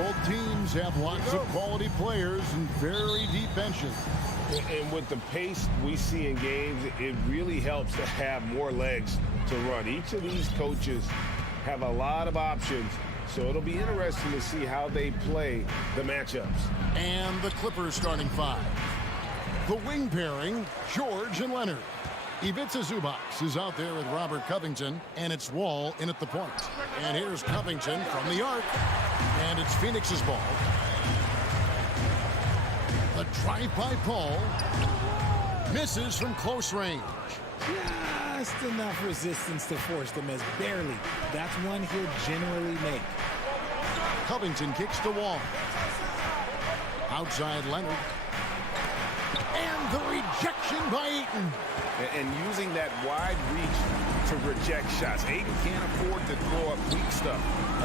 Both teams have lots of quality players and very deep benches. And with the pace we see in games, it really helps to have more legs to run. Each of these coaches have a lot of options, so it'll be interesting to see how they play the matchups. And the Clippers starting five. The wing pairing, George and Leonard. Ivica Zubac is out there with Robert Covington, and it's Wall in at the point. And here's Covington from the arc, and it's Phoenix's ball. The drive by Paul misses from close range. Just enough resistance to force the miss. Barely. That's one he'll generally make. Covington kicks the Wall. Outside Leonard. And the rejection by Ayton. And using that wide reach to reject shots. Ayton can't afford to throw up weak stuff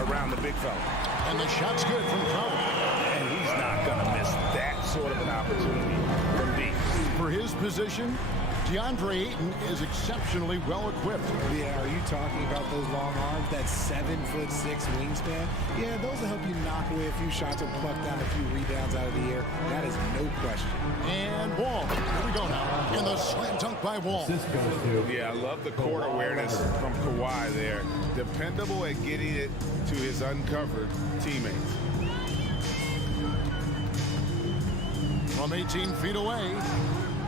around the big fella. And the shot's good from Crowder. And he's not going to miss that sort of an opportunity from deep. For his position, DeAndre Ayton is exceptionally well equipped. Yeah, are you talking about those long arms, that 7'6" wingspan? Yeah, those will help you knock away a few shots or pluck down a few rebounds out of the air. That is no question. And Wall. Here we go now. And the slam dunk by Wall. Yeah, I love the court awareness from Kawhi there. Dependable at getting it to his uncovered teammates. From 18 feet away,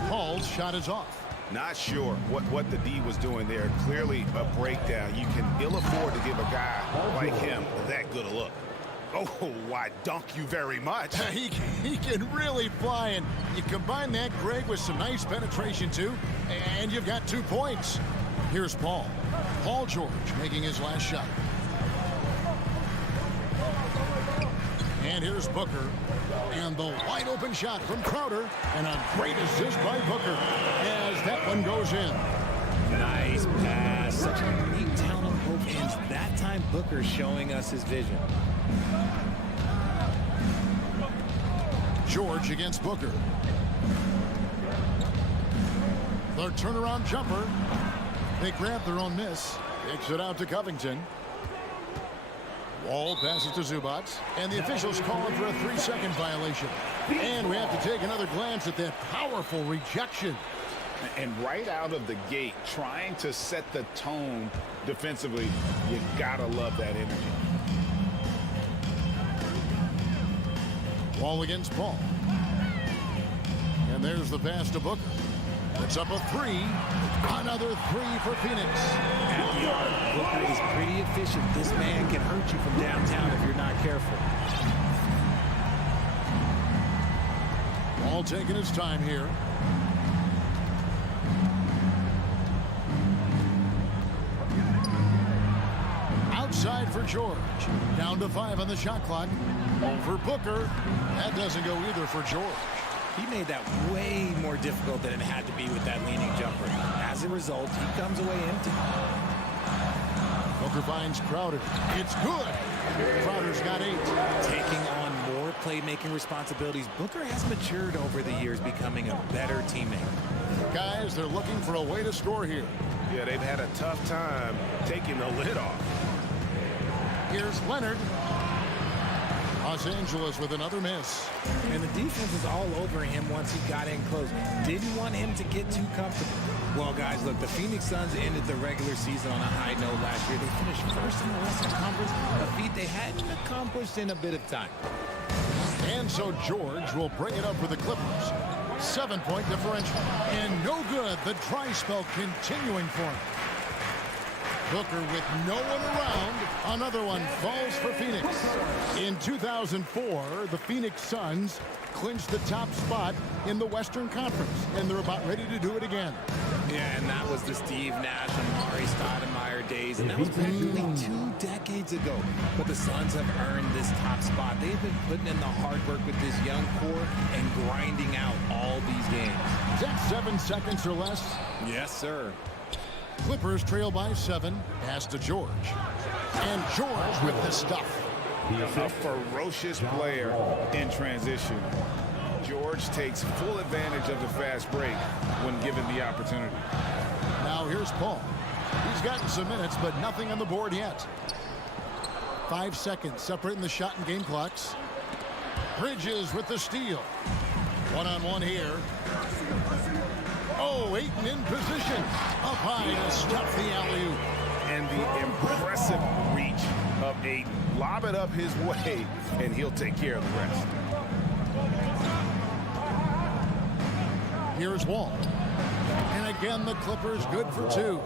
Paul's shot is off. Not sure what the D was doing there. Clearly a breakdown. You can ill afford to give a guy like him that good a look. Oh, why, dunk you very much. He can really fly, and you combine that, Greg, with some nice penetration, too, and you've got 2 points. Here's Paul. Paul George making his last shot. And here's Booker. And the wide open shot from Crowder. And a great assist by Booker as that one goes in. Nice pass. Such a unique talent on both ends. That time Booker showing us his vision. George against Booker. The turnaround jumper. They grab their own miss. Kicks it out to Covington. Wall passes to Zubac, and the officials calling for a 3-second violation. And we have to take another glance at that powerful rejection. And right out of the gate, trying to set the tone defensively, you gotta love that energy. Wall against Paul. And there's the pass to Booker. It's up a 3. Another 3 for Phoenix. At the arc, Booker is pretty efficient. This man can hurt you from downtown if you're not careful. Ball taking his time here. Outside for George. Down to 5 on the shot clock. Over Booker. That doesn't go either for George. He made that way more difficult than it had to be with that leaning jumper. As a result, he comes away empty. Booker finds Crowder. It's good. Crowder's got 8. Taking on more playmaking responsibilities, Booker has matured over the years, becoming a better teammate. Guys, they're looking for a way to score here. Yeah, they've had a tough time taking the lid off. Here's Leonard. Los Angeles with another miss. And the defense was all over him once he got in close. Didn't want him to get too comfortable. Well, guys, look, the Phoenix Suns ended the regular season on a high note last year. They finished first in the Western Conference, a feat they hadn't accomplished in a bit of time. And so George will bring it up for the Clippers. 7-point differential. And no good. The dry spell continuing for him. Booker with no one around. Another one falls for Phoenix. In 2004, the Phoenix Suns clinched the top spot in the Western Conference, and they're about ready to do it again. Yeah, and that was the Steve Nash and Mari Stoudemire days, and that was practically 2 decades ago. But the Suns have earned this top spot. They've been putting in the hard work with this young core and grinding out all these games. Is that 7 seconds or less? Yes, sir. Clippers trail by 7. Pass to George. And George with the stuff. A ferocious player in transition. George takes full advantage of the fast break when given the opportunity. Now here's Paul. He's gotten some minutes, but nothing on the board yet. 5 seconds separating the shot and game clocks. Bridges with the steal. One-on-one here. Oh, Ayton in position. Up high to stuff the alley-oop. And the impressive reach of Ayton. Lob it up his way, and he'll take care of the rest. Here's Wall. And again, the Clippers good for 2.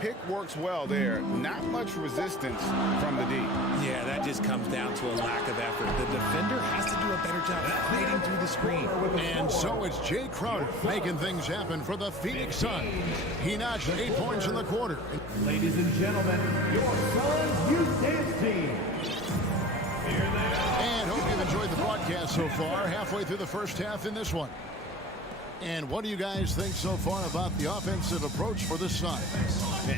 Pick works well there. Not much resistance from the D. Yeah, that just comes down to a lack of effort. The defender has to do a better job fighting through the screen. And so it's Jay Crowder making things happen for the Phoenix Suns. He notched 8 points in the quarter. Ladies and gentlemen, your Suns Youth Dance Team. And hope you've enjoyed the broadcast so far. Halfway through the first half in this one. And what do you guys think so far about the offensive approach for the Suns?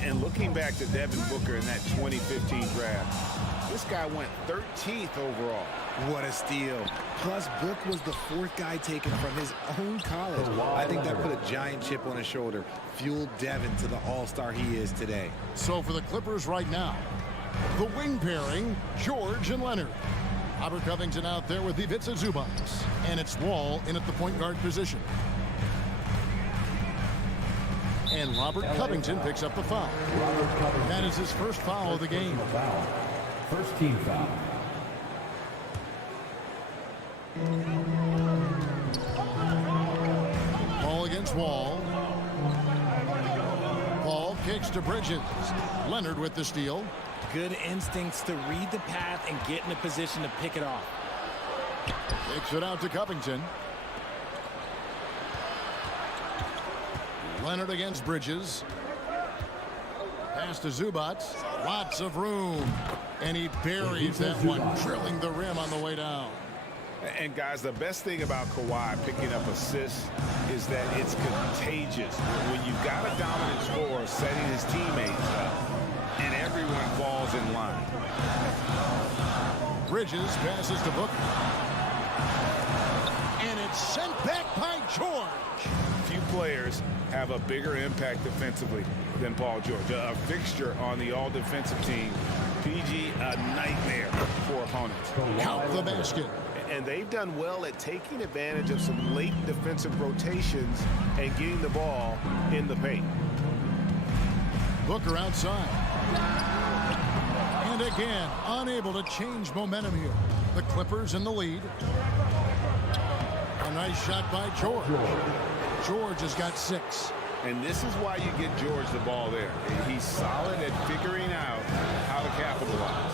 And looking back to Devin Booker in that 2015 draft, this guy went 13th overall. What a steal. Plus, Book was the 4th guy taken from his own college. I think that put a giant chip on his shoulder, fueled Devin to the all-star he is today. So for the Clippers right now, the wing pairing, George and Leonard. Robert Covington out there with Ivica Zubac. And it's Wall in at the point guard position. And Robert Covington picks up the foul. That is his first foul of the game. First team foul. Ball against Wall. Ball kicks to Bridges. Leonard with the steal. Good instincts to read the path and get in a position to pick it off. Kicks it out to Covington. Leonard against Bridges. Pass to Zubac. Lots of room. And he buries that one, drilling the rim on the way down. And guys, the best thing about Kawhi picking up assists is that it's contagious. When you've got a dominant scorer setting his teammates up, and everyone falls in line. Bridges passes to Booker. And it's sent back by George. Few players have a bigger impact defensively than Paul George. A fixture on the all-defensive team. PG, a nightmare for opponents. Count the basket. And they've done well at taking advantage of some late defensive rotations and getting the ball in the paint. Booker outside. And again, unable to change momentum here. The Clippers in the lead. A nice shot by George. George has got 6. And this is why you get George the ball there. He's solid at figuring out how to capitalize.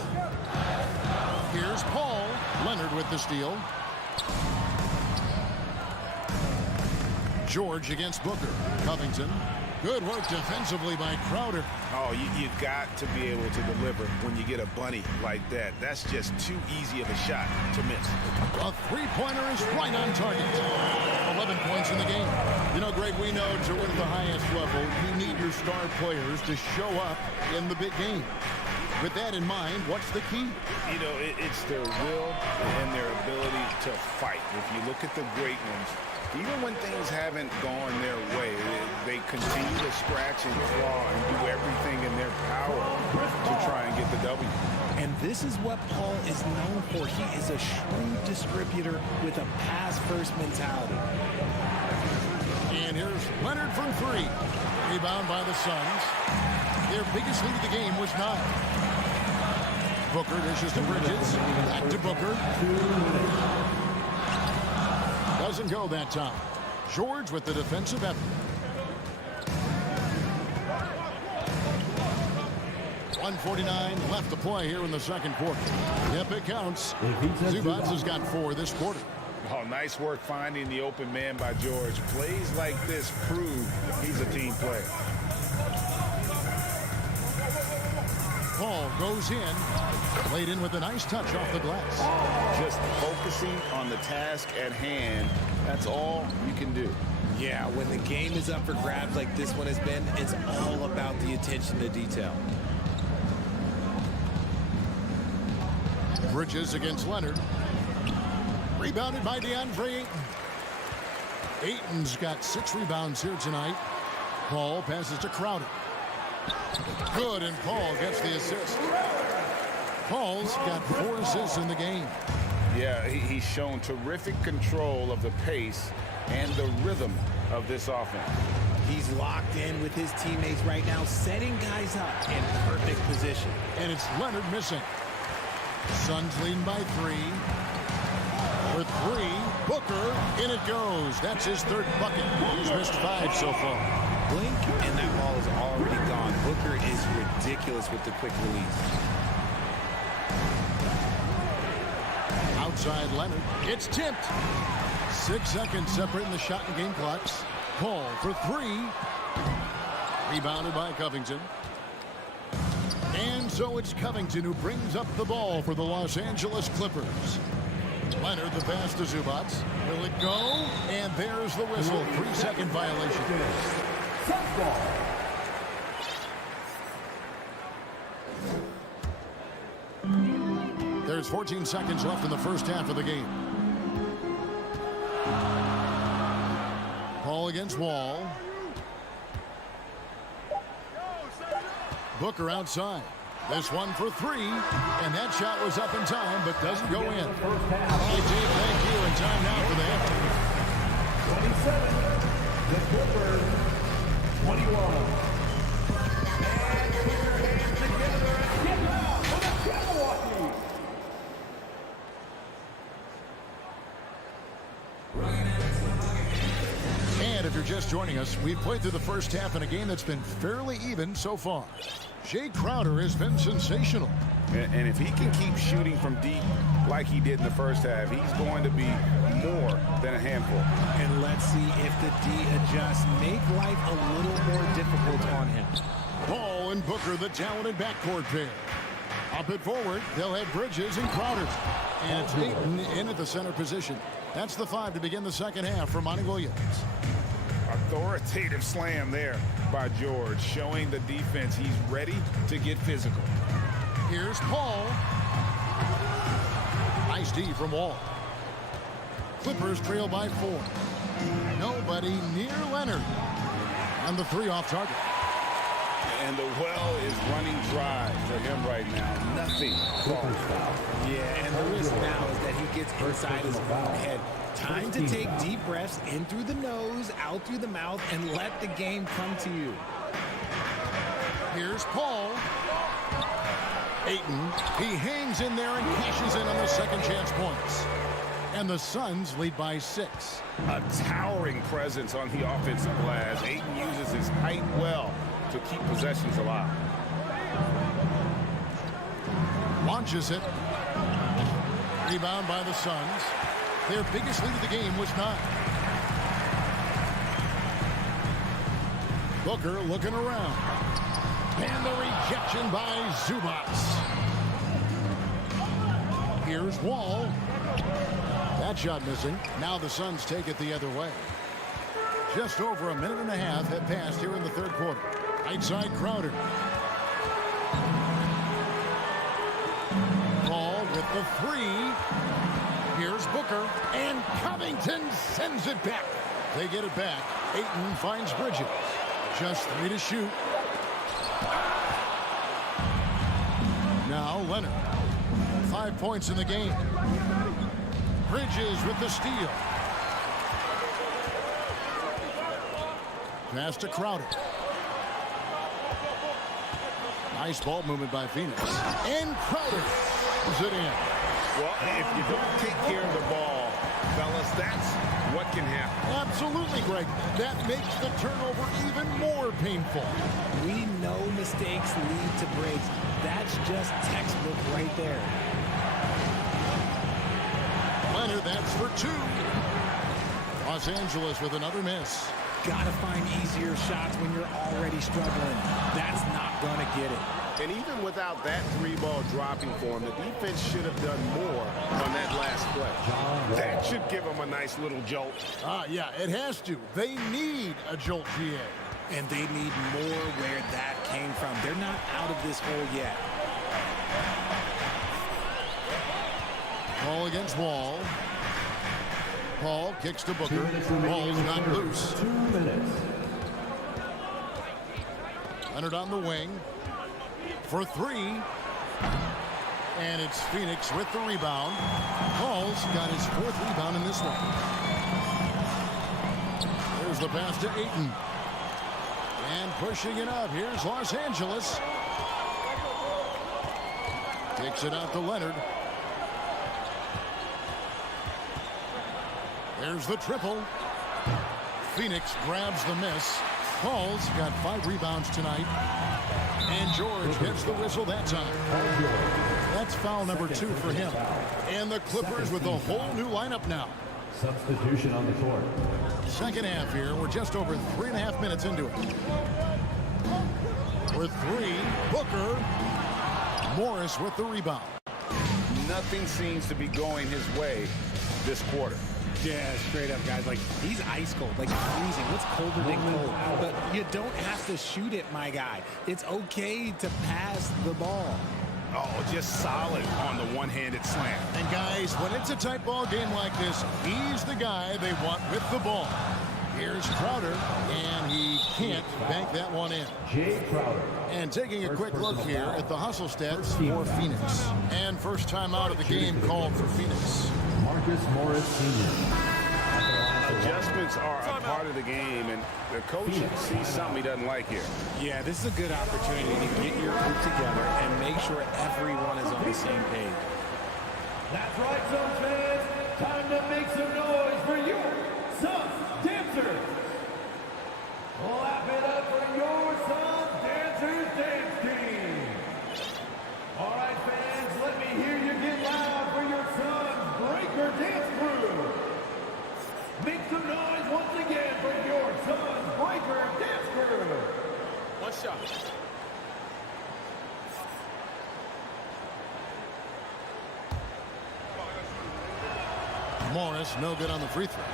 Here's Paul. Leonard with the steal. George against Booker. Covington. Good work defensively by Crowder. Oh, you've got to be able to deliver when you get a bunny like that. That's just too easy of a shot to miss. A three-pointer is right on target. 11 points in the game. You know, Greg, we know to win at the highest level, you need your star players to show up in the big game. With that in mind, what's the key? You know, it's their will and their ability to fight. If you look at the great ones, even when things haven't gone their way, they continue to scratch and claw and do everything in their power to try and get the W. And this is what Paul is known for. He is a shrewd distributor with a pass-first mentality. And here's Leonard from 3. Rebound by the Suns. Their biggest lead of the game was 9. Booker dishes to Bridges. Back to Booker. Doesn't go that time. George with the defensive effort. 1:49 left to play here in the second quarter. Yep, it counts. Zubac has got 4 this quarter. Oh, nice work finding the open man by George. Plays like this prove he's a team player. Paul goes in. Laid in with a nice touch off the glass. Just focusing on the task at hand. That's all you can do. Yeah, when the game is up for grabs like this one has been, it's all about the attention to detail. Bridges against Leonard. Rebounded by DeAndre Ayton. Ayton's got 6 rebounds here tonight. Paul passes to Crowder. Good, and Paul gets the assist. Paul's got 4 assists in the game. Yeah, he's shown terrific control of the pace and the rhythm of this offense. He's locked in with his teammates right now, setting guys up in perfect position. And it's Leonard missing. Suns leading by 3. For 3, Booker, in it goes. That's his 3rd bucket. He's missed 5 so far. Blink, and that ball is already gone. Booker is ridiculous with the quick release. Outside Leonard. It's tipped. 6 seconds separating the shot and game clocks. Paul for 3. Rebounded by Covington. And so it's Covington who brings up the ball for the Los Angeles Clippers. Leonard the pass to Zubats. Will it go? And there's the whistle. 3-second violation. There's 14 seconds left in the first half of the game. Paul against Wall. Booker outside. This one for 3. And that shot was up in time, but doesn't go in. All right, team, thank you. And time now for the half. 27. The Clippers. 21. And put your hands together and get out for the Jabberwocky. And if you're just joining us, we've played through the first half in a game that's been fairly even so far. Jay Crowder has been sensational. And if he can keep shooting from deep like he did in the first half, he's going to be more than a handful. And let's see if the D adjusts, make life a little more difficult on him. Ball and Booker, the talented backcourt pair. Up it forward, they'll have Bridges and Crowder. And it's Ayton in at the center position. That's the 5 to begin the second half for Monty Williams. Authoritative slam there by George, showing the defense he's ready to get physical. Here's Paul. Nice D from Wall. Clippers trail by 4. Nobody near Leonard. And the 3 off target. And the well is running dry for him right now. Nothing. Yeah, and the risk now is that he gets inside his own head. Time to take deep breaths in through the nose, out through the mouth, and let the game come to you. Here's Paul. Ayton, he hangs in there and cashes in on the second chance points. And the Suns lead by 6. A towering presence on the offensive glass. Ayton uses his height well to keep possessions alive. Launches it. Rebound by the Suns. Their biggest lead of the game was 9. Booker looking around. And the rejection by Zubats. Here's Wall. That shot missing. Now the Suns take it the other way. Just over a minute and a half have passed here in the third quarter. Right side Crowder. Ball with the 3. Here's Booker. And Covington sends it back. They get it back. Ayton finds Bridges. Just 3 to shoot. Now Leonard. 5 points in the game. Bridges with the steal. Pass to Crowder. Nice ball movement by Phoenix. And Crowder puts it in. Well, if you don't take care of the ball, fellas, that's what can happen. Absolutely, Greg. That makes the turnover even more painful. We know mistakes lead to breaks. That's just textbook right there. Leonard, that's for 2. Los Angeles with another miss. Gotta find easier shots when you're already struggling. That's not gonna get it. And even without that 3-ball dropping for him, the defense should have done more on that last play. That should give them a nice little jolt. Yeah, it has to. They need a jolt, GA. And they need more where that came from. They're not out of this hole yet. Ball against Wall. Paul kicks to Booker. Ball's not loose. 2 minutes. Leonard on the wing. For 3. And it's Phoenix with the rebound. Paul's got his 4th rebound in this one. There's the pass to Ayton. And pushing it up. Here's Los Angeles. Takes it out to Leonard. There's the triple. Phoenix grabs the miss. Paul's got 5 rebounds tonight. And George gets the whistle that time. That's foul number 2 for him. And the Clippers with a whole new lineup now. Substitution on the court. Second half here. We're just over 3.5 minutes into it. With 3, Booker. Morris with the rebound. Nothing seems to be going his way this quarter. Yeah, straight up, guys. Like, he's ice cold, like freezing. What's colder than cold? But you don't have to shoot it, my guy. It's okay to pass the ball. Oh, just solid on the one-handed slam. And guys, when it's a tight ball game like this, he's the guy they want with the ball. Here's Crowder, and he can't bank that one in. Jay Crowder. And taking a quick look here at the hustle stats for Phoenix. And first time out of the game called for Phoenix. Marcus Morris Sr. Adjustments are a part of the game, and the coach sees something he doesn't like here. Yeah, this is a good opportunity to get your group together and make sure everyone is on the same page. That's right, Suns fans. Time to make some noise for your Suns dancers. Clap it up for your Suns dancers dance team. All right, fans, let me hear you get loud for your Suns breaker dance crew. Make some noise once again for your Suns breaker dance crew. One shot. Morris, no good on the free throw.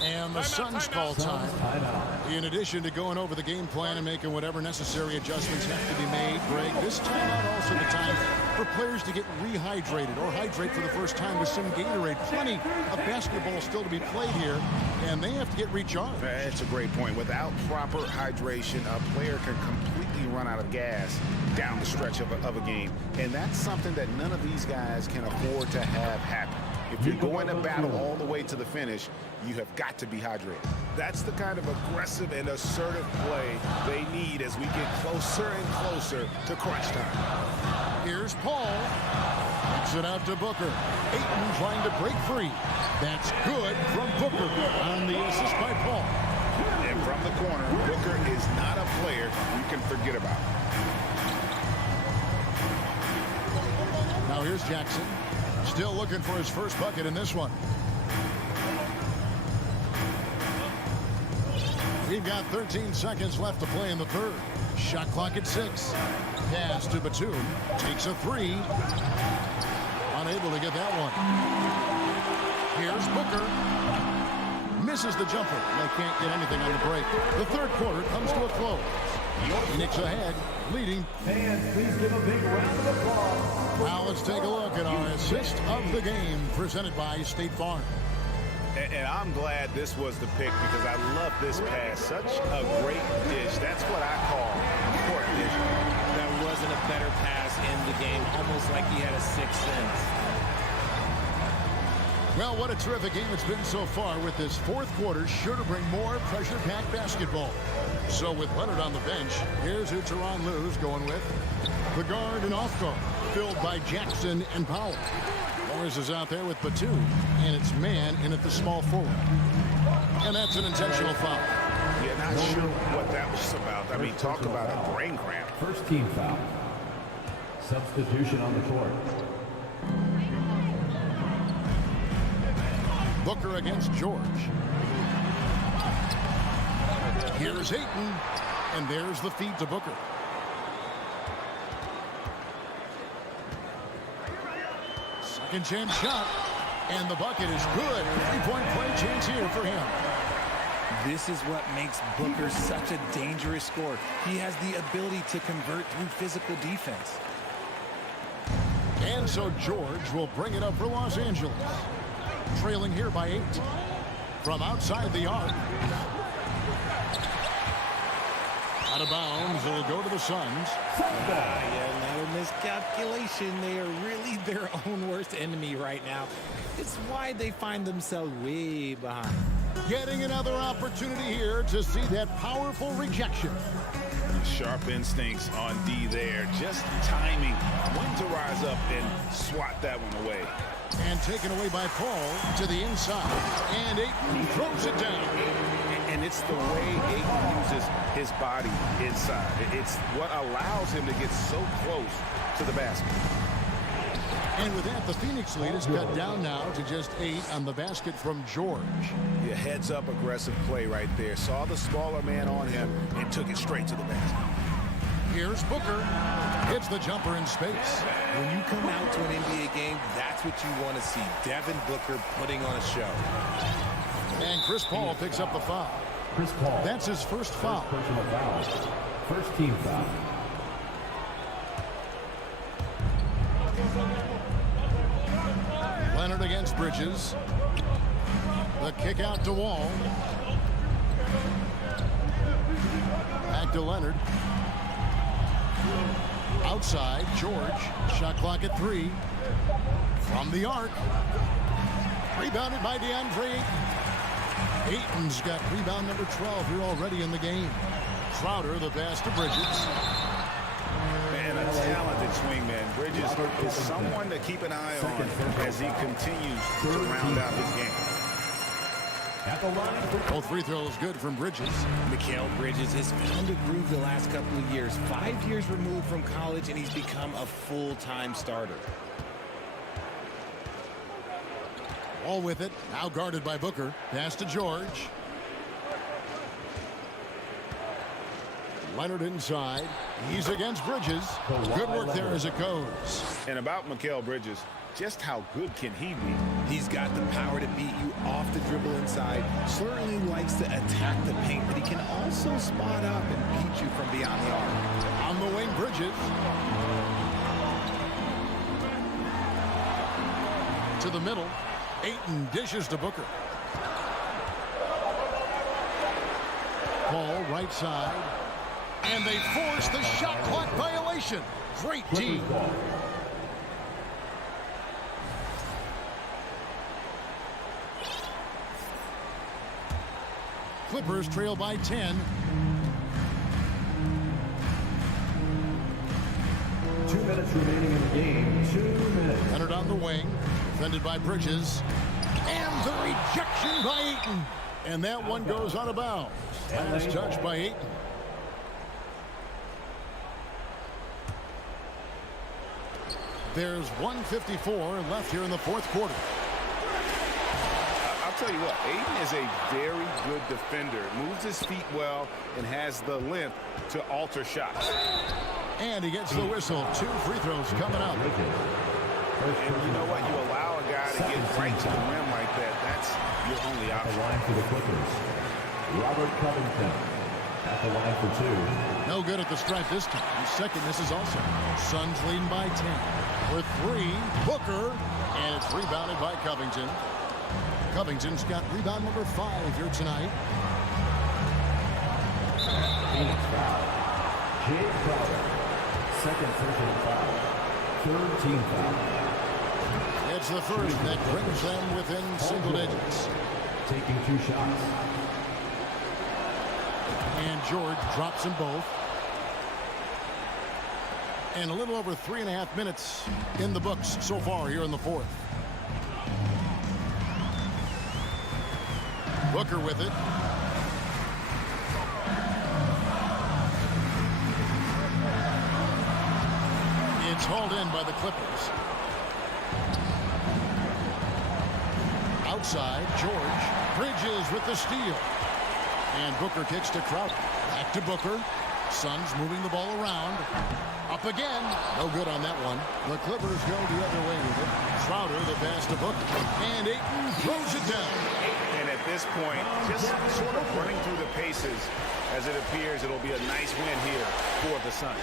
And the Suns call time. In addition to going over the game plan and making whatever necessary adjustments have to be made, Greg, this timeout also the time for players to get rehydrated or hydrate for the first time with some Gatorade. Plenty of basketball still to be played here, and they have to get recharged. That's a great point. Without proper hydration, a player can completely run out of gas down the stretch of a game. And that's something that none of these guys can afford to have happen. If you're going to battle all the way to the finish, you have got to be hydrated. That's the kind of aggressive and assertive play they need as we get closer and closer to crunch time. Here's Paul. Kicks it out to Booker. Ayton trying to break free. That's good from Booker on the assist by Paul. And from the corner, Booker is not a player you can forget about. Now here's Jackson. Still looking for his first bucket in this one. We've got 13 seconds left to play in the third. Shot clock at 6. Pass to Batum. Takes a 3. Unable to get that one. Here's Booker. Misses the jumper. They can't get anything on the break. The third quarter comes to a close. Phoenix ahead, leading. Fans, please give a big round of applause. Now let's take a look at our assist of the game presented by State Farm. And I'm glad this was the pick because I love this pass. Such a great dish. That's what I call court vision. That wasn't a better pass in the game, almost like he had a sixth sense. Well, what a terrific game it's been so far with this fourth quarter. Sure to bring more pressure-packed basketball. So with Leonard on the bench, here's who Tyronn Lue's going with. The guard and off guard, filled by Jackson and Powell. Morris is out there with Batum, and it's man in at the small forward. And that's an intentional foul. Yeah, not sure what that was about. I mean, talk about a brain cramp. First team foul. Substitution on the court. Booker against George. Here's Ayton, and there's the feed to Booker. Second chance shot, and the bucket is good. Three-point play chance here for him. This is what makes Booker such a dangerous scorer. He has the ability to convert through physical defense. And so George will bring it up for Los Angeles. Trailing here by 8. From outside the arc. Out of bounds. It'll go to the Suns. Another miscalculation. They are really their own worst enemy right now. It's why they find themselves way behind. Getting another opportunity here to see that powerful rejection. Sharp instincts on D there. Just timing when to rise up and swat that one away. And taken away by Paul to the inside. And Ayton throws it down. And it's the way Ayton uses his body inside. It's what allows him to get so close to the basket. And with that, the Phoenix lead is cut down now to just 8 on the basket from George. Yeah, heads up aggressive play right there. Saw the smaller man on him and took it straight to the basket. Here's Booker. Hits the jumper in space. When you come out to an NBA game, that's what you want to see. Devin Booker putting on a show. And Chris Paul picks up the foul. Chris Paul. That's his first foul. Personal foul. First team foul. Leonard against Bridges. The kick out to Wall. Back to Leonard. Outside, George. Shot clock at 3. From the arc. Rebounded by DeAndre Ayton. Ayton's got rebound number 12 here already in the game. Crowder, the pass to Bridges. Man, a talented swingman. Bridges is someone to keep an eye on as he continues to round out his game. At the line. Both free throws good from Bridges. Mikal Bridges has found a groove the last couple of years. 5 years removed from college, and he's become a full-time starter. All with it. Now guarded by Booker. Pass to George. Leonard inside. He's against Bridges. Good work there as it goes. And about Mikal Bridges, just how good can he be? He's got the power to beat you off the dribble inside. Certainly likes to attack the paint, but he can also spot up and beat you from beyond the arc. On the wing, Bridges. To the middle. Ayton dishes to Booker. Paul right side. And they force the shot clock violation. Great team. Clippers trail by 10. 2 minutes remaining in the game. 2 minutes. Leonard on the wing. Defended by Bridges. And the rejection by Ayton. And that one goes out of bounds. Last touch by Ayton. There's 1:54 left here in the fourth quarter. I'll tell you what, Ayton is a very good defender. Moves his feet well and has the length to alter shots. And he gets the whistle. 2 free throws coming up. And you know what? You allow a guy to get right to the rim like that. That's your only option. At the line for the Clippers. Robert Covington. At the line for 2. No good at the stripe this time. Second misses also. Suns leading by 10. With 3, Booker. And it's rebounded by Covington. Covington's got rebound number 5 here tonight. Phoenix foul. Jake Crowder. Second personal foul. Third team foul. It's the first that brings them within single digits. Taking 2 shots. And George drops them both. And a little over 3.5 minutes in the books so far here in the fourth. Booker with it. It's hauled in by the Clippers. Outside, George. Bridges with the steal. And Booker kicks to Crowder. Back to Booker. Suns moving the ball around. Up again. No good on that one. The Clippers go the other way with it. Crowder, the pass to Booker. And Ayton throws it down. And at this point, just sort of running through the paces, as it appears it'll be a nice win here for the Suns.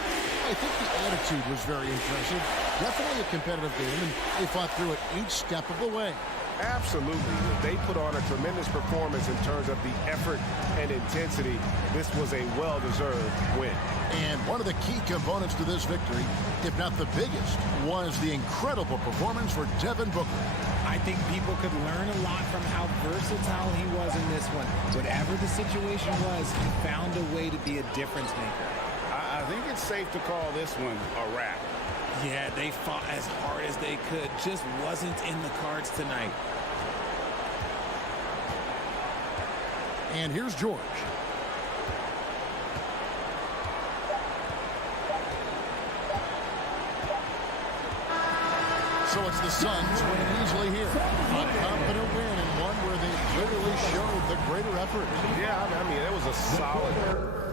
I think the attitude was very impressive. Definitely a competitive game, and they fought through it each step of the way. Absolutely. They put on a tremendous performance in terms of the effort and intensity. This was a well-deserved win. And one of the key components to this victory, if not the biggest, was the incredible performance for Devin Booker. I think people could learn a lot from how versatile he was in this one. Whatever the situation was, he found a way to be a difference maker. I think it's safe to call this one a wrap. Yeah, they fought as hard as they could. Just wasn't in the cards tonight. And here's George. So it's the Suns winning easily here. A confident win and one where they clearly showed the greater effort. Yeah, I mean, it was a solid